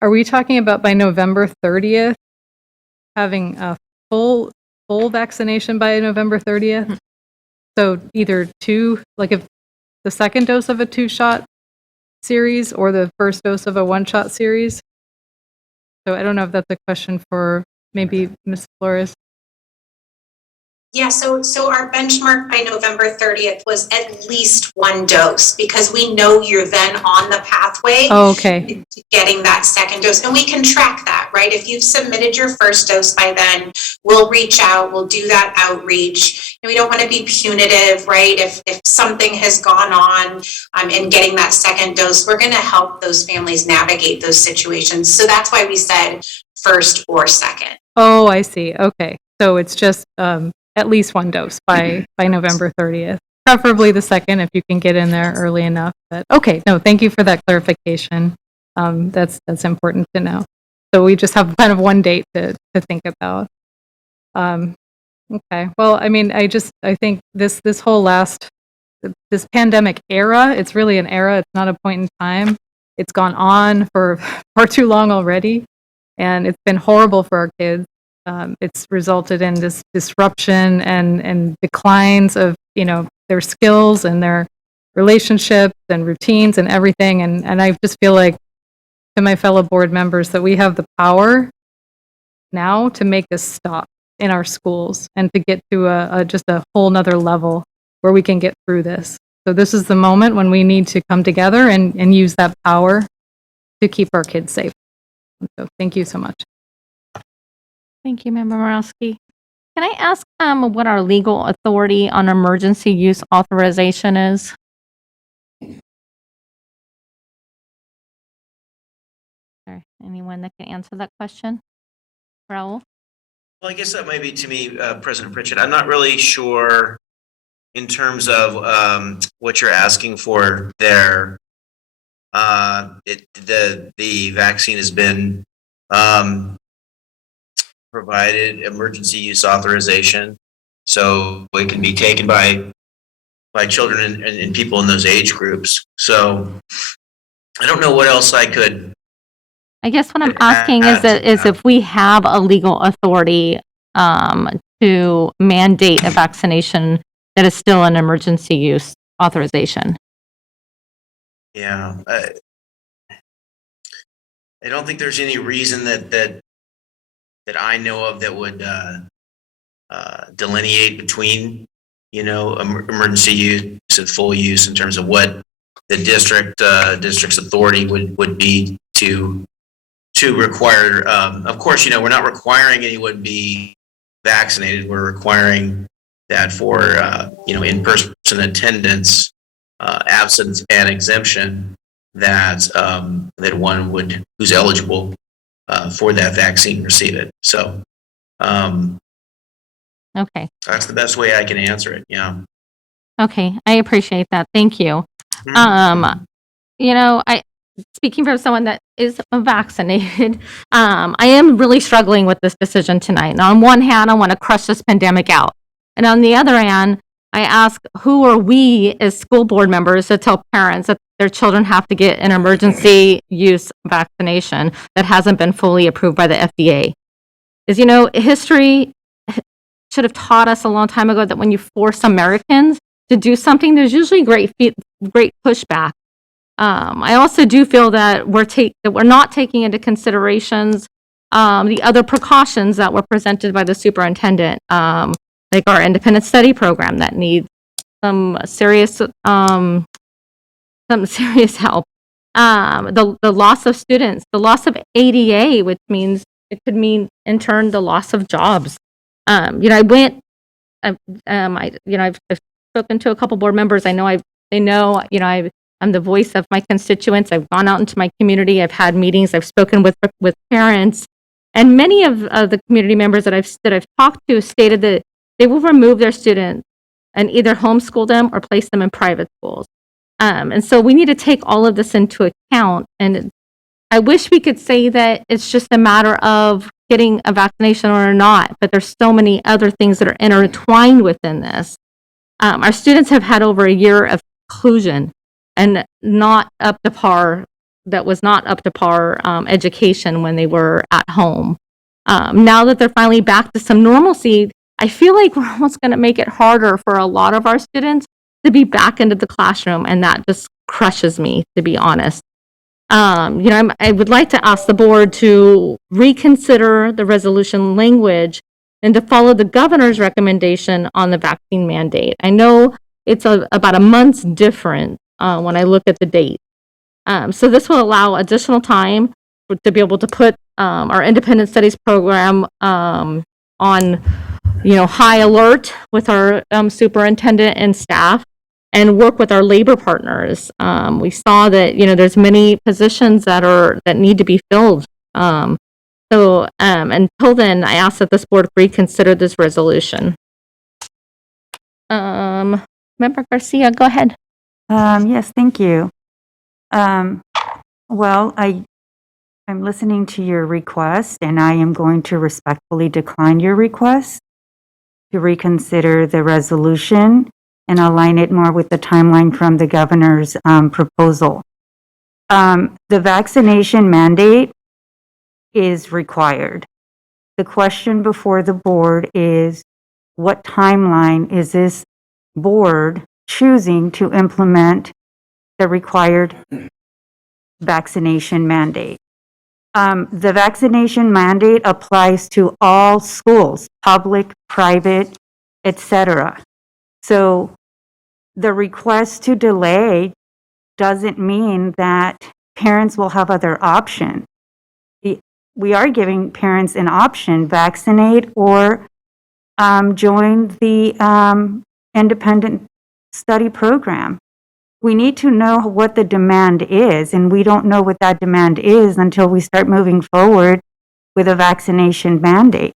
are we talking about by November 30th having a full vaccination by November 30th? So either if the second dose of a 2-shot series or the first dose of a 1-shot series? So I don't know if that's a question for maybe Ms. Flores. Yeah, so our benchmark by November 30th was at least 1 dose because we know you're then on the pathway Oh, okay. to getting that second dose. And we can track that, right? If you've submitted your first dose by then, we'll reach out, we'll do that outreach. And we don't want to be punitive, right? If something has gone on in getting that second dose, we're going to help those families navigate those situations. So that's why we said first or second. Oh, I see. Okay. So it's just at least 1 dose by November 30th. Preferably the second if you can get in there early enough. But okay, no, thank you for that clarification. That's important to know. So we just have kind of one date to think about. Okay. Well, I mean, I think this whole this pandemic era, it's really an era. It's not a point in time. It's gone on for far too long already, and it's been horrible for our kids. It's resulted in this disruption and declines of, their skills and their relationships and routines and everything. And I just feel like, to my fellow board members, that we have the power now to make this stop in our schools and to get to just a whole nother level where we can get through this. So this is the moment when we need to come together and use that power to keep our kids safe. So thank you so much. Thank you, Member Morowski. Can I ask what our legal authority on emergency use authorization is? Or anyone that can answer that question? Raul? Well, I guess that might be to me, President Pritchett. I'm not really sure in terms of what you're asking for there. The vaccine has been provided emergency use authorization, so it can be taken by children and people in those age groups. So I don't know what else I could. I guess what I'm asking is if we have a legal authority to mandate a vaccination that is still an emergency use authorization. Yeah, I don't think there's any reason that I know of that would delineate between, emergency use and full use in terms of what the district's authority would be to require. Of course, we're not requiring anyone be vaccinated. We're requiring that for in-person attendance, absence and exemption, that one who's eligible for that vaccine receive it. So okay, that's the best way I can answer it. Yeah. Okay, I appreciate that. Thank you. I speaking from someone that is vaccinated, I am really struggling with this decision tonight. Now, on one hand, I want to crush this pandemic out, and on the other hand, I ask, who are we as school board members to tell parents that their children have to get an emergency use vaccination that hasn't been fully approved by the FDA? History should have taught us a long time ago that when you force Americans to do something, there's usually great pushback. I also do feel that we're not taking into considerations the other precautions that were presented by the superintendent, like our independent study program that needs some serious help. The loss of students, the loss of ADA, which means it could mean in turn the loss of jobs. I've spoken to a couple board members. I'm the voice of my constituents. I've gone out into my community. I've had meetings. I've spoken with parents, and many of the community members that I've talked to stated that they will remove their students and either homeschool them or place them in private schools. And so we need to take all of this into account. And I wish we could say that it's just a matter of getting a vaccination or not, but there's so many other things that are intertwined within this. Our students have had over a year of seclusion and not up to par education when they were at home. Now that they're finally back to some normalcy, I feel like we're almost going to make it harder for a lot of our students to be back into the classroom, and that just crushes me, to be honest. I would like to ask the board to reconsider the resolution language and to follow the governor's recommendation on the vaccine mandate. I know it's about a month's difference when I look at the date. So this will allow additional time to be able to put our independent studies program on, high alert with our superintendent and staff, and work with our labor partners. We saw that there's many positions that need to be filled. So until then, I ask that this board reconsider this resolution. Member Garcia, go ahead. Yes, thank you. Well, I'm listening to your request, and I am going to respectfully decline your request to reconsider the resolution and align it more with the timeline from the governor's proposal. The vaccination mandate is required. The question before the board is, what timeline is this board choosing to implement the required vaccination mandate? The vaccination mandate applies to all schools, public, private, etc. So the request to delay doesn't mean that parents will have other options. We are giving parents an option: vaccinate or join the independent study program. We need to know what the demand is, and we don't know what that demand is until we start moving forward with a vaccination mandate.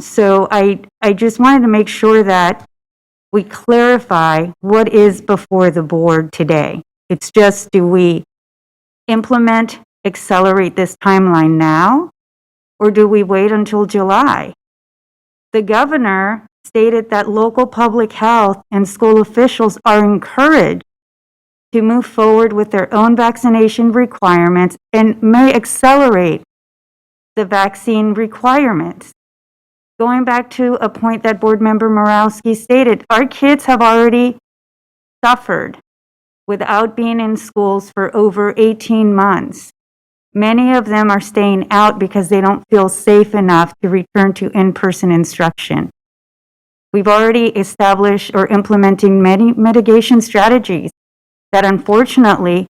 So I just wanted to make sure that we clarify what is before the board today. It's just, do we accelerate this timeline now, or do we wait until July? The governor stated that local public health and school officials are encouraged to move forward with their own vaccination requirements and may accelerate the vaccine requirements. Going back to a point that Board Member Morowski stated, our kids have already suffered without being in schools for over 18 months. Many of them are staying out because they don't feel safe enough to return to in-person instruction. We've already established or implementing many mitigation strategies that unfortunately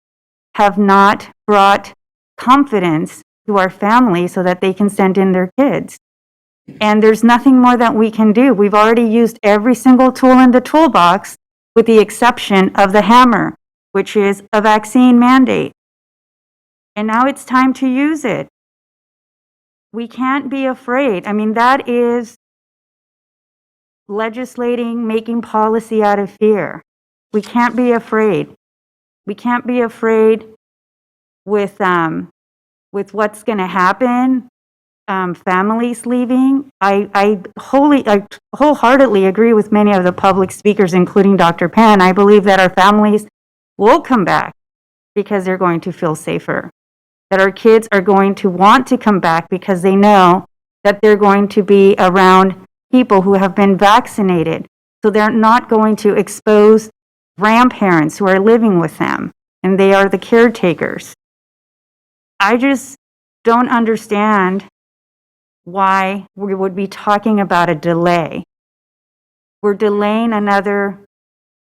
have not brought confidence to our families so that they can send in their kids. And there's nothing more that we can do. We've already used every single tool in the toolbox with the exception of the hammer, which is a vaccine mandate. And now it's time to use it. We can't be afraid. I mean, that is legislating, making policy out of fear. We can't be afraid. We can't be afraid with what's going to happen. Families leaving. I wholeheartedly agree with many of the public speakers, including Dr. Pan. I believe that our families will come back because they're going to feel safer. That our kids are going to want to come back because they know that they're going to be around people who have been vaccinated. So they're not going to expose grandparents who are living with them, and they are the caretakers. I just don't understand why we would be talking about a delay. We're delaying another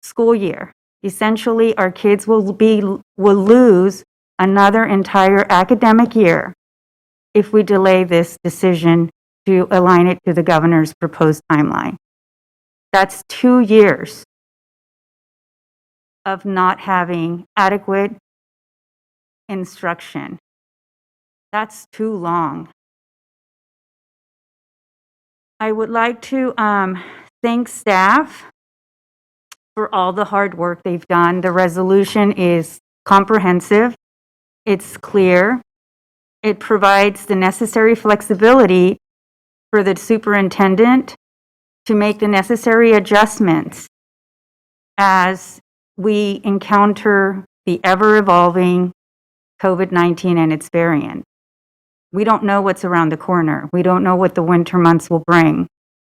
school year. Essentially, our kids will lose another entire academic year if we delay this decision to align it to the governor's proposed timeline. That's 2 years of not having adequate instruction. That's too long. I would like to thank staff for all the hard work they've done. The resolution is comprehensive. It's clear. It provides the necessary flexibility for the superintendent to make the necessary adjustments as we encounter the ever-evolving COVID-19 and its variant. We don't know what's around the corner. We don't know what the winter months will bring.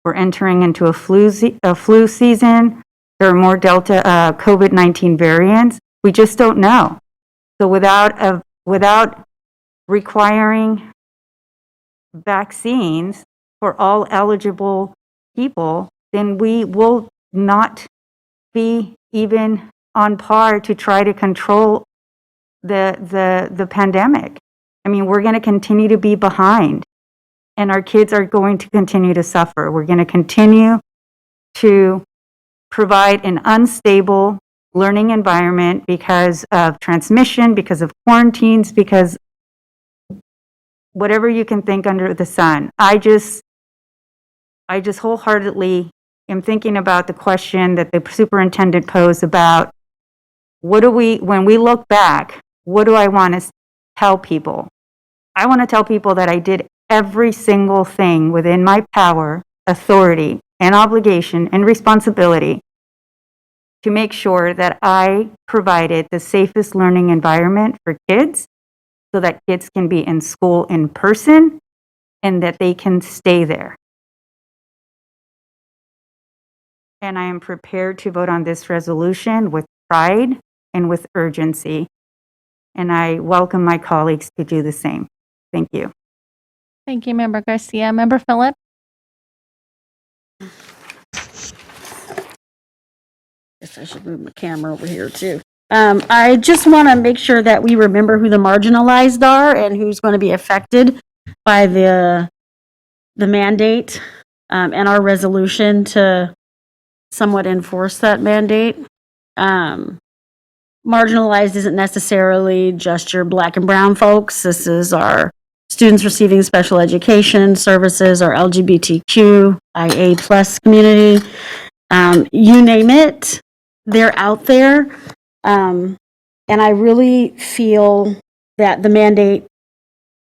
We're entering into a flu season. There are more Delta COVID-19 variants. We just don't know. So without requiring vaccines, for all eligible people, then we will not be even on par to try to control the pandemic. I mean, we're going to continue to be behind, and our kids are going to continue to suffer. We're going to continue to provide an unstable learning environment because of transmission, because of quarantines, because whatever you can think under the sun. I just wholeheartedly am thinking about the question that the superintendent posed about when we look back, what do I want to tell people? I want to tell people that I did every single thing within my power, authority, and obligation and responsibility to make sure that I provided the safest learning environment for kids so that kids can be in school in person and that they can stay there. And I am prepared to vote on this resolution with pride and with urgency. And I welcome my colleagues to do the same. Thank you. Thank you, Member Garcia. Member Philip? Guess I should move my camera over here too. I just want to make sure that we remember who the marginalized are and who's going to be affected by the mandate, and our resolution to somewhat enforce that mandate. Marginalized isn't necessarily just your Black and brown folks. This is our students receiving special education services, our LGBTQIA plus community. You name it, they're out there. And I really feel that the mandate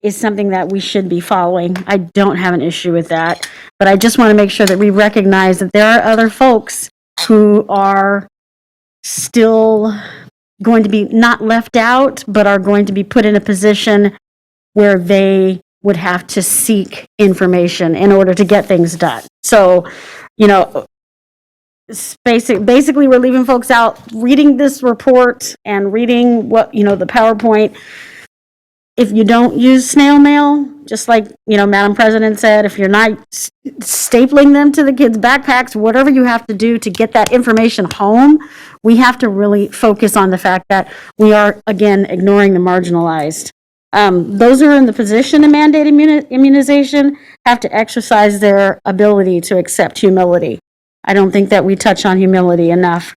is something that we should be following. I don't have an issue with that, but I just want to make sure that we recognize that there are other folks who are still going to be not left out, but are going to be put in a position where they would have to seek information in order to get things done. So, basically we're leaving folks out reading this report and reading what, the PowerPoint. If you don't use snail mail, just like, Madam President said, if you're not stapling them to the kids' backpacks, whatever you have to do to get that information home, we have to really focus on the fact that we are, again, ignoring the marginalized. Those who are in the position to mandate immunization have to exercise their ability to accept humility. I don't think that we touch on humility enough.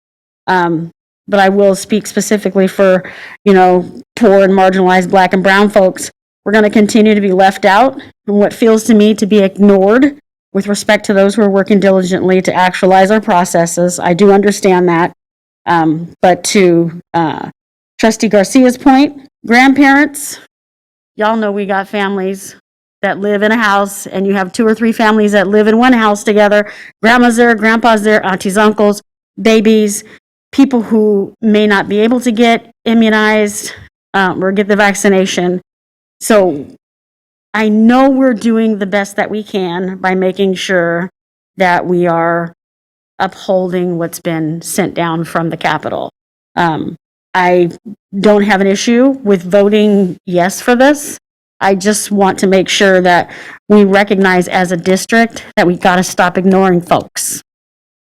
But I will speak specifically for, poor and marginalized Black and brown folks. We're going to continue to be left out and what feels to me to be ignored with respect to those who are working diligently to actualize our processes. I do understand that. But to Trustee Garcia's point, grandparents, y'all know we got families that live in a house, and you have 2 or 3 families that live in one house together. Grandma's there, grandpa's there, aunties, uncles, babies, people who may not be able to get immunized or get the vaccination. So I know we're doing the best that we can by making sure that we are upholding what's been sent down from the Capitol. I don't have an issue with voting yes for this. I just want to make sure that we recognize as a district that we got to stop ignoring folks.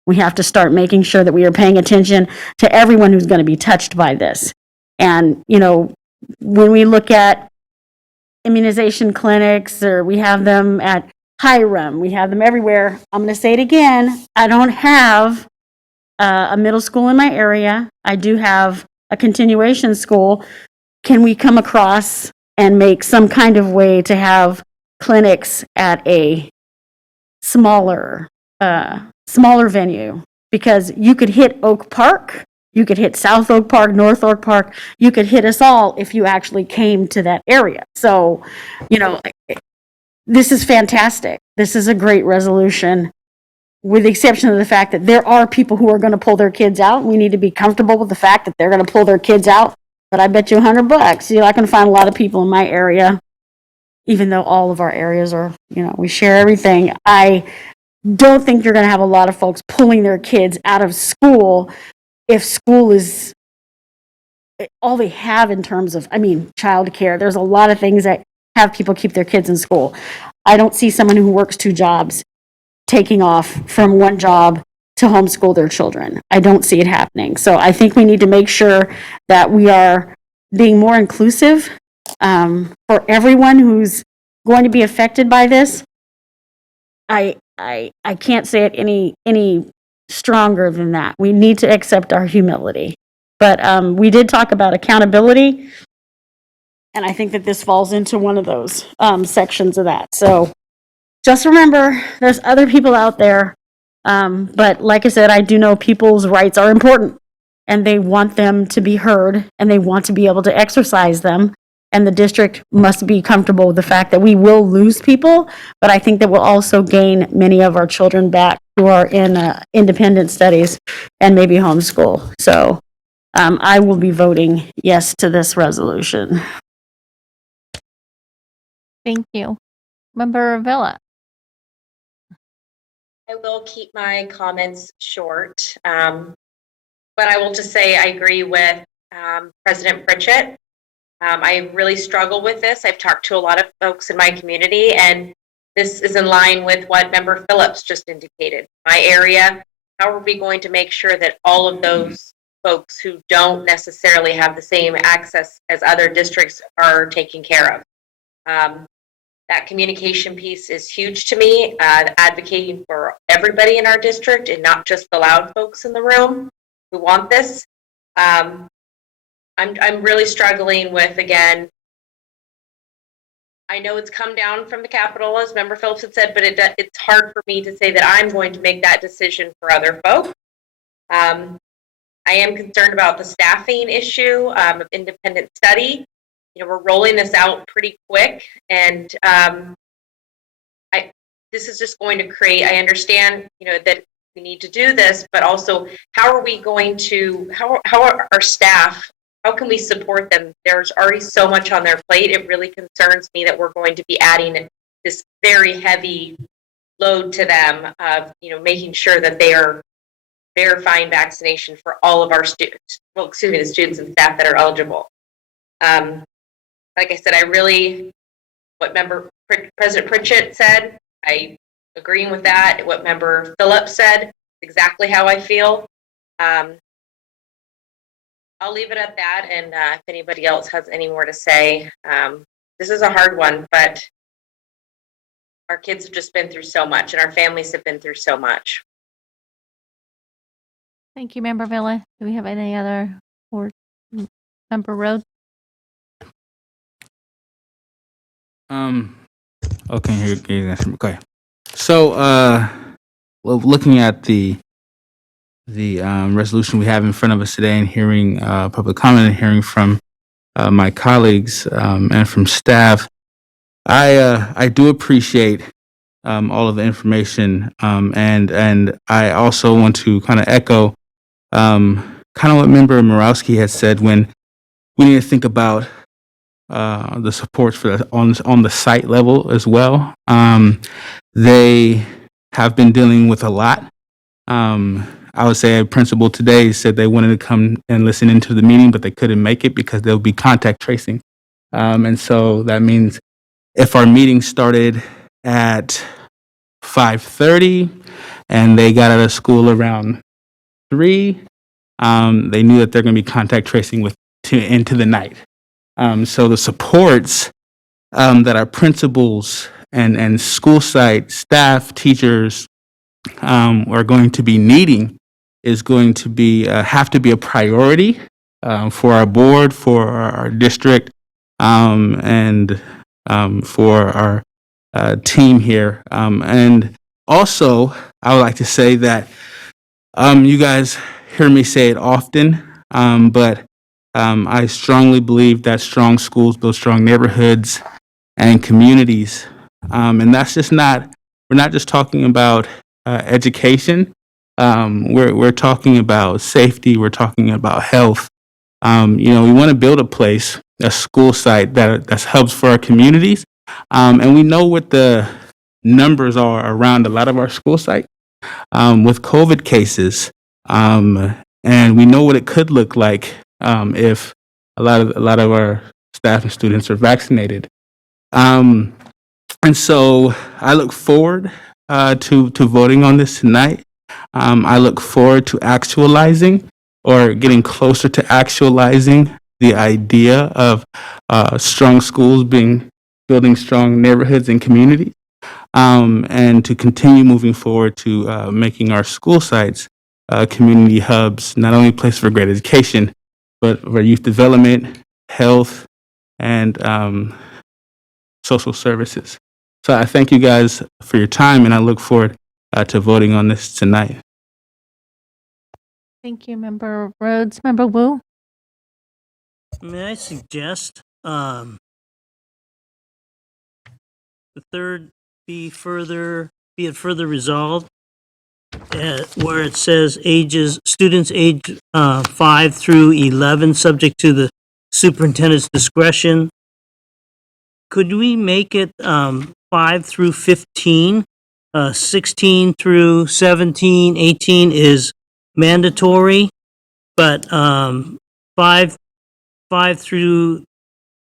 We have to start making sure that we are paying attention to everyone who's going to be touched by this. And, when we look at immunization clinics, or we have them at Hiram, we have them everywhere. I'm going to say it again. I don't have a middle school in my area. I do have a continuation school. Can we come across and make some kind of way to have clinics at a smaller venue? Because you could hit Oak Park, you could hit South Oak Park, North Oak Park, you could hit us all if you actually came to that area. So, this is fantastic. This is a great resolution, with the exception of the fact that there are people who are going to pull their kids out. We need to be comfortable with the fact that they're going to pull their kids out. But I bet you $100, you're not going to find a lot of people in my area, even though all of our areas are, we share everything. I don't think you're going to have a lot of folks pulling their kids out of school if school is all they have in terms of, childcare. There's a lot of things that have people keep their kids in school. I don't see someone who works 2 jobs taking off from one job to homeschool their children. I don't see it happening. So I think we need to make sure that we are being more inclusive for everyone who's going to be affected by this. I can't say it any stronger than that. We need to accept our humility. But we did talk about accountability, and I think that this falls into one of those sections of that. So just remember, there's other people out there, but like I said, I do know people's rights are important, and they want them to be heard, and they want to be able to exercise them. And the district must be comfortable with the fact that we will lose people, but I think that we'll also gain many of our children back who are in independent studies and maybe homeschool. So I will be voting yes to this resolution. Thank you. Member Villa. I will keep my comments short, but I will just say I agree with President Pritchett. I really struggle with this. I've talked to a lot of folks in my community, and this is in line with what Member Phillips just indicated. My area, how are we going to make sure that all of those folks who don't necessarily have the same access as other districts are taken care of? That communication piece is huge to me, advocating for everybody in our district and not just the loud folks in the room who want this. I'm really struggling with, again, I know it's come down from the Capitol, as Member Phillips had said, but it's hard for me to say that I'm going to make that decision for other folks. I am concerned about the staffing issue of independent study. You know, we're rolling this out pretty quick, and this is just going to create, I understand, you know, that we need to do this, but also how are we going to, how are our staff, how can we support them? There's already so much on their plate. It really concerns me that we're going to be adding this very heavy load to them of, you know, making sure that they are verifying vaccination for all of our students, well, excuse me, the students and staff that are eligible. Like I said, what President Pritchett said, I agreeing with that. What Member Phillips said, exactly how I feel. I'll leave it at that, and if anybody else has any more to say, this is a hard one, but our kids have just been through so much, and our families have been through so much. Thank you, Member Villa. Do we have any other, or Member Rhodes? Okay. So, looking at the resolution we have in front of us today and hearing public comment and hearing from my colleagues and from staff, I do appreciate all of the information, and I also want to kind of echo kind of what Member Morawski had said when we need to think about the supports for on the site level as well. They have been dealing with a lot. I would say a principal today said they wanted to come and listen into the meeting, but they couldn't make it because there'll be contact tracing. And so that means if our meeting started at 5:30 and they got out of school around 3, they knew that they're going to be contact tracing into the night. So the supports that our principals and school site staff, teachers are going to be needing is going to be have to be a priority for our board, for our district, and for our team here. And also, I would like to say that you guys hear me say it often, but I strongly believe that strong schools build strong neighborhoods and communities. And that's just not, we're not just talking about education. We're talking about safety. We're talking about health. We want to build a place, a school site that's hubs for our communities. And we know what the numbers are around a lot of our school sites with COVID cases. And we know what it could look like if a lot of our staff and students are vaccinated. And so I look forward to voting on this tonight. I look forward to actualizing or getting closer to actualizing the idea of strong schools building strong neighborhoods and communities, and to continue moving forward to making our school sites community hubs, not only a place for great education, but for youth development, health, and social services. So I thank you guys for your time, and I look forward to voting on this tonight. Thank you, Member Rhodes. Member Wu? May I suggest the third be it further resolved where it says students age 5 through 11, subject to the superintendent's discretion. Could we make it 5 through 15? 16 through 17, 18 is mandatory, but 5 through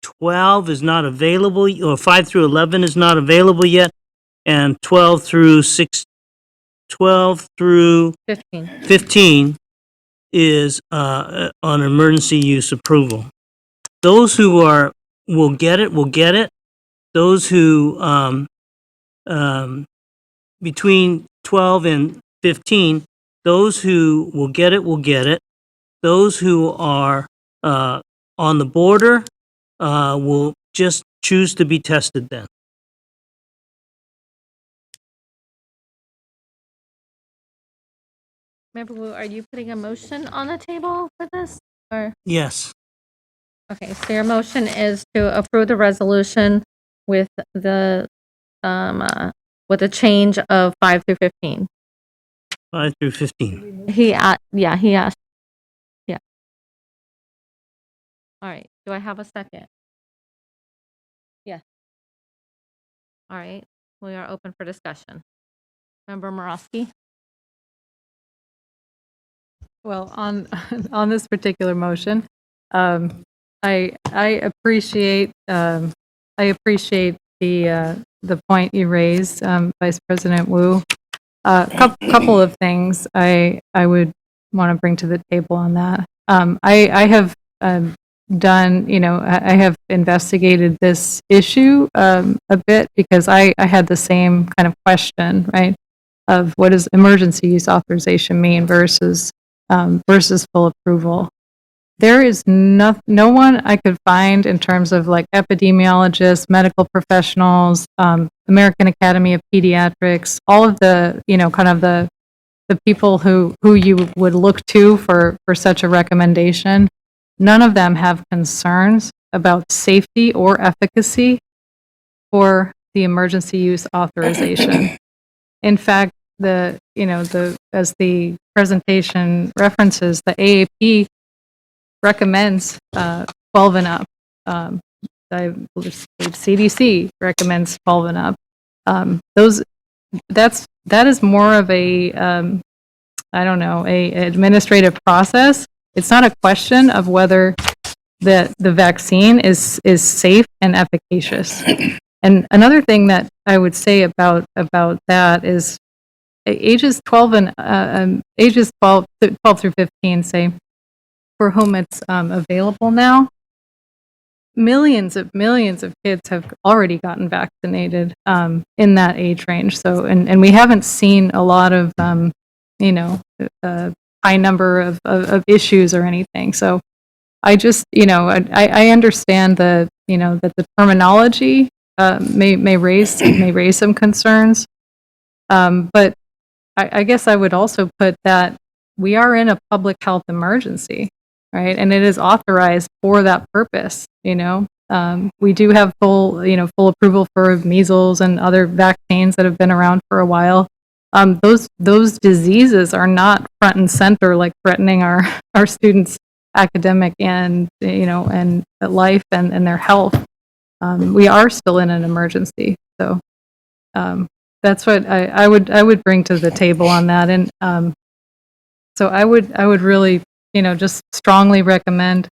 12 is not available, or 5 through 11 is not available yet, and 12 through 15 is on emergency use approval. Those who will get it, will get it. Those who between 12 and 15, those who will get it, will get it. Those who are on the border will just choose to be tested then. Member Wu, are you putting a motion on the table for this? Or Yes. okay, so your motion is to approve the resolution with the change of 5 through 15. 5 through 15. He asked. Yeah. All right. Do I have a second? Yes. All right. We are open for discussion. Member Morosky? Well, on on this particular motion, I appreciate the point you raised, Vice President Wu. Couple of things I would want to bring to the table on that. I have I have investigated this issue a bit because I had the same kind of question, right? Of what does emergency use authorization mean versus full approval. There is no one I could find in terms of like epidemiologists, medical professionals, American Academy of Pediatrics, all of the, kind of the people who you would look to for such a recommendation. None of them have concerns about safety or efficacy for the emergency use authorization. In fact, as the presentation references, the AAP recommends 12 and up. I believe CDC recommends 12 and up. That is more of a administrative process. It's not a question of whether the vaccine is safe and efficacious. And another thing that I would say about that is ages 12 through 15, say, for whom it's available now, millions of kids have already gotten vaccinated in that age range. So, and we haven't seen a lot of, high number of issues or anything. So I just, I understand that the terminology may raise some concerns. But I guess I would also put that we are in a public health emergency, right? And it is authorized for that purpose. We do have full approval for measles and other vaccines that have been around for a while. Those diseases are not front and center, like threatening our students' academic and life and their health. We are still in an emergency, so that's what I would bring to the table on that. And so I would really just strongly recommend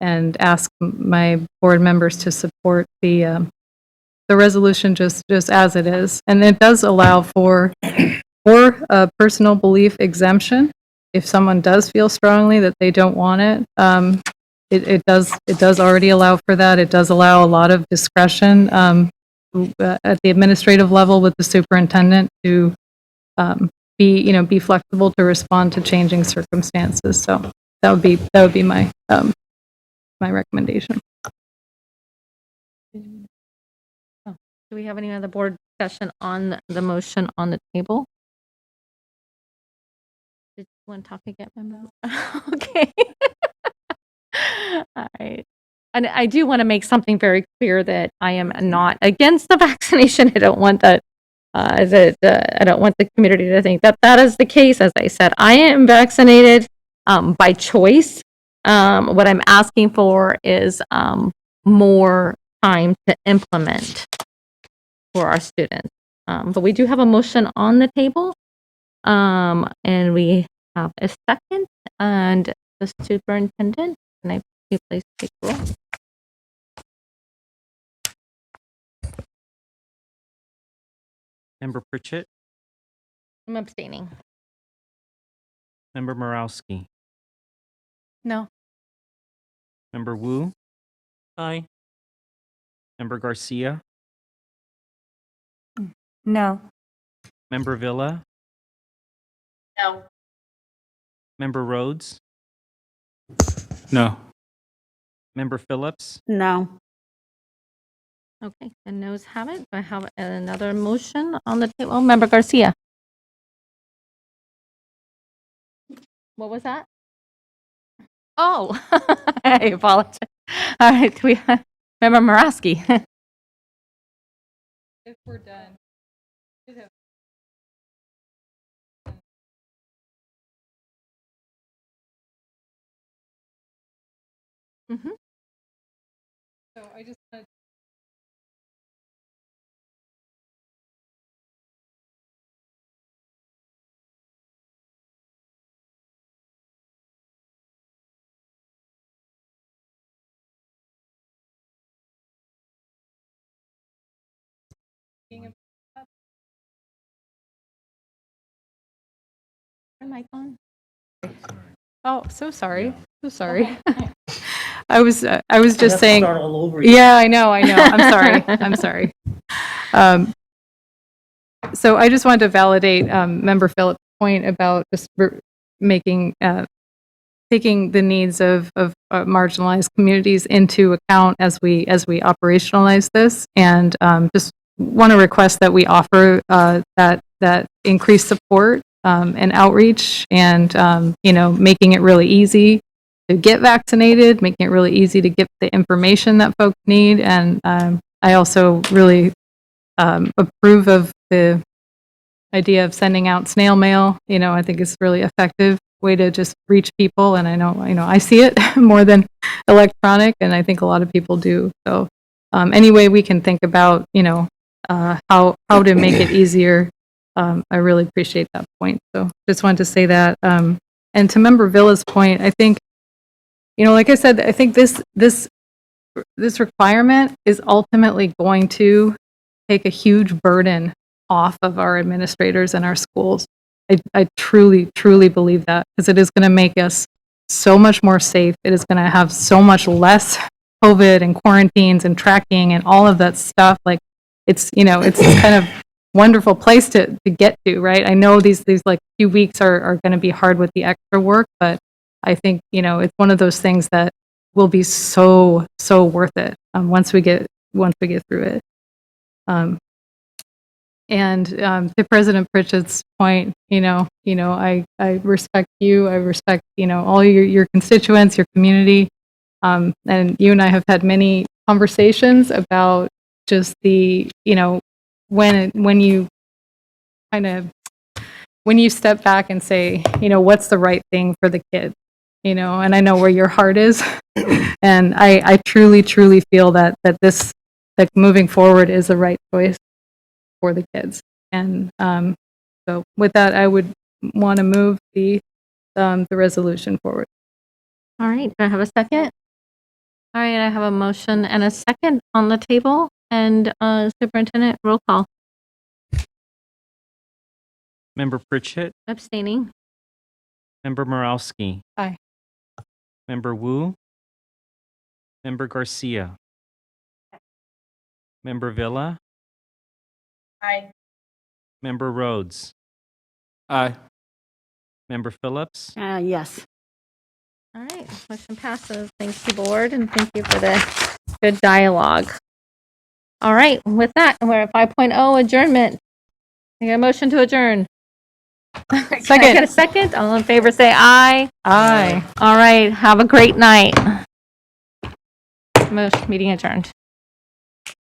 and ask my board members to support the the resolution just as it is. And it does allow for a personal belief exemption. If someone does feel strongly that they don't want it, it does already allow for that. It does allow a lot of discretion at the administrative level with the superintendent to be flexible to respond to changing circumstances. So that would be my my recommendation. Oh, do we have any other board discussion on the motion on the table? Did you want to talk again, member? Okay. All right. And I do want to make something very clear that I am not against the vaccination. I don't want that. I don't want the community to think that that is the case. As I said, I am vaccinated by choice. What I'm asking for is more time to implement for our students. But we do have a motion on the table, and we have a second. And the superintendent, can I please take roll? Member Pritchett, I'm abstaining. Member Morowski, No. Member Wu, Aye. Member Garcia, No. Member Villa, No. Member Rhodes, No. Member Phillips, No. Okay, the noes have it. I have another motion on the table. Member Garcia. What was that? Oh, I apologize. All right, we have Member Morowski. If we're done. Mm-hmm. So I just wanted Mic on? Oh, so sorry. So sorry. I was just saying. all over Yeah, I know. I'm sorry. I'm sorry. So I just wanted to validate Member Phillips' point about just making taking the needs of marginalized communities into account as we operationalize this, and just want to request that we offer that increased support and outreach, and making it really easy to get vaccinated, making it really easy to get the information that folks need, and I also really approve of the idea of sending out snail mail. I think it's really effective way to just reach people, and I know I see it more than electronic, and I think a lot of people do. So any way we can think about how to make it easier, I really appreciate that point. So just wanted to say that. And to Member Villa's point, I think like I said, I think this requirement is ultimately going to take a huge burden off of our administrators and our schools. I truly, truly believe that, because it is going to make us so much more safe. It is going to have so much less COVID and quarantines and tracking and all of that stuff. Like it's this kind of wonderful place to get to, right? I know these like few weeks are going to be hard with the extra work, but I think it's one of those things that will be so worth it once we get through it. And to President Pritchett's point, I respect you. I respect all your constituents, your community, and you and I have had many conversations about just the when you step back and say what's the right thing for the kids, and I know where your heart is, and I truly feel that this moving forward is the right choice for the kids. And so with that, I would want to move the resolution forward. All right, do I have a second? All right, I have a motion and a second on the table. And Superintendent, roll call. Member Pritchett, Abstaining. Member Morowski. Aye. Member Wu, Member Garcia, Member Villa, Aye. Member Rhodes, Aye. Member Phillips. Yes. All right, motion passes. Thank you, board, and thank you for the good dialogue. All right, with that, we're at 5.0 adjournment. I got a motion to adjourn. Can I get a second? All in favor, say aye. Aye. All right, have a great night. Meeting adjourned.